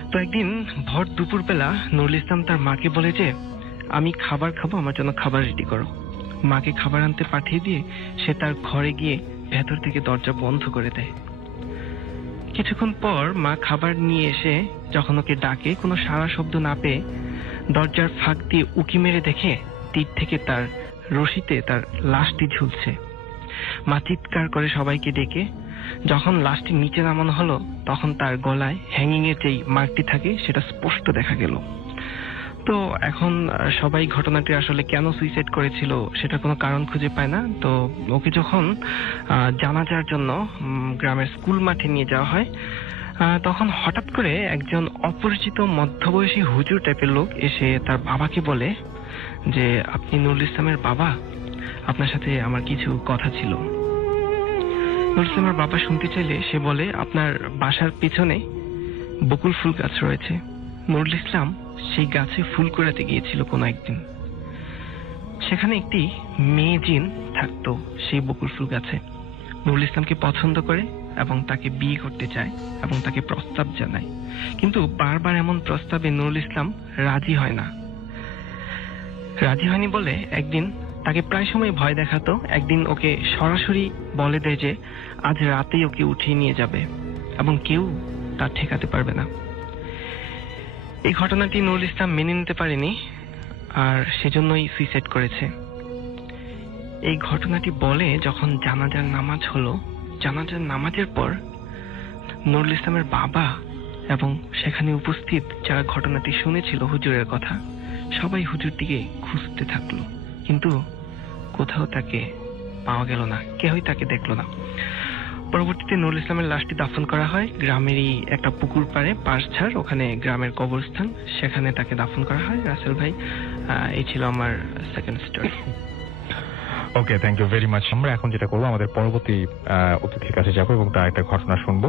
তো একদিন ভর দুপুরবেলা নুরুল ইসলাম তার মাকে বলে যে, আমি খাবার খাবো, আমার জন্য খাবার রেডি করো। মাকে খাবার আনতে পাঠিয়ে দিয়ে সে তার ঘরে গিয়ে ভেতর থেকে দরজা বন্ধ করে দেয়। কিছুক্ষণ পর মা খাবার নিয়ে এসে যখন ওকে ডাকে, কোনো সাড়া শব্দ না পেয়ে দরজার ফাঁক দিয়ে উকি মেরে দেখে তীর থেকে তার রশিতে তার লাশটি ঝুলছে। মা চিৎকার করে সবাইকে ডেকে যখন লাশটি নিচে নামানো হলো, তখন তার গলায় হ্যাঙ্গিং এর যেই মার্কটি থাকে সেটা স্পষ্ট দেখা গেল। তো এখন সবাই ঘটনাটি আসলে কেন সুইসাইড করেছিল সেটা কোনো কারণ খুঁজে পায় না। তো ওকে যখন জানাজার জন্য গ্রামের স্কুল মাঠে নিয়ে যাওয়া হয়, তখন হঠাৎ করে একজন অপরিচিত মধ্যবয়সী হুজুর টাইপের লোক এসে তার বাবাকে বলে যে, আপনি নুরুল ইসলামের বাবা, আপনার সাথে আমার কিছু কথা ছিল। নুরুল ইসলামের বাবা শুনতে চাইলে সে বলে, আপনার বাসার পেছনে বকুল ফুল গাছ রয়েছে। নুরুল ইসলাম সেই গাছে ফুল কুড়াতে গিয়েছিল কোনো একদিন। সেখানে একটি মেয়ে জিন থাকতো সেই বকুল ফুল গাছে। নুরুল ইসলামকে পছন্দ করে এবং তাকে বিয়ে করতে চায় এবং তাকে প্রস্তাব জানায়, কিন্তু বারবার এমন প্রস্তাবে নুরুল ইসলাম রাজি হয় না। রাজি হয়নি বলে একদিন তাকে প্রায় সময় ভয় দেখাতো। একদিন ওকে সরাসরি বলে দেয় যে আজ রাতেই ওকে উঠিয়ে নিয়ে যাবে এবং কেউ তা ঠেকাতে পারবে না। এই ঘটনাটি নুরুল ইসলাম মেনে নিতে পারেনি, আর সেজন্যই সুইসাইড করেছে। এই ঘটনাটি বলে যখন জানাজার নামাজ হলো, জানাজার নামাজের পর নুরুল ইসলামের বাবা এবং সেখানে উপস্থিত যারা ঘটনাটি শুনেছিল হুজুরের কথা, সবাই হুজুর দিকে খুঁজতে থাকলো, কিন্তু কোথাও তাকে পাওয়া গেল না, কেউই তাকে দেখলো না। পরবর্তীতে নুরুল ইসলামের লাশটি দাফন করা হয় গ্রামেরই একটা পুকুর পাড়ে, পাশঝাড়, ওখানে গ্রামের কবরস্থান, সেখানে তাকে দাফন করা হয়। রাসেল ভাই, এই ছিল আমার second story. Okay, thank you very much. আমরা এখন যেটা করবো, আমাদের পরবর্তী অতিথির কাছে যাবো এবং তার একটা ঘটনা শুনবো।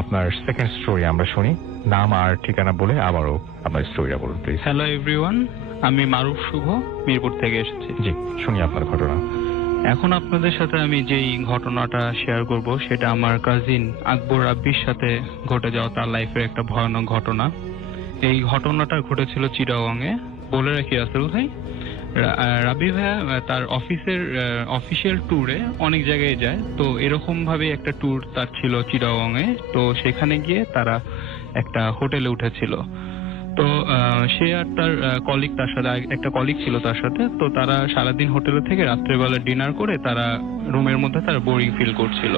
আপনার সেকেন্ড স্টোরি আমরা শুনি। নাম আর ঠিকানা বলে আবারও আপনার স্টোরিটা বলুন প্লিজ। হ্যালো এভরিওয়ান, আমি মারুফ শুভ, মিরপুর থেকে এসেছি। জি, শুনি আপনার ঘটনা। এখন আপনাদের সাথে আমি যেই ঘটনাটা শেয়ার করব সেটা আমার কাজিন আকবর রাব্বির সাথে ঘটে যাওয়া তার লাইফের একটা ভয়ানক ঘটনা। এই ঘটনাটা ঘটেছিল চিটাগংয়ে। বলে রাখি রাসেল ভাই, রাবি ভাইয়া তার অফিসিয়াল ট্যুরে অনেক জায়গায় যায়, তো এরকম ভাবে একটা ট্যুর তার ছিল চিটাগংয়ে। তো সেখানে গিয়ে তারা একটা হোটেলে উঠেছিল। তো সে আর তার কলিগ, তার সাথে একটা কলিগ ছিল তার সাথে। তো তারা সারাদিন হোটেলে থেকে রাত্রেবেলা ডিনার করে তারা রুমের মধ্যে তারা বোরিং ফিল করছিল।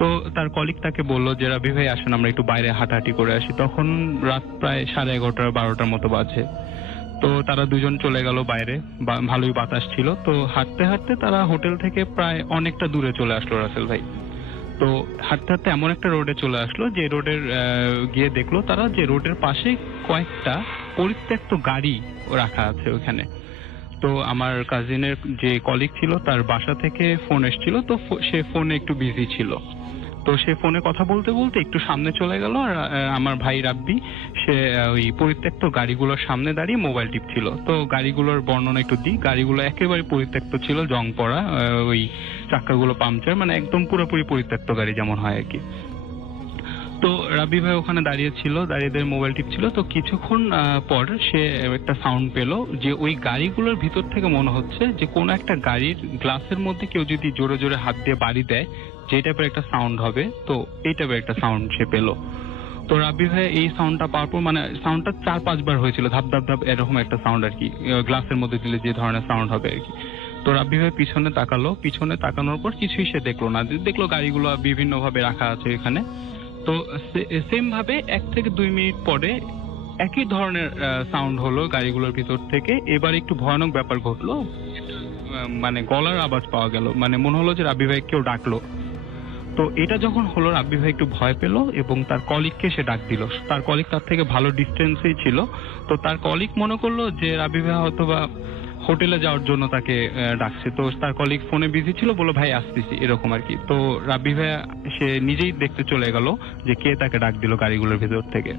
তো তার কলিগ তাকে বললো যে রাবি ভাই আসেন আমরা একটু বাইরে হাঁটাহাঁটি করে আসি। তখন রাত প্রায় 11:30-12টার মতো বাজে। তো তারা দুজন চলে গেল বাইরে, ভালোই বাতাস ছিল। তো হাঁটতে হাঁটতে তারা হোটেল থেকে প্রায় অনেকটা দূরে চলে আসলো রাসেল ভাই। তো হাঁটতে হাঁটতে এমন একটা রোডে চলে আসলো যে রোডের গিয়ে দেখলো তারা যে রোডের পাশে কয়েকটা পরিত্যক্ত গাড়ি রাখা আছে ওখানে। তো আমার কাজিনের যে কলিগ ছিল তার বাসা থেকে ফোন এসেছিল, তো সে ফোনে একটু বিজি ছিল। তো সে ফোনে কথা বলতে বলতে একটু সামনে চলে গেল, আর আমার ভাই রাব্বি সে ওই পরিত্যক্ত গাড়িগুলোর সামনে দাঁড়িয়ে মোবাইল টিপছিল। তো গাড়িগুলোর বর্ণনা একটু দিই। গাড়িগুলো একেবারে পরিত্যক্ত ছিল, জং পড়া, ওই চাকাগুলো পাংচার, মানে একদম পুরোপুরি পরিত্যক্ত গাড়ি যেমন হয় আর কি। তো রাব্বি ভাই ওখানে দাঁড়িয়েছিল, দাঁড়িয়ে মোবাইল টিপছিল। তো কিছুক্ষণ পর সে একটা সাউন্ড পেলো যে ওই গাড়িগুলোর ভিতর থেকে মনে হচ্ছে যে কোনো একটা গাড়ির গ্লাসের মধ্যে কেউ যদি জোরে জোরে হাত দিয়ে বাড়ি দেয় যে টাইপের একটা সাউন্ড হবে, তো এই টাইপের একটা সাউন্ড সে পেলো। তো রাব্বি ভাই এই সাউন্ডটা পাওয়ার পর, মানে সাউন্ডটা 4-5 বার হয়েছিল, ধাপ ধাপ ধাপ এরকম একটা সাউন্ড আর কি, গ্লাসের মধ্যে দিলে যে ধরনের সাউন্ড হবে আর কি। তো রাব্বি ভাই পিছনে তাকালো, পিছনে তাকানোর পর কিছুই সে দেখলো না, দেখলো গাড়িগুলো বিভিন্ন ভাবে রাখা আছে এখানে। তো সেম ভাবে 1 থেকে 2 মিনিট পরে একই ধরনের সাউন্ড হলো গাড়িগুলোর ভিতর থেকে। এবার একটু ভয়ানক ব্যাপার ঘটলো, মানে গলার আওয়াজ পাওয়া গেল, মানে মনে হলো যে রাব্বি ভাই কেউ ডাকলো। তো এটা যখন হলো রাব্বি ভাই একটু ভয় পেল এবং তার কলিগকে সে ডাক দিল। তার কলিগ তার থেকে ভালো ডিস্টেন্সেই ছিল। তো তার কলিগ মনে করলো যে রাব্বি ভাই হয়তোবা হোটেলে যাওয়ার জন্য তাকে ডাকছে। তো তার কলিগ ফোনে বিজি ছিল, বললো ভাই আসতেছি এরকম আর কি। তো রাব্বি ভাই সে নিজেই দেখতে চলে গেল যে কে তাকে ডাক দিল গাড়িগুলোর ভিতর থেকে।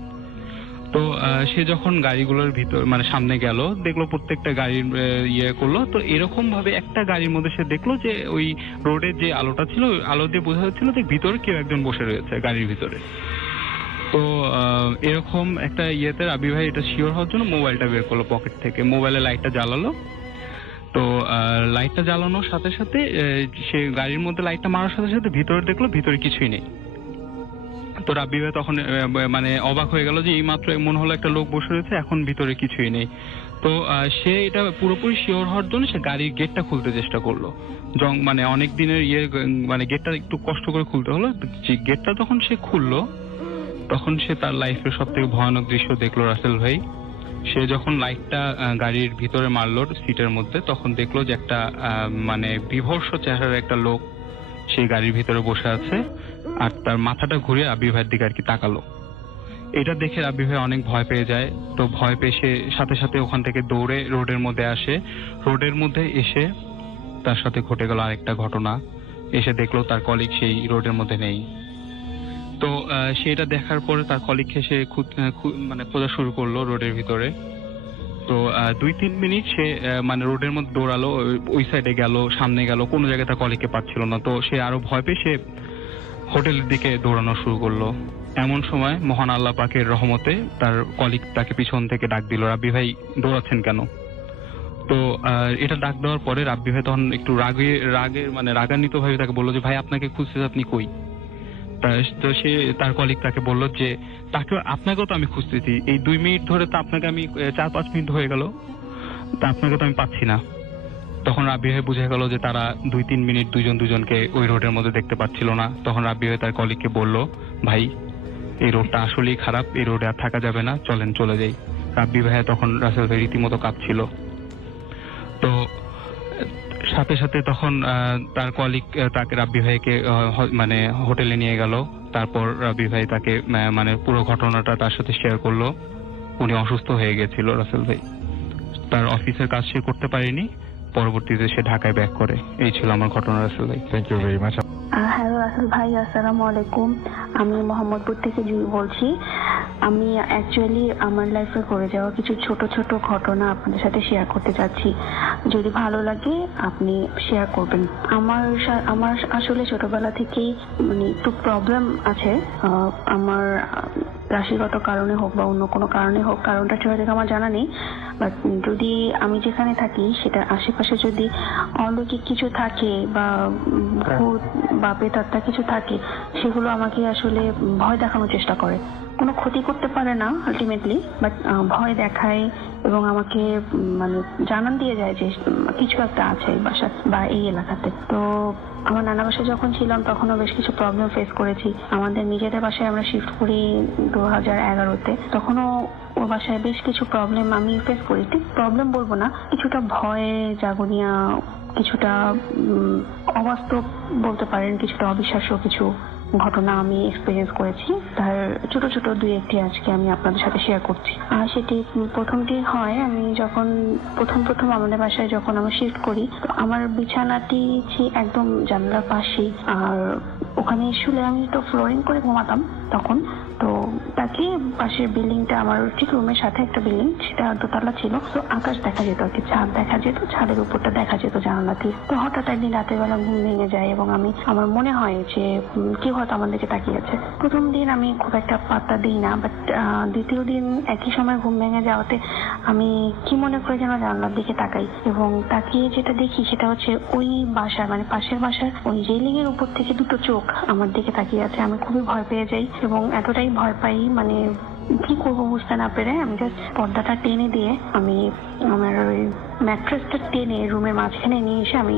তো সে যখন গাড়িগুলোর ভিতর মানে সামনে গেল, দেখলো প্রত্যেকটা গাড়ির ইয়ে করলো। তো এরকম ভাবে একটা গাড়ির মধ্যে সে দেখলো যে ওই রোডের যে আলোটা ছিল, আলো দিয়ে বোঝা যাচ্ছিল যে ভিতরে কেউ একজন বসে রয়েছে গাড়ির ভিতরে। তো এরকম একটা ইয়েতে রাব্বি ভাই এটা শিওর হওয়ার জন্য মোবাইলটা বের করলো পকেট থেকে, মোবাইলে লাইটটা জ্বালালো। তো লাইটটা জ্বালানোর সাথে সাথে সে গাড়ির মধ্যে লাইটটা মারার সাথে সাথে ভিতরে দেখলো ভিতরে কিছুই নেই। তো রাব্বি ভাই তখন মানে অবাক হয়ে গেল যে এই মাত্র মনে হলো একটা লোক বসে রয়েছে, এখন ভিতরে কিছুই নেই। তো সে এটা পুরোপুরি শিওর হওয়ার জন্য সে গাড়ির গেটটা খুলতে চেষ্টা করলো। মানে অনেক দিনের মানে গেটটা একটু কষ্ট করে খুলতে হলো। যে গেটটা যখন সে খুললো তখন সে তার লাইফের সব থেকে ভয়ানক দৃশ্য দেখলো রাসেল ভাই। সে যখন লাইটটা গাড়ির ভিতরে মারলো সিটের মধ্যে, তখন দেখলো যে একটা মানে বিভৎস চেহারার একটা লোক সেই গাড়ির ভিতরে বসে আছে, আর তার মাথাটা ঘুরিয়ে রাব্বি ভাইয়ের দিকে আর কি তাকালো। এটা দেখে রাব্বি ভাই অনেক ভয় পেয়ে যায়। তো ভয় পেয়ে সে সাথে সাথে ওখান থেকে দৌড়ে রোডের মধ্যে আসে। রোডের মধ্যে এসে তার সাথে ঘটে গেল আরেকটা ঘটনা। এসে দেখলো তার কলিগ সেই রোডের মধ্যে নেই। তো সেটা দেখার পরে তার কলিগকে সে মানে খোঁজা শুরু করলো রোডের ভিতরে। তো 2-3 মিনিট সে মানে রোডের মধ্যে দৌড়ালো, ওই সাইডে গেল, সামনে গেল, কোনো জায়গায় তার কলিগকে পাচ্ছিল না। তো সে আরো ভয় পেয়ে সে হোটেলের দিকে দৌড়ানো শুরু করলো। এমন সময় মহান আল্লাহ পাকের রহমতে তার কলিগ তাকে পিছন থেকে ডাক দিল, রাব্বি ভাই দৌড়াচ্ছেন কেন? তো এটা ডাক দেওয়ার পরে রাব্বি ভাই তখন একটু রাগের মানে রাগান্বিত ভাবে তাকে বললো যে ভাই আপনাকে খুঁজতেছি, আপনি কই? তো সে তার কলিগ তাকে বললো যে আপনাকেও তো আমি খুঁজতেছি, এই 2 মিনিট ধরে তো আপনাকে আমি 4-5 মিনিট হয়ে গেল, তা আপনাকে তো আমি পাচ্ছি না। তখন রাব্বি ভাই বুঝে গেল যে তারা 2-3 মিনিট দুজনকে ওই রোডের মধ্যে দেখতে পাচ্ছিল না। তখন রাব্বি ভাই তার কলিগকে বলল, ভাই এই রোডটা আসলেই খারাপ, এই রোডে আর থাকা যাবে না, চলেন চলে যাই। রাব্বি ভাই তখন রাসেল ভাই রীতিমতো কাঁপছিল। তো সাথে সাথে তখন তার কলিগ তাকে রাব্বি ভাইকে মানে হোটেলে নিয়ে গেল। তারপর রাব্বি ভাই তাকে মানে পুরো ঘটনাটা তার সাথে শেয়ার করলো। উনি অসুস্থ হয়ে গেছিল রাসেল ভাই, তার অফিসের কাজ সে করতে পারেনি, পরবর্তীতে সে ঢাকায় ব্যাক করে। এই ছিল আমার ঘটনা রাসেল ভাই। Thank you very much. Hello Rasel ভাই, আসসালামু আলাইকুম। আমি মোহাম্মদপুর থেকে জুই বলছি। আমি অ্যাকচুয়ালি আমার লাইফে ঘটে যাওয়া কিছু ছোট ছোট ঘটনা আপনাদের সাথে শেয়ার করতে যাচ্ছি। যদি ভালো লাগে আপনি শেয়ার করবেন। আমার আসলে ছোটবেলা থেকেই মানে একটু প্রবলেম আছে। আমার রাশিগত কারণে হোক বা অন্য কোনো কারণে হোক, কারণটা ঠিক আমার জানা নেই, বাট যদি আমি যেখানে থাকি সেটা আশেপাশে যদি অলৌকিক কিছু থাকে বা ভূত বা প্রেতাত্মা কিছু থাকে, সেগুলো আমাকে আসলে ভয় দেখানোর চেষ্টা করে। কোনো ক্ষতি করতে পারে না আলটিমেটলি, বাট ভয় দেখায় এবং আমাকে মানে জানান দিয়ে যায় যে কিছু একটা আছে এই বাসা বা এই এলাকাতে। তো আমার নানা বাসায় যখন ছিলাম তখনও বেশ কিছু প্রবলেম ফেস করেছি। আমাদের নিজেদের বাসায় আমরা শিফট করি 2011-তে, তখনও ও বাসায় বেশ কিছু প্রবলেম আমি ফেস করি। ঠিক প্রবলেম বলবো না, কিছুটা ভয় জাগনিয়া, কিছুটা অবাস্তব বলতে পারেন, কিছুটা অবিশ্বাস্য কিছু ঘটনা আমি এক্সপিরিয়েন্স করেছি। তার ছোট ছোট 2-1টি আজকে আমি আপনাদের সাথে শেয়ার করছি। আর সেটি প্রথমটি হয়, আমি যখন প্রথম আমাদের বাসায় যখন আমরা শিফট করি, তো আমার বিছানাটি একদম জানলার পাশেই, আর ওখানে শুলে আমি তো ফ্লোরিং করে ঘুমাতাম তখন। তো তাকে পাশের বিল্ডিংটা, আমার ঠিক রুমের সাথে একটা বিল্ডিং, সেটা দোতলা ছিল, তো আকাশ দেখা যেত আর কি, ছাদ দেখা যেত, ছাদের উপরটা দেখা যেত জানালা দিয়ে। তো হঠাৎ একদিন রাতের বেলা ঘুম ভেঙে যায় এবং আমার মনে হয় যে কেউ হয়তো আমার দিকে তাকিয়ে আছে। প্রথম দিন আমি খুব একটা পাত্তা দিই না, বাট দ্বিতীয় দিন একই সময় ঘুম ভেঙে যাওয়াতে আমি কি মনে করে যেন জানলার দিকে তাকাই এবং তাকিয়ে যেটা দেখি সেটা হচ্ছে ওই বাসার মানে পাশের বাসার ওই রেলিং এর উপর থেকে দুটো চোখ আমার দিকে তাকিয়ে আছে। আমি খুবই ভয় পেয়ে যাই এবং এতটাই ভয় পাই মানে কি করবো বুঝতে না পেরে আমি জাস্ট পর্দাটা টেনে দিয়ে আমি আমার ওই ম্যাট্রেসটা টেনে রুমের মাঝখানে নিয়ে এসে আমি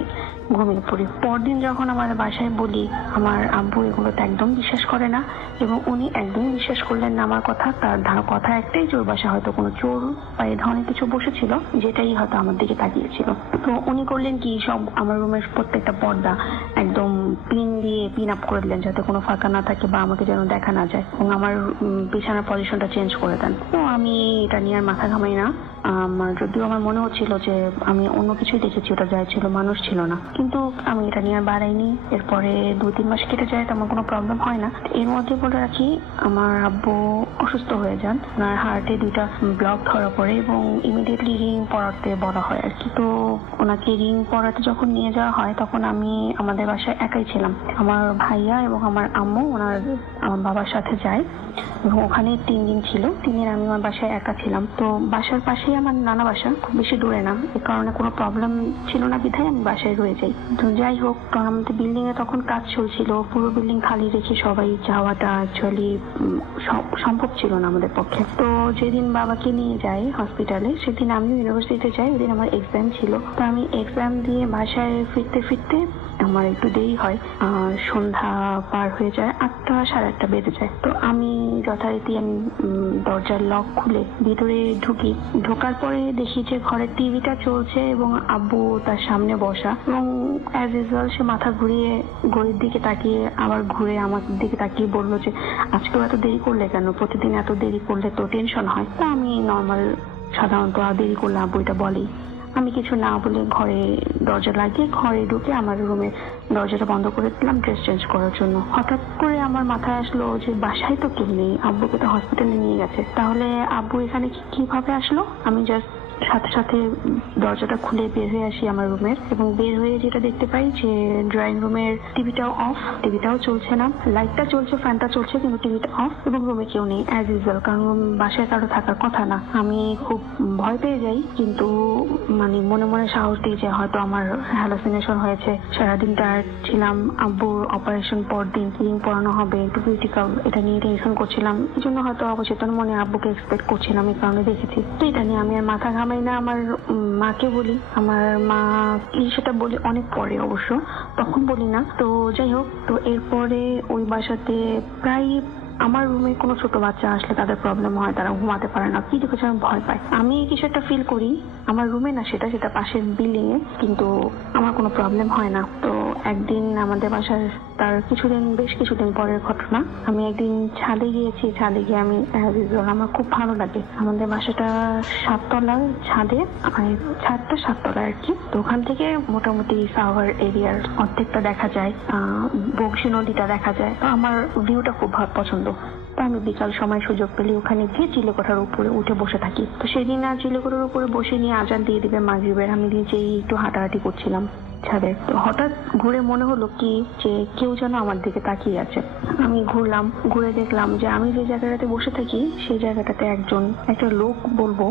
ঘুমিয়ে পড়ি। পরদিন যখন আমার বাসায় বলি, আমার আব্বু এগুলোতে একদম বিশ্বাস করে না এবং উনি একদমই বিশ্বাস করলেন না আমার কথা। তার কথা একটাই, চোর বাসা হয়তো কোনো চোর বা এই ধরনের কিছু বসেছিল, যেটাই হয়তো আমার দিকে তাকিয়েছিল। তো উনি করলেন কি, সব আমার রুমের প্রত্যেকটা পর্দা একদম পিন দিয়ে পিন আপ করে দিলেন যাতে কোনো ফাঁকা না থাকে বা আমাকে যেন দেখা না যায়, এবং আমার বিছানার পজিশনটা চেঞ্জ করে দেন। তো আমি এটা নিয়ে আর মাথা ঘামাই না। যদিও আমার মনে হচ্ছিল যে আমি অন্য কিছুই দেখেছি, ওটা যায় ছিল, মানুষ ছিল না, কিন্তু আমি এটা নিয়ে আর বাড়াইনি। এরপরে 2-3 মাস কেটে যায়, তেমন কোনো প্রবলেম হয় না। এর মধ্যে বলে রাখি, আমার আব্বু অসুস্থ হয়ে যান, ওনার হার্টে 2টা ব্লক ধরা পড়ে এবং ইমিডিয়েটলি রিং পরাতে বলা হয় আর কি। তো ওনাকে রিং পরাতে যখন নিয়ে যাওয়া হয় তখন আমি আমাদের বাসায় একাই ছিলাম। আমার ভাইয়া এবং আমার আম্মু আমার বাবার সাথে যায় এবং ওখানে 3 দিন ছিল। 3 দিন আমি আমার বাসায় একা ছিলাম। তো বাসার পাশেই আমার নানা বাসা, খুব বেশি দূরে না, এ কারণে কোনো প্রবলেম ছিল না বিধায় আমি বাসায় রয়ে যাই। তো যাই হোক, কারণ আমাদের বিল্ডিং এ তখন কাজ চলছিল, পুরো বিল্ডিং খালি রেখে সবাই যাওয়াটা অ্যাকচুয়ালি সম্ভব ছিল না আমাদের পক্ষে। তো যেদিন বাবাকে নিয়ে যাই হসপিটালে, সেদিন আমি ইউনিভার্সিটিতে যাই, ওদিন আমার এক্সাম ছিল। তো আমি এক্সাম দিয়ে বাসায় ফিরতে ফিরতে আমার একটু দেরি হয়, সন্ধ্যা পার হয়ে যায়, 8টা 8:30 বেজে যায়। তো আমি যথারীতি দরজার লক খুলে ভিতরে ঢুকি। ঢোকার পরে দেখি যে ঘরের টিভিটা চলছে এবং আব্বু তার সামনে বসা, এবং অ্যাজ ইউজুয়াল সে মাথা ঘুরিয়ে ঘড়ির দিকে তাকিয়ে আবার ঘুরে আমার দিকে তাকিয়ে বললো যে আজকেও এত দেরি করলে কেন, প্রতিদিন এত দেরি করলে তো টেনশন হয়। তা আমি নর্মাল সাধারণত দেরি করলে আব্বু এটা বলেই। আমি কিছু না বলে ঘরে দরজা লাগিয়ে ঘরে ঢুকে আমার রুমে দরজাটা বন্ধ করে দিলাম ড্রেস চেঞ্জ করার জন্য। হঠাৎ করে আমার মাথায় আসলো যে বাসায় তো কেউ নেই, আব্বুকে তো হসপিটালে নিয়ে গেছে, তাহলে আব্বু এখানে কিভাবে আসলো? আমি জাস্ট সাথে সাথে দরজাটা খুলে বের হয়ে আসি আমার রুমের, এবং বের হয়ে যেটা দেখতে পাই যে ড্রয়িং রুমের টিভিটাও অফ, টিভিটাও চলছে না, লাইটটা চলছে, ফ্যানটা চলছে, কিন্তু টিভিটা অফ এবং রুমে কেউ নেই অ্যাজ ইউজুয়াল, কারণ বাসায় কারো থাকার কথা না। আমি খুব ভয় পেয়ে যাই, কিন্তু মানে মনে মনে সাহস দিই যে হয়তো আমার হ্যালোসিনেশন হয়েছে, সারাদিন টায়ার্ড ছিলাম, আব্বুর অপারেশন পরদিন, রিং পরানো হবে, একটু ক্রিটিক্যাল, এটা নিয়ে টেনশন করছিলাম, এই জন্য হয়তো অবচেতন মনে আব্বুকে এক্সপেক্ট করছিলাম, এই কারণে দেখেছি। তো এটা নিয়ে আমি আর মাথা ঘামাই না। আমার মাকে বলি, আমার মা কি সেটা বলি অনেক পরে, অবশ্য তখন বলি না। তো যাই হোক, তো এরপরে ওই বাসাতে প্রায় আমার রুমে কোনো ছোট বাচ্চা আসলে তাদের প্রবলেম হয়, তারা ঘুমাতে পারে না, কি দেখেছি আমি ভয় পাই। আমি কিছু একটা ফিল করি, আমার রুমে না, সেটা পাশের বিল্ডিং এ, কিন্তু আমার কোনো প্রবলেম হয় না। তো একদিন আমাদের বাসার তার বেশ কিছুদিন পরের ঘটনা, আমি একদিন ছাদে গিয়েছি। ছাদে গিয়ে আমি আমার খুব ভালো লাগে, আমাদের বাসাটা 7 তলার ছাদে, ছাদটা 7 তলা আর কি। তো ওখান থেকে মোটামুটি সাভার এরিয়ার অর্ধেকটা দেখা যায়, বংশী নদীটা দেখা যায়। তো আমার ভিউটা খুব পছন্দ। তো আমি বিকাল সময় সুযোগ পেলে ওখানে গিয়ে চিলেকোঠার উপরে উঠে বসে থাকি। তো সেদিন আর চিলেকোঠার উপরে বসে নিয়ে আজান দিয়ে দিবে মাগরিবের, আমি নিজেই একটু হাঁটাহাঁটি করছিলাম। ছাদে। তো হঠাৎ ঘুরে মনে হলো কি যে কেউ যেন আমার দিকে তাকিয়ে আছে। আমি ঘুরলাম, ঘুরে দেখলাম যে আমি যে জায়গাটাতে বসে থাকি সেই জায়গাটাতে একটা লোক বলবো,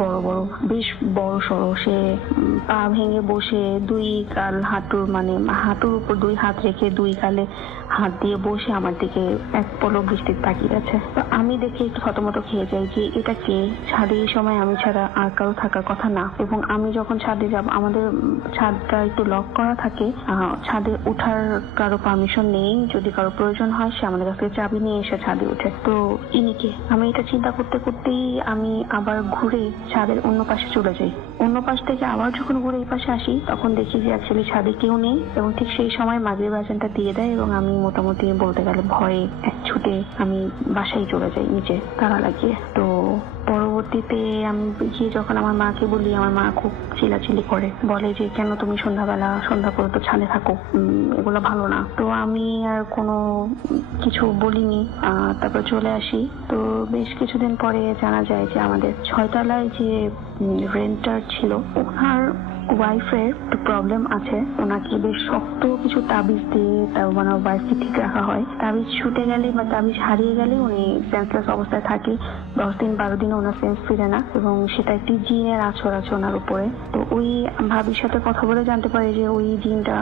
বড় বড় বেশ বড় সড়ো, সে পা ভেঙে বসে দুই গাল হাঁটুর উপর দুই হাত রেখে দুই গালে হাত দিয়ে বসে আমার দিকে এক পলক দৃষ্টিতে তাকিয়ে আছে। তো আমি দেখে একটু থতমত খেয়ে যাই যে এটা কে, ছাদে এই সময় আমি ছাড়া আর কারো থাকার কথা না। এবং আমি যখন ছাদে যাব, আমাদের ছাদটা একটু লক করা থাকে, ছাদে ওঠার কারো পারমিশন নেই, যদি কারো প্রয়োজন হয় সে আমাদের কাছ থেকে চাবি নিয়ে এসে ছাদে ওঠে। তো ইনিকে আমি এটা চিন্তা করতে করতেই আমি আবার ঘুরে ছাদের অন্য পাশে চলে যাই। অন্য পাশ থেকে আবার যখন ঘুরে এই পাশে আসি তখন দেখি যে অ্যাকচুয়ালি ছাদে কেউ নেই, এবং ঠিক সেই সময় মাগরিব আজানটা দিয়ে দেয় এবং আমি মোটামুটি বলতে গেলে ভয়ে এক ছুটে আমি বাসায় চলে যাই নিচে তালা লাগিয়ে। তো পরবর্তীতে আমি গিয়ে যখন আমার মাকে বলি, আমার মা খুব চিল্লাচিল্লি করে, বলে যে কেন তুমি সন্ধ্যা করে তো ছাদে থাকো, এগুলো ভালো না। তো আমি আর কোনো কিছু বলিনি, তারপর চলে আসি। তো বেশ কিছুদিন পরে জানা যায় যে আমাদের 6 তলায় যে রেন্টার ছিল ওনার ওয়াইফের একটু প্রবলেম আছে। ওনাকে বেশ শক্ত কিছু তাবিজ দিয়ে ওনার ওয়াইফকে ঠিক রাখা হয়। তাবিজ ছুটে গেলে বা তাবিজ হারিয়ে গেলে উনি সেন্সলেস অবস্থায় থাকে, 10 দিন 12 দিন ওনার সেন্স ফিরে না, এবং সেটা একটি জিনের আছর আছে ওনার উপরে। তো ওই ভাবির সাথে কথা বলে জানতে পারে যে ওই জিনটা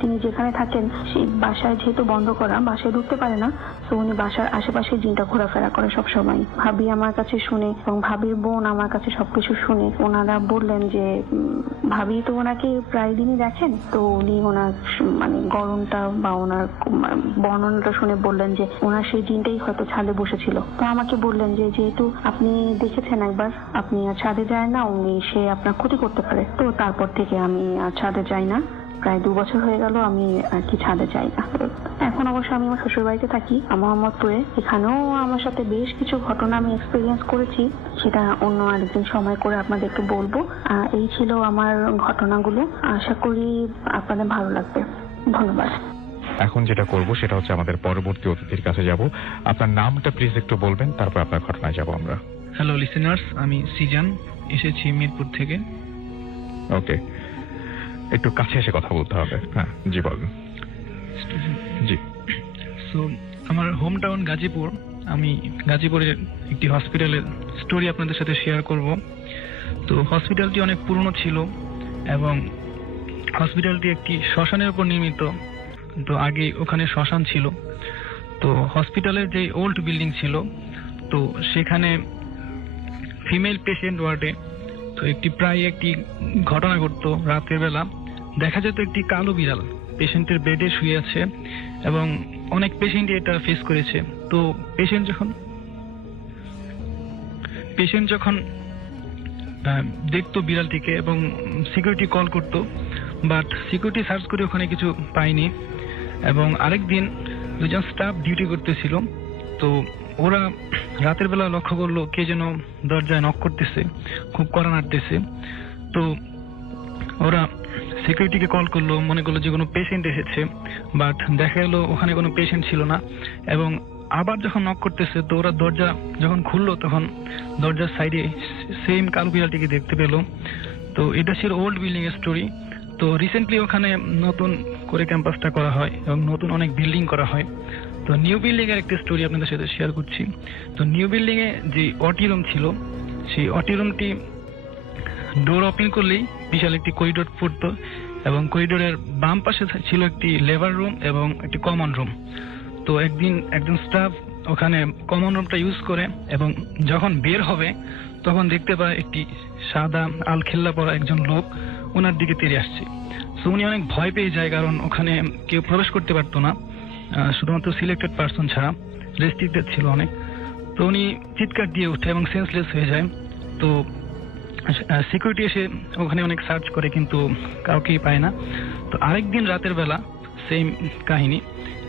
তিনি যেখানে থাকেন সেই বাসায় যেহেতু বন্ধ করা, বাসায় ঢুকতে পারে না, তো উনি বাসার আশেপাশে জিনটা ঘোরাফেরা করে সবসময়। ভাবি আমার কাছে শুনে এবং ভাবির বোন আমার কাছে সবকিছু শুনে ওনারা বললেন যে ভাবি তো ওনাকে প্রায় দিনই দেখেন, তো উনি ওনার গরমটা বা ওনার বর্ণনাটা শুনে বললেন যে ওনার সেই জিনটাই হয়তো ছাদে বসেছিল। তো আমাকে বললেন যে যেহেতু আপনি দেখেছেন একবার, আপনি আর ছাদে যায় না, সে আপনার ক্ষতি করতে পারে। তো তারপর থেকে আমি আর ছাদে যাই না, প্রায় 2 বছর হয়ে গেল আমি আর কি ছাদে যাই না। এখন অবশ্য আমি আমার শ্বশুর বাড়িতে থাকি মোহাম্মদপুরে। এখানেও আমার সাথে বেশ কিছু ঘটনা আমি এক্সপিরিয়েন্স করেছি, সেটা অন্য আরেকদিন সময় করে আপনাদেরকে বলবো। এই ছিল আমার ঘটনাগুলো, আশা করি আপনাদের ভালো লাগবে। ধন্যবাদ। এখন যেটা করব সেটা হচ্ছে আমাদের পরবর্তী অতিথির কাছে যাব। আপনার নামটা প্লিজ একটু বলবেন, তারপর আপনার ঘটনায় যাব আমরা। হ্যালো লিসেনার্স, আমি সিজান, এসেছি মিরপুর থেকে। ওকে, একটু কাছে এসে কথা বলতে হবে। হ্যাঁ জি বলুন। জি, সো আমার হোম টাউন গাজীপুর। আমি গাজীপুরের একটি হসপিটালের স্টোরি আপনাদের সাথে শেয়ার করব। তো হসপিটালটি অনেক পুরনো ছিল এবং হসপিটালটি একটি শ্মশানের উপর নির্মিত। তো আগে ওখানে শ্মশান ছিল। তো হসপিটালের যে ওল্ড বিল্ডিং ছিল, তো সেখানে ফিমেল পেশেন্ট ওয়ার্ডে তো প্রায় একটি ঘটনা ঘটতো। রাতের বেলা দেখা যেত একটি কালো বিড়াল পেশেন্টের বেডে শুয়ে আছে, এবং অনেক পেশেন্টই এটা ফেস করেছে। তো পেশেন্ট যখন দেখতো বিড়ালটিকে এবং সিকিউরিটি কল করতো, বাট সিকিউরিটি সার্চ করে ওখানে কিছু পায়নি। এবং আরেকদিন 2জন স্টাফ ডিউটি করতেছিল, তো ওরা রাতের বেলা লক্ষ্য করলো কে যেন দরজায় নক করতেছে, খুব কড়া নাড়তেছে। তো ওরা সিকিউরিটিকে কল করলো, মনে করলো যে কোনো পেশেন্ট এসেছে, বাট দেখা গেলো ওখানে কোনো পেশেন্ট ছিল না। এবং আবার যখন নক করতেছে, তো ওরা দরজা যখন খুললো তখন দরজার সাইডে সেম কালো বিড়ালটিকে দেখতে পেলো। তো এটা ছিল ওল্ড বিল্ডিং এর স্টোরি। তো রিসেন্টলি ওখানে নতুন করে ক্যাম্পাসটা করা হয় এবং নতুন অনেক বিল্ডিং করা হয়। তো নিউ বিল্ডিং এর একটা স্টোরি আপনাদের সাথে শেয়ার করছি। তো নিউ বিল্ডিং এ যে অটি রুম ছিল, সেই অটি রুমটি ডোর ওপেন করলেই বিশাল একটি করিডোর পড়তো, এবং করিডোরের বাম পাশে ছিল একটি লেবার রুম এবং একটি কমন রুম। তো একজন স্টাফ ওখানে কমন রুমটা ইউজ করে, এবং যখন বের হবে তখন দেখতে পায় একটি সাদা আলখেল্লা পরা একজন লোক ওনার দিকে তেড়ে আসছে। সো উনি অনেক ভয় পেয়ে যায়, কারণ ওখানে কেউ প্রবেশ করতে পারতো না, শুধুমাত্র সিলেক্টেড পার্সন ছাড়া, রেস্ট্রিক্টেড ছিল অনেক। তো উনি চিৎকার দিয়ে ওঠে এবং সেন্সলেস হয়ে যায়। তো সিকিউরিটি এসে ওখানে অনেক সার্চ করে কিন্তু কাউকেই পায় না। তো আরেকদিন রাতের বেলা সেম কাহিনী,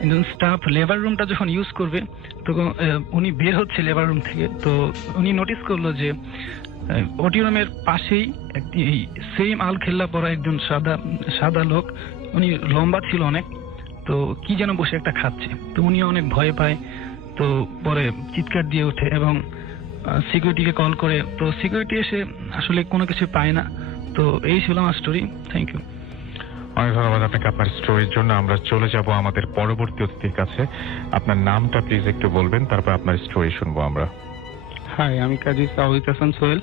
একজন স্টাফ লেবার রুমটা যখন ইউজ করবে তখন উনি বের হচ্ছে লেবার রুম থেকে। তো উনি নোটিস করলো যে ওটি রুমের পাশেই একটি সেম আলখেল্লা পরা একজন সাদা লোক, উনি লম্বা ছিল অনেক, তো কি যেন বসে একটা খাচ্ছে। তো উনি অনেক ভয় পায়, তো পরে চিৎকার দিয়ে ওঠে এবং সিকিউরিটিকে কল করে। তো সিকিউরিটি এসে আসলে কোনো কিছু পায় না। তো এই ছিল আমার স্টোরি। Thank you. অনেক ধন্যবাদ আপনাকে আপনার স্টোরির জন্য। আমরা চলে যাব আমাদের পরবর্তী অতিথির কাছে। আপনার নামটা প্লিজ একটু বলবেন, তারপর আপনার স্টোরি শুনবো আমরা। হাই, আমি কাজী সাউহিদ হাসান সোহেল।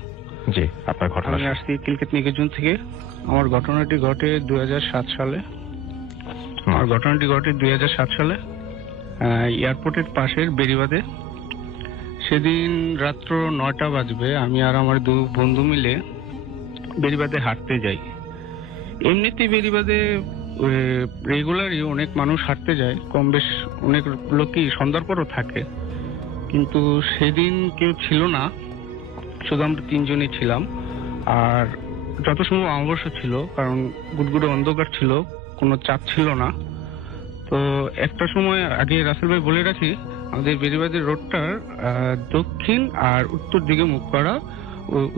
জি, আপনার ঘটনা। আমি আসছি কিলকেট নিকেতন থেকে। আমার ঘটনাটি ঘটে 2007 সালে। এয়ারপোর্টের পাশের বেরিবাদে। সেদিন রাত্র 9টা বাজবে, আমি আর আমার 2 বন্ধু মিলে বেরিবাদে হাঁটতে যাই। এমনিতে বেরিবাদে রেগুলারই অনেক মানুষ হাঁটতে যায়, কম বেশ অনেক লোকই সন্ধ্যার পরও থাকে, কিন্তু সেদিন কেউ ছিল না, শুধু আমরা 3 জনই ছিলাম। আর যত সম্ভব অমাবস্যা ছিল, কারণ গুড়গুড়ে অন্ধকার ছিল, কোনো চাপ ছিল না। তো একটা সময় আগে রাসেল ভাই বলে রাখি, আমাদের বেরিবাদের রোডটার দক্ষিণ আর উত্তর দিকে মুখ করা।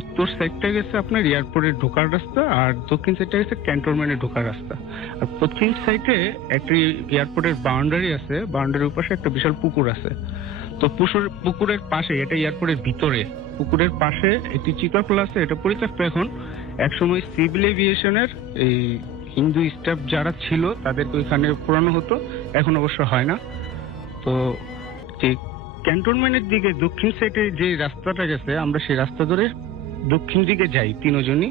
উত্তর সাইডটা গেছে আপনার এয়ারপোর্টের ঢোকার রাস্তা, আর দক্ষিণ সাইডটা গেছে ক্যান্টনমেন্টে ঢোকার রাস্তা। আর পশ্চিম সাইডে একটি এয়ারপোর্টের বাউন্ডারি আছে, বাউন্ডারির পাশে একটা বিশাল পুকুর আছে। তো পুকুরের পাশে, এটা এয়ারপোর্টের ভিতরে, পুকুরের পাশে একটি চিতাখোলা আছে, এটা পরিত্যক্ত এখন। একসময় সিভিল এভিয়েশনের এই হিন্দু স্টাফ যারা ছিল তাদেরকে ওইখানে পুরানো হতো, এখন অবশ্য হয় না। তো যে ক্যান্টনমেন্টের দিকে দক্ষিণ সাইডে যে রাস্তাটা গেছে, আমরা সেই রাস্তা ধরে দক্ষিণ দিকে যাই 3 জনই।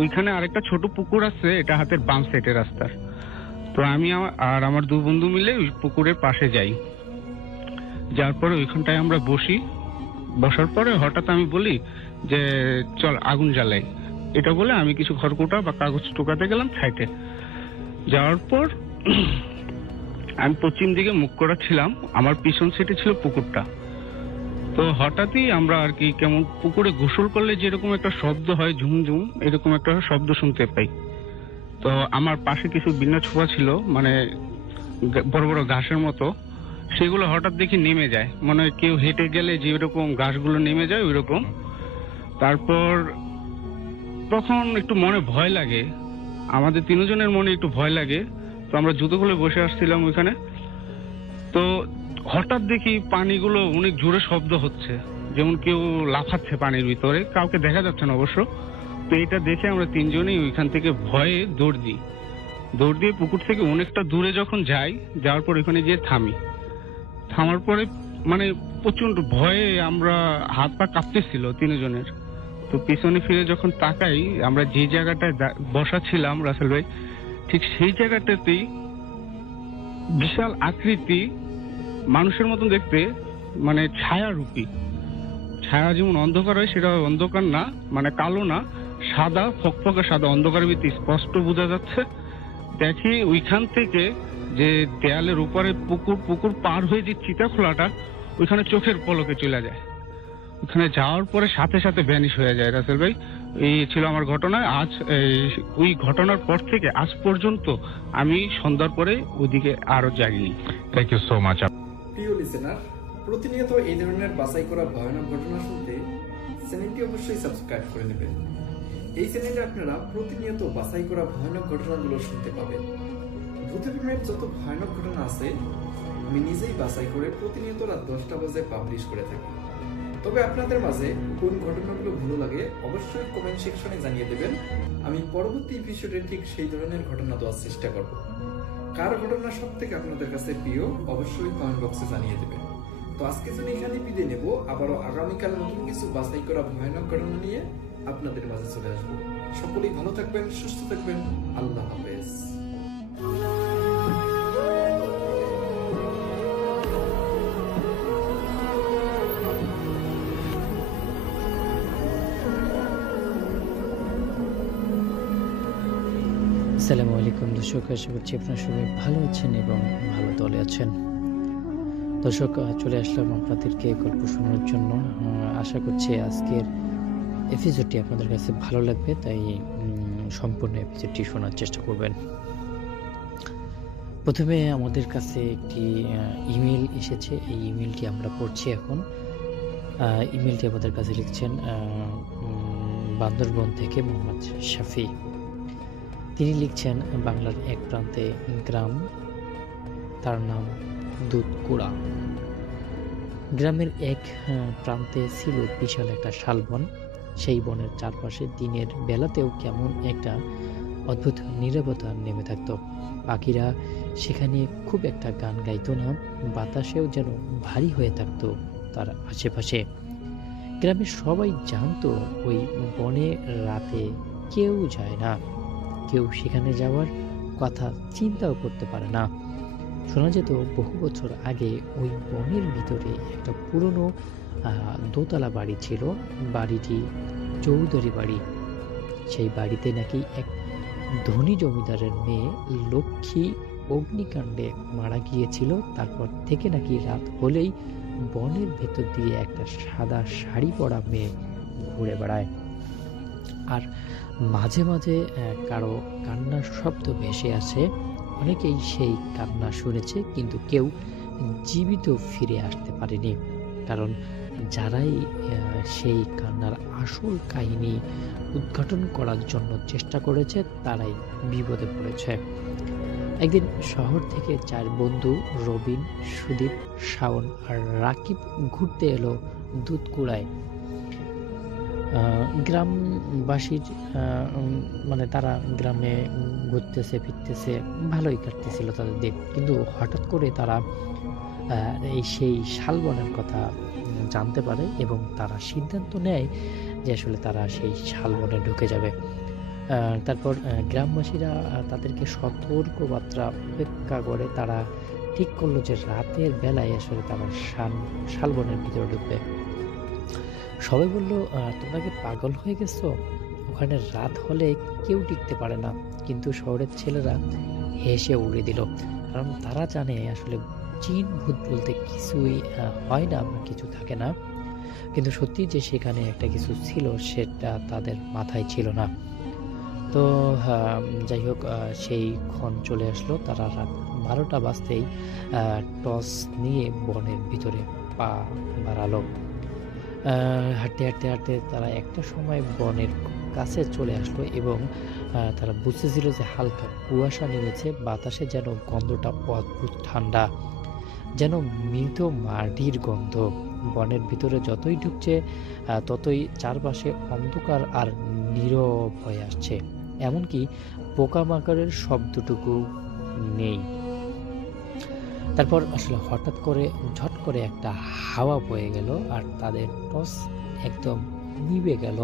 ওইখানে আরেকটা ছোট পুকুর আছে, এটা হাতের বাম সাইডের রাস্তার। তো আমি আর আমার 2 বন্ধু মিলে ওই পুকুরের পাশে যাই। যার পরে ওইখানটায় আমরা বসি। বসার পরে হঠাৎ আমি বলি যে চল আগুন জ্বালাই। এটা বলে আমি কিছু খড়কুটা বা কাগজ টোকাতে গেলাম সাইডে। যাওয়ার পর আমি পশ্চিম দিকে মুখ করা ছিলাম, আমার পিছন সাইডে ছিল পুকুরটা। তো হঠাৎই আমরা আর কি কেমন পুকুরে গোসল করলে যেরকম একটা শব্দ হয়, ঝুমঝুম, এরকম একটা শব্দ শুনতে পাই। তো আমার পাশে কিছু বিন্না ছোপা ছিল, মানে বড় বড় ঘাসের মতো, সেগুলো হঠাৎ দেখি নেমে যায়, মানে কেউ হেঁটে গেলে যেরকম ঘাসগুলো নেমে যায় ওই রকম। তারপর তখন একটু মনে ভয় লাগে, আমাদের 3 জনের মনে একটু ভয় লাগে। তো আমরা জুতো খুলে বসে আসছিলাম ওইখানে। তো হঠাৎ দেখি পানিগুলো অনেক জোরে শব্দ হচ্ছে, যেমন কেউ লাফাচ্ছে পানির ভিতরে, কাউকে দেখা যাচ্ছে না অবশ্য। তো এটা দেখে আমরা 3 জনই ওইখান থেকে ভয়ে দৌড় দিয়ে পুকুর থেকে অনেকটা দূরে যখন যাই, যাওয়ার পর ওইখানে গিয়ে থামার পরে মানে প্রচন্ড ভয়ে আমরা হাত পা কাঁপতেছিল 3 জনের। তো পিছনে ফিরে যখন তাকাই, আমরা যে জায়গাটায় বসা ছিলাম রাসেল ভাই, ঠিক সেই জায়গাটাতেই বিশাল আকৃতি, মানুষের মতন দেখতে, মানে ছায়ারূপী। ছায়া যেমন অন্ধকার হয়, সেটা অন্ধকার না, মানে কালো না, সাদা, ফকফকে সাদা, অন্ধকারের ভিতরে স্পষ্ট বোঝা যাচ্ছে। দেখি ওইখান থেকে যে দেয়ালের উপরে পুকুর পার হয়ে যে চিতাখোলাটা, ওইখানে চোখের পলকে চলে যায়। ওখানে যাওয়ার পরে সাথে সাথে ভ্যানিশ হয়ে যায় রাসেল ভাই। এই ছিল আমার ঘটনা। আজ ওই ঘটনার পর থেকে আজ পর্যন্ত আমি সন্ধ্যার পরে ওইদিকে আরো যাইনি। Thank you so much. প্রিয় লিসেনার, প্রতিনিয়ত এই ধরনের বাছাই করা ভয়ানক ঘটনা শুনতে চ্যানেলটি অবশ্যই সাবস্ক্রাইব করে নেবেন। এই চ্যানেলে আপনারা প্রতিনিয়ত বাছাই করা ভয়ানক ঘটনাগুলো শুনতে পাবেন। ভূতপ্রেমের যত ভয়ানক ঘটনা আছে আমি নিজেই বাছাই করে প্রতিনিয়ত রাত 10টা বাজে পাবলিশ করে থাকি। তবে আপনাদের মাঝে কোন ঘটনাগুলো ভালো লাগে অবশ্যই কমেন্ট সেকশনে জানিয়ে দেবেন। আমি পরবর্তী এপিসোডে ঠিক সেই ধরনের ঘটনা দেওয়ার চেষ্টা করব। কার ঘটনা সব থেকে আপনাদের কাছে প্রিয় অবশ্যই কমেন্ট বক্সে জানিয়ে দেবেন। তো আজকে জন্য এখানে বিদায় নেব, আবারও আগামীকাল নতুন কিছু বাছাই করা ভয়ানক ঘটনা নিয়ে আপনাদের মাঝে চলে আসবো। সকলেই ভালো থাকবেন, সুস্থ থাকবেন। আল্লাহ হাফেজ। আসসালামু আলাইকুম দর্শক, আশা করছি আপনারা সবাই ভালো আছেন এবং ভালো দলে আছেন। দর্শক, চলে আসলাম আপনাদেরকে গল্প শোনানোর জন্য। আশা করছি আজকের এপিসোডটি আপনাদের কাছে ভালো লাগবে, তাই সম্পূর্ণ এপিসোডটি শোনার চেষ্টা করবেন। প্রথমে আমাদের কাছে একটি ইমেল এসেছে, এই ইমেলটি আমরা পড়ছি এখন। ইমেলটি আমাদের কাছে লিখছেন বান্দরবন থেকে মোহাম্মদ শাফি। তিনি লিখছেন, বাংলার এক প্রান্তে গ্রাম, তার নাম দুধকুড়া। গ্রামের এক প্রান্তে ছিল বিশাল একটা শালবন। সেই বনের চারপাশে দিনের বেলাতেও কেমন একটা অদ্ভুত নীরবতা নেমে থাকত। পাখিরা সেখানে খুব একটা গান গাইতো না, বাতাসেও যেন ভারী হয়ে থাকতো তার আশেপাশে। গ্রামের সবাই জানতো ওই বনে রাতে কেউ যায় না, কেউ সেখানে যাওয়ার কথা চিন্তাও করতে পারে না। শোনা যেত বহু বছর আগে ওই বনের ভিতরে একটা পুরনো দোতলা বাড়ি ছিল। বাড়িটি চৌধুরী বাড়ি। সেই বাড়িতে নাকি এক ধনী জমিদারের মেয়ে লক্ষ্মী অগ্নিকাণ্ডে মারা গিয়েছিল। তারপর থেকে নাকি রাত হলেই বনের ভেতর দিয়ে একটা সাদা শাড়ি পরা মেয়ে ঘুরে বেড়ায়, আর মাঝে মাঝে কারো কান্নার শব্দ ভেসে আসে। অনেকেই সেই কান্না শুনেছে, কিন্তু কেউ জীবিত ফিরে আসতে পারেনি, কারণ যারাই সেই কান্নার আসল কাহিনী উদ্ঘাটন করার জন্য চেষ্টা করেছে তারাই বিপদে পড়েছে। একদিন শহর থেকে 4 বন্ধু রবিন, সুদীপ, শাওন আর রাকিব ঘুরতে এলো দুধকুড়ায়। গ্রামবাসীর মানে তারা গ্রামে ঘুরতেছে ফিরতেছে, ভালোই কাটতেছিল তাদের দিন। কিন্তু হঠাৎ করে তারা সেই শালবনের কথা জানতে পারে এবং তারা সিদ্ধান্ত নেয় যে আসলে তারা সেই শালবনে ঢুকে যাবে। তারপর গ্রামবাসীরা তাদেরকে সতর্কবার্তা উপেক্ষা করে তারা ঠিক করলো যে রাতের বেলায় আসলে তারা শালবনের ভিতরে ঢুকবে। সবাই বলল, তোমরা কি পাগল হয়ে গেছো? ওখানে রাত হলে কেউ টিকতে পারে না। কিন্তু শহরের ছেলেরা হেসে উড়ে দিল, কারণ তারা জানে আসলে জিন ভূত বলতে কিছুই হয় না, কিছু থাকে না। কিন্তু সত্যি যে সেখানে একটা কিছু ছিল সেটা তাদের মাথায় ছিল না। তো যাই হোক, সেই ক্ষণ চলে আসলো। তারা রাত 12টা বাজতেই টর্চ নিয়ে বনের ভিতরে পা বাড়ালো। হাঁটতে হাঁটতে হাঁটতে তারা একটা সময় বনের কাছে চলে আসলো এবং তারা বুঝতেছিল যে হালকা কুয়াশা নেমেছে। বাতাসে যেন গন্ধটা অদ্ভুত ঠান্ডা, যেন মৃত মাটির গন্ধ। বনের ভিতরে যতই ঢুকছে ততই চারপাশে অন্ধকার আর নীরব হয়ে আসছে, এমনকি পোকামাকড়ের শব্দটুকু নেই। তারপর আসলে হঠাৎ করে ঝট করে একটা হাওয়া বয়ে গেল আর তাদের টর্চ একদম নিভে গেল।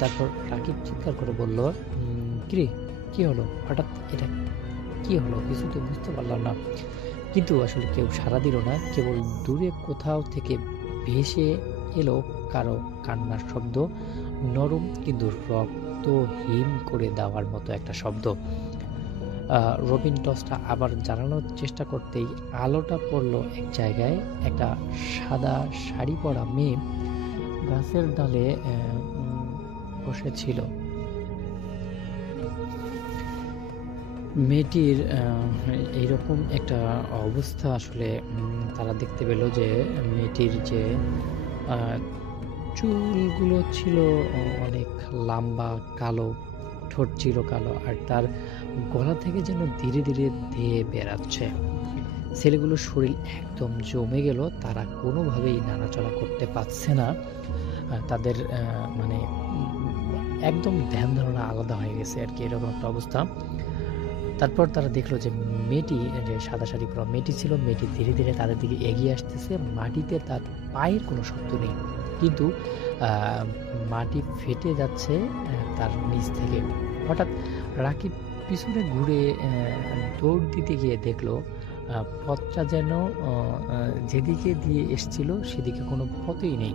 তারপর রাকিব চিৎকার করে বলল, কিরে কি হলো? হঠাৎ এটা কি হলো? কিছু তো বুঝতে পারলাম না। কিন্তু আসলে কেউ সাড়া দিল না। কেবল দূরে কোথাও থেকে ভেসে এলো কারো কান্নার শব্দ, নরম কিন্তু রক্তহীন করে দেওয়ার মতো একটা শব্দ। রবিন টসটা আবার জ্বালানোর চেষ্টা করতেই আলোটা পড়লো এক জায়গায়। একটা সাদা শাড়ি পরা মেয়ে গাছের ডালে বসেছিল। মেয়েটির এইরকম একটা অবস্থা আসলে তারা দেখতে পেল যে মেয়েটির যে চুলগুলো ছিল অনেক লম্বা, কালো, ঠোঁট ছিল কালো, আর তার গলা থেকে যেন ধীরে ধীরে ধেয়ে বেরাচ্ছে। ছেলেগুলোর শরীর একদম জমে গেল, তারা কোনোভাবেই নাড়াচড়া করতে পারছে না। তাদের মানে একদম ধ্যান ধারণা আলাদা হয়ে গেছে আর কি, এরকম একটা অবস্থা। তারপর তারা দেখলো যে মেয়েটি, যে সাদা শাড়ি পরা মেয়েটি ছিল, মেয়েটি ধীরে ধীরে তাদের দিকে এগিয়ে আসতেছে। মাটিতে তার পায়ের কোনো শব্দ নেই, কিন্তু মাটি ফেটে যাচ্ছে তার নিচ থেকে। হঠাৎ রাকিব পিছনে ঘুরে দৌড় দিতে গিয়ে দেখলো পথটা যেন যেদিকে দিয়ে এসছিল সেদিকে কোনো পথই নেই।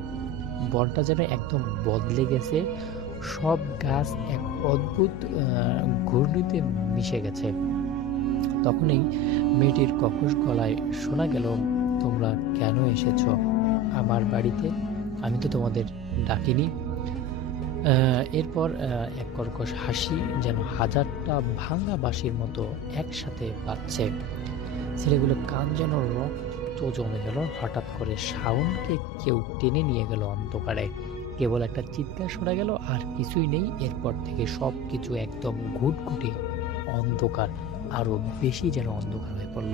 বনটা যেন একদম বদলে গেছে, সব গাছ এক অদ্ভুত ঘূর্ণিতে মিশে গেছে। তখনই মেয়েটির কর্কশ গলায় শোনা গেল, তোমরা কেন এসেছো আমার বাড়িতে? আমি তো তোমাদের ডাকিনি। এরপর এক কর্কশ হাসি যেন হাজারটা ভাঙা বাঁশির মতো একসাথে বাজছে। ছেলেগুলো কান যেন রক্ত জমে গেল। হঠাৎ করে শাওনকে কেউ টেনে নিয়ে গেল অন্ধকারে। কেবল একটা চিৎকার শোনা গেল, আর কিছুই নেই। এরপর থেকে সব কিছু একদম ঘুটঘুটে অন্ধকার, আরো বেশি যেন অন্ধকার হয়ে পড়ল।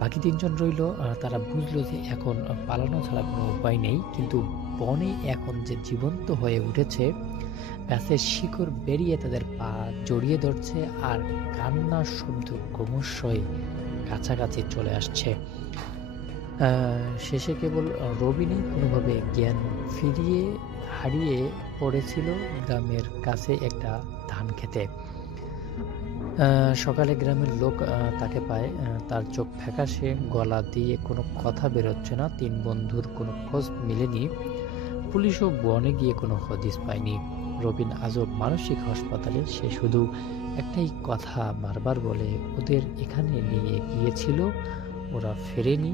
বাকি 3 জন রইল। তারা বুঝলো যে এখন পালানো ছাড়া কোনো উপায় নেই, কিন্তু বনে এখন যে জীবন্ত হয়ে উঠেছে গাছের শিকড় বেরিয়ে তাদের পা জড়িয়ে ধরছে আর কান্নার শব্দ ক্রমশই কাছাকাছি চলে আসছে। শেষে কেবল রবিনই কোনোভাবে জ্ঞান হারিয়ে পড়েছিল গ্রামের কাছে একটা ধান খেতে। সকালে গ্রামের লোক তাকে পায়, তার চোখ ফ্যাকাশে, গলা দিয়ে কোনো কথা বেরোচ্ছে না। 3 বন্ধুর কোনো খোঁজ মেলেনি, পুলিশও বনে গিয়ে কোনো হদিস পায়নি। রবিন আজও মানসিক হাসপাতালে। সে শুধু একটাই কথা বারবার বলে, ওদের এখানে নিয়ে গিয়েছিল, ওরা ফেরেনি,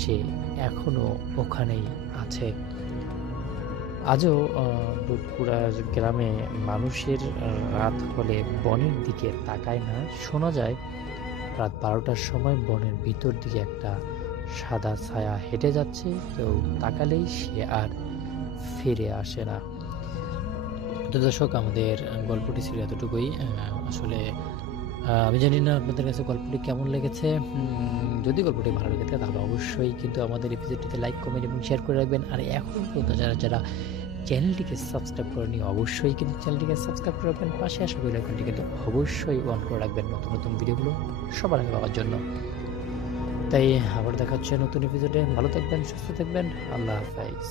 সে এখনো ওখানেই আছে। আজও দুধকুড়ার গ্রামে মানুষের রাত হলে বনের দিকে তাকায় না। শোনা যায় রাত 12টার সময় বনের ভিতর দিকে একটা সাদা ছায়া হেঁটে যাচ্ছে, কেউ তাকালেই সে আর ফিরে আসে না। তো দর্শক, আমাদের গল্পটি ছিল এতটুকুই। আসলে আমি জানি না আপনাদের কাছে গল্পটি কেমন লেগেছে। যদি গল্পটি ভালো লেগে থাকে তাহলে অবশ্যই কিন্তু আমাদের এপিসোডটিতে লাইক, কমেন্ট এবং শেয়ার করে রাখবেন। আর এখন পর্যন্ত যারা চ্যানেলটিকে সাবস্ক্রাইব করেনি অবশ্যই কিন্তু চ্যানেলটিকে সাবস্ক্রাইব করে রাখবেন। পাশে আসা বেল আইকনটি কিন্তু অবশ্যই অন করে রাখবেন নতুন নতুন ভিডিওগুলো সবার আগে পাওয়ার জন্য। তাই আবার দেখা হচ্ছে নতুন এপিসোডে। ভালো থাকবেন, সুস্থ থাকবেন। আল্লাহ হাফেজ।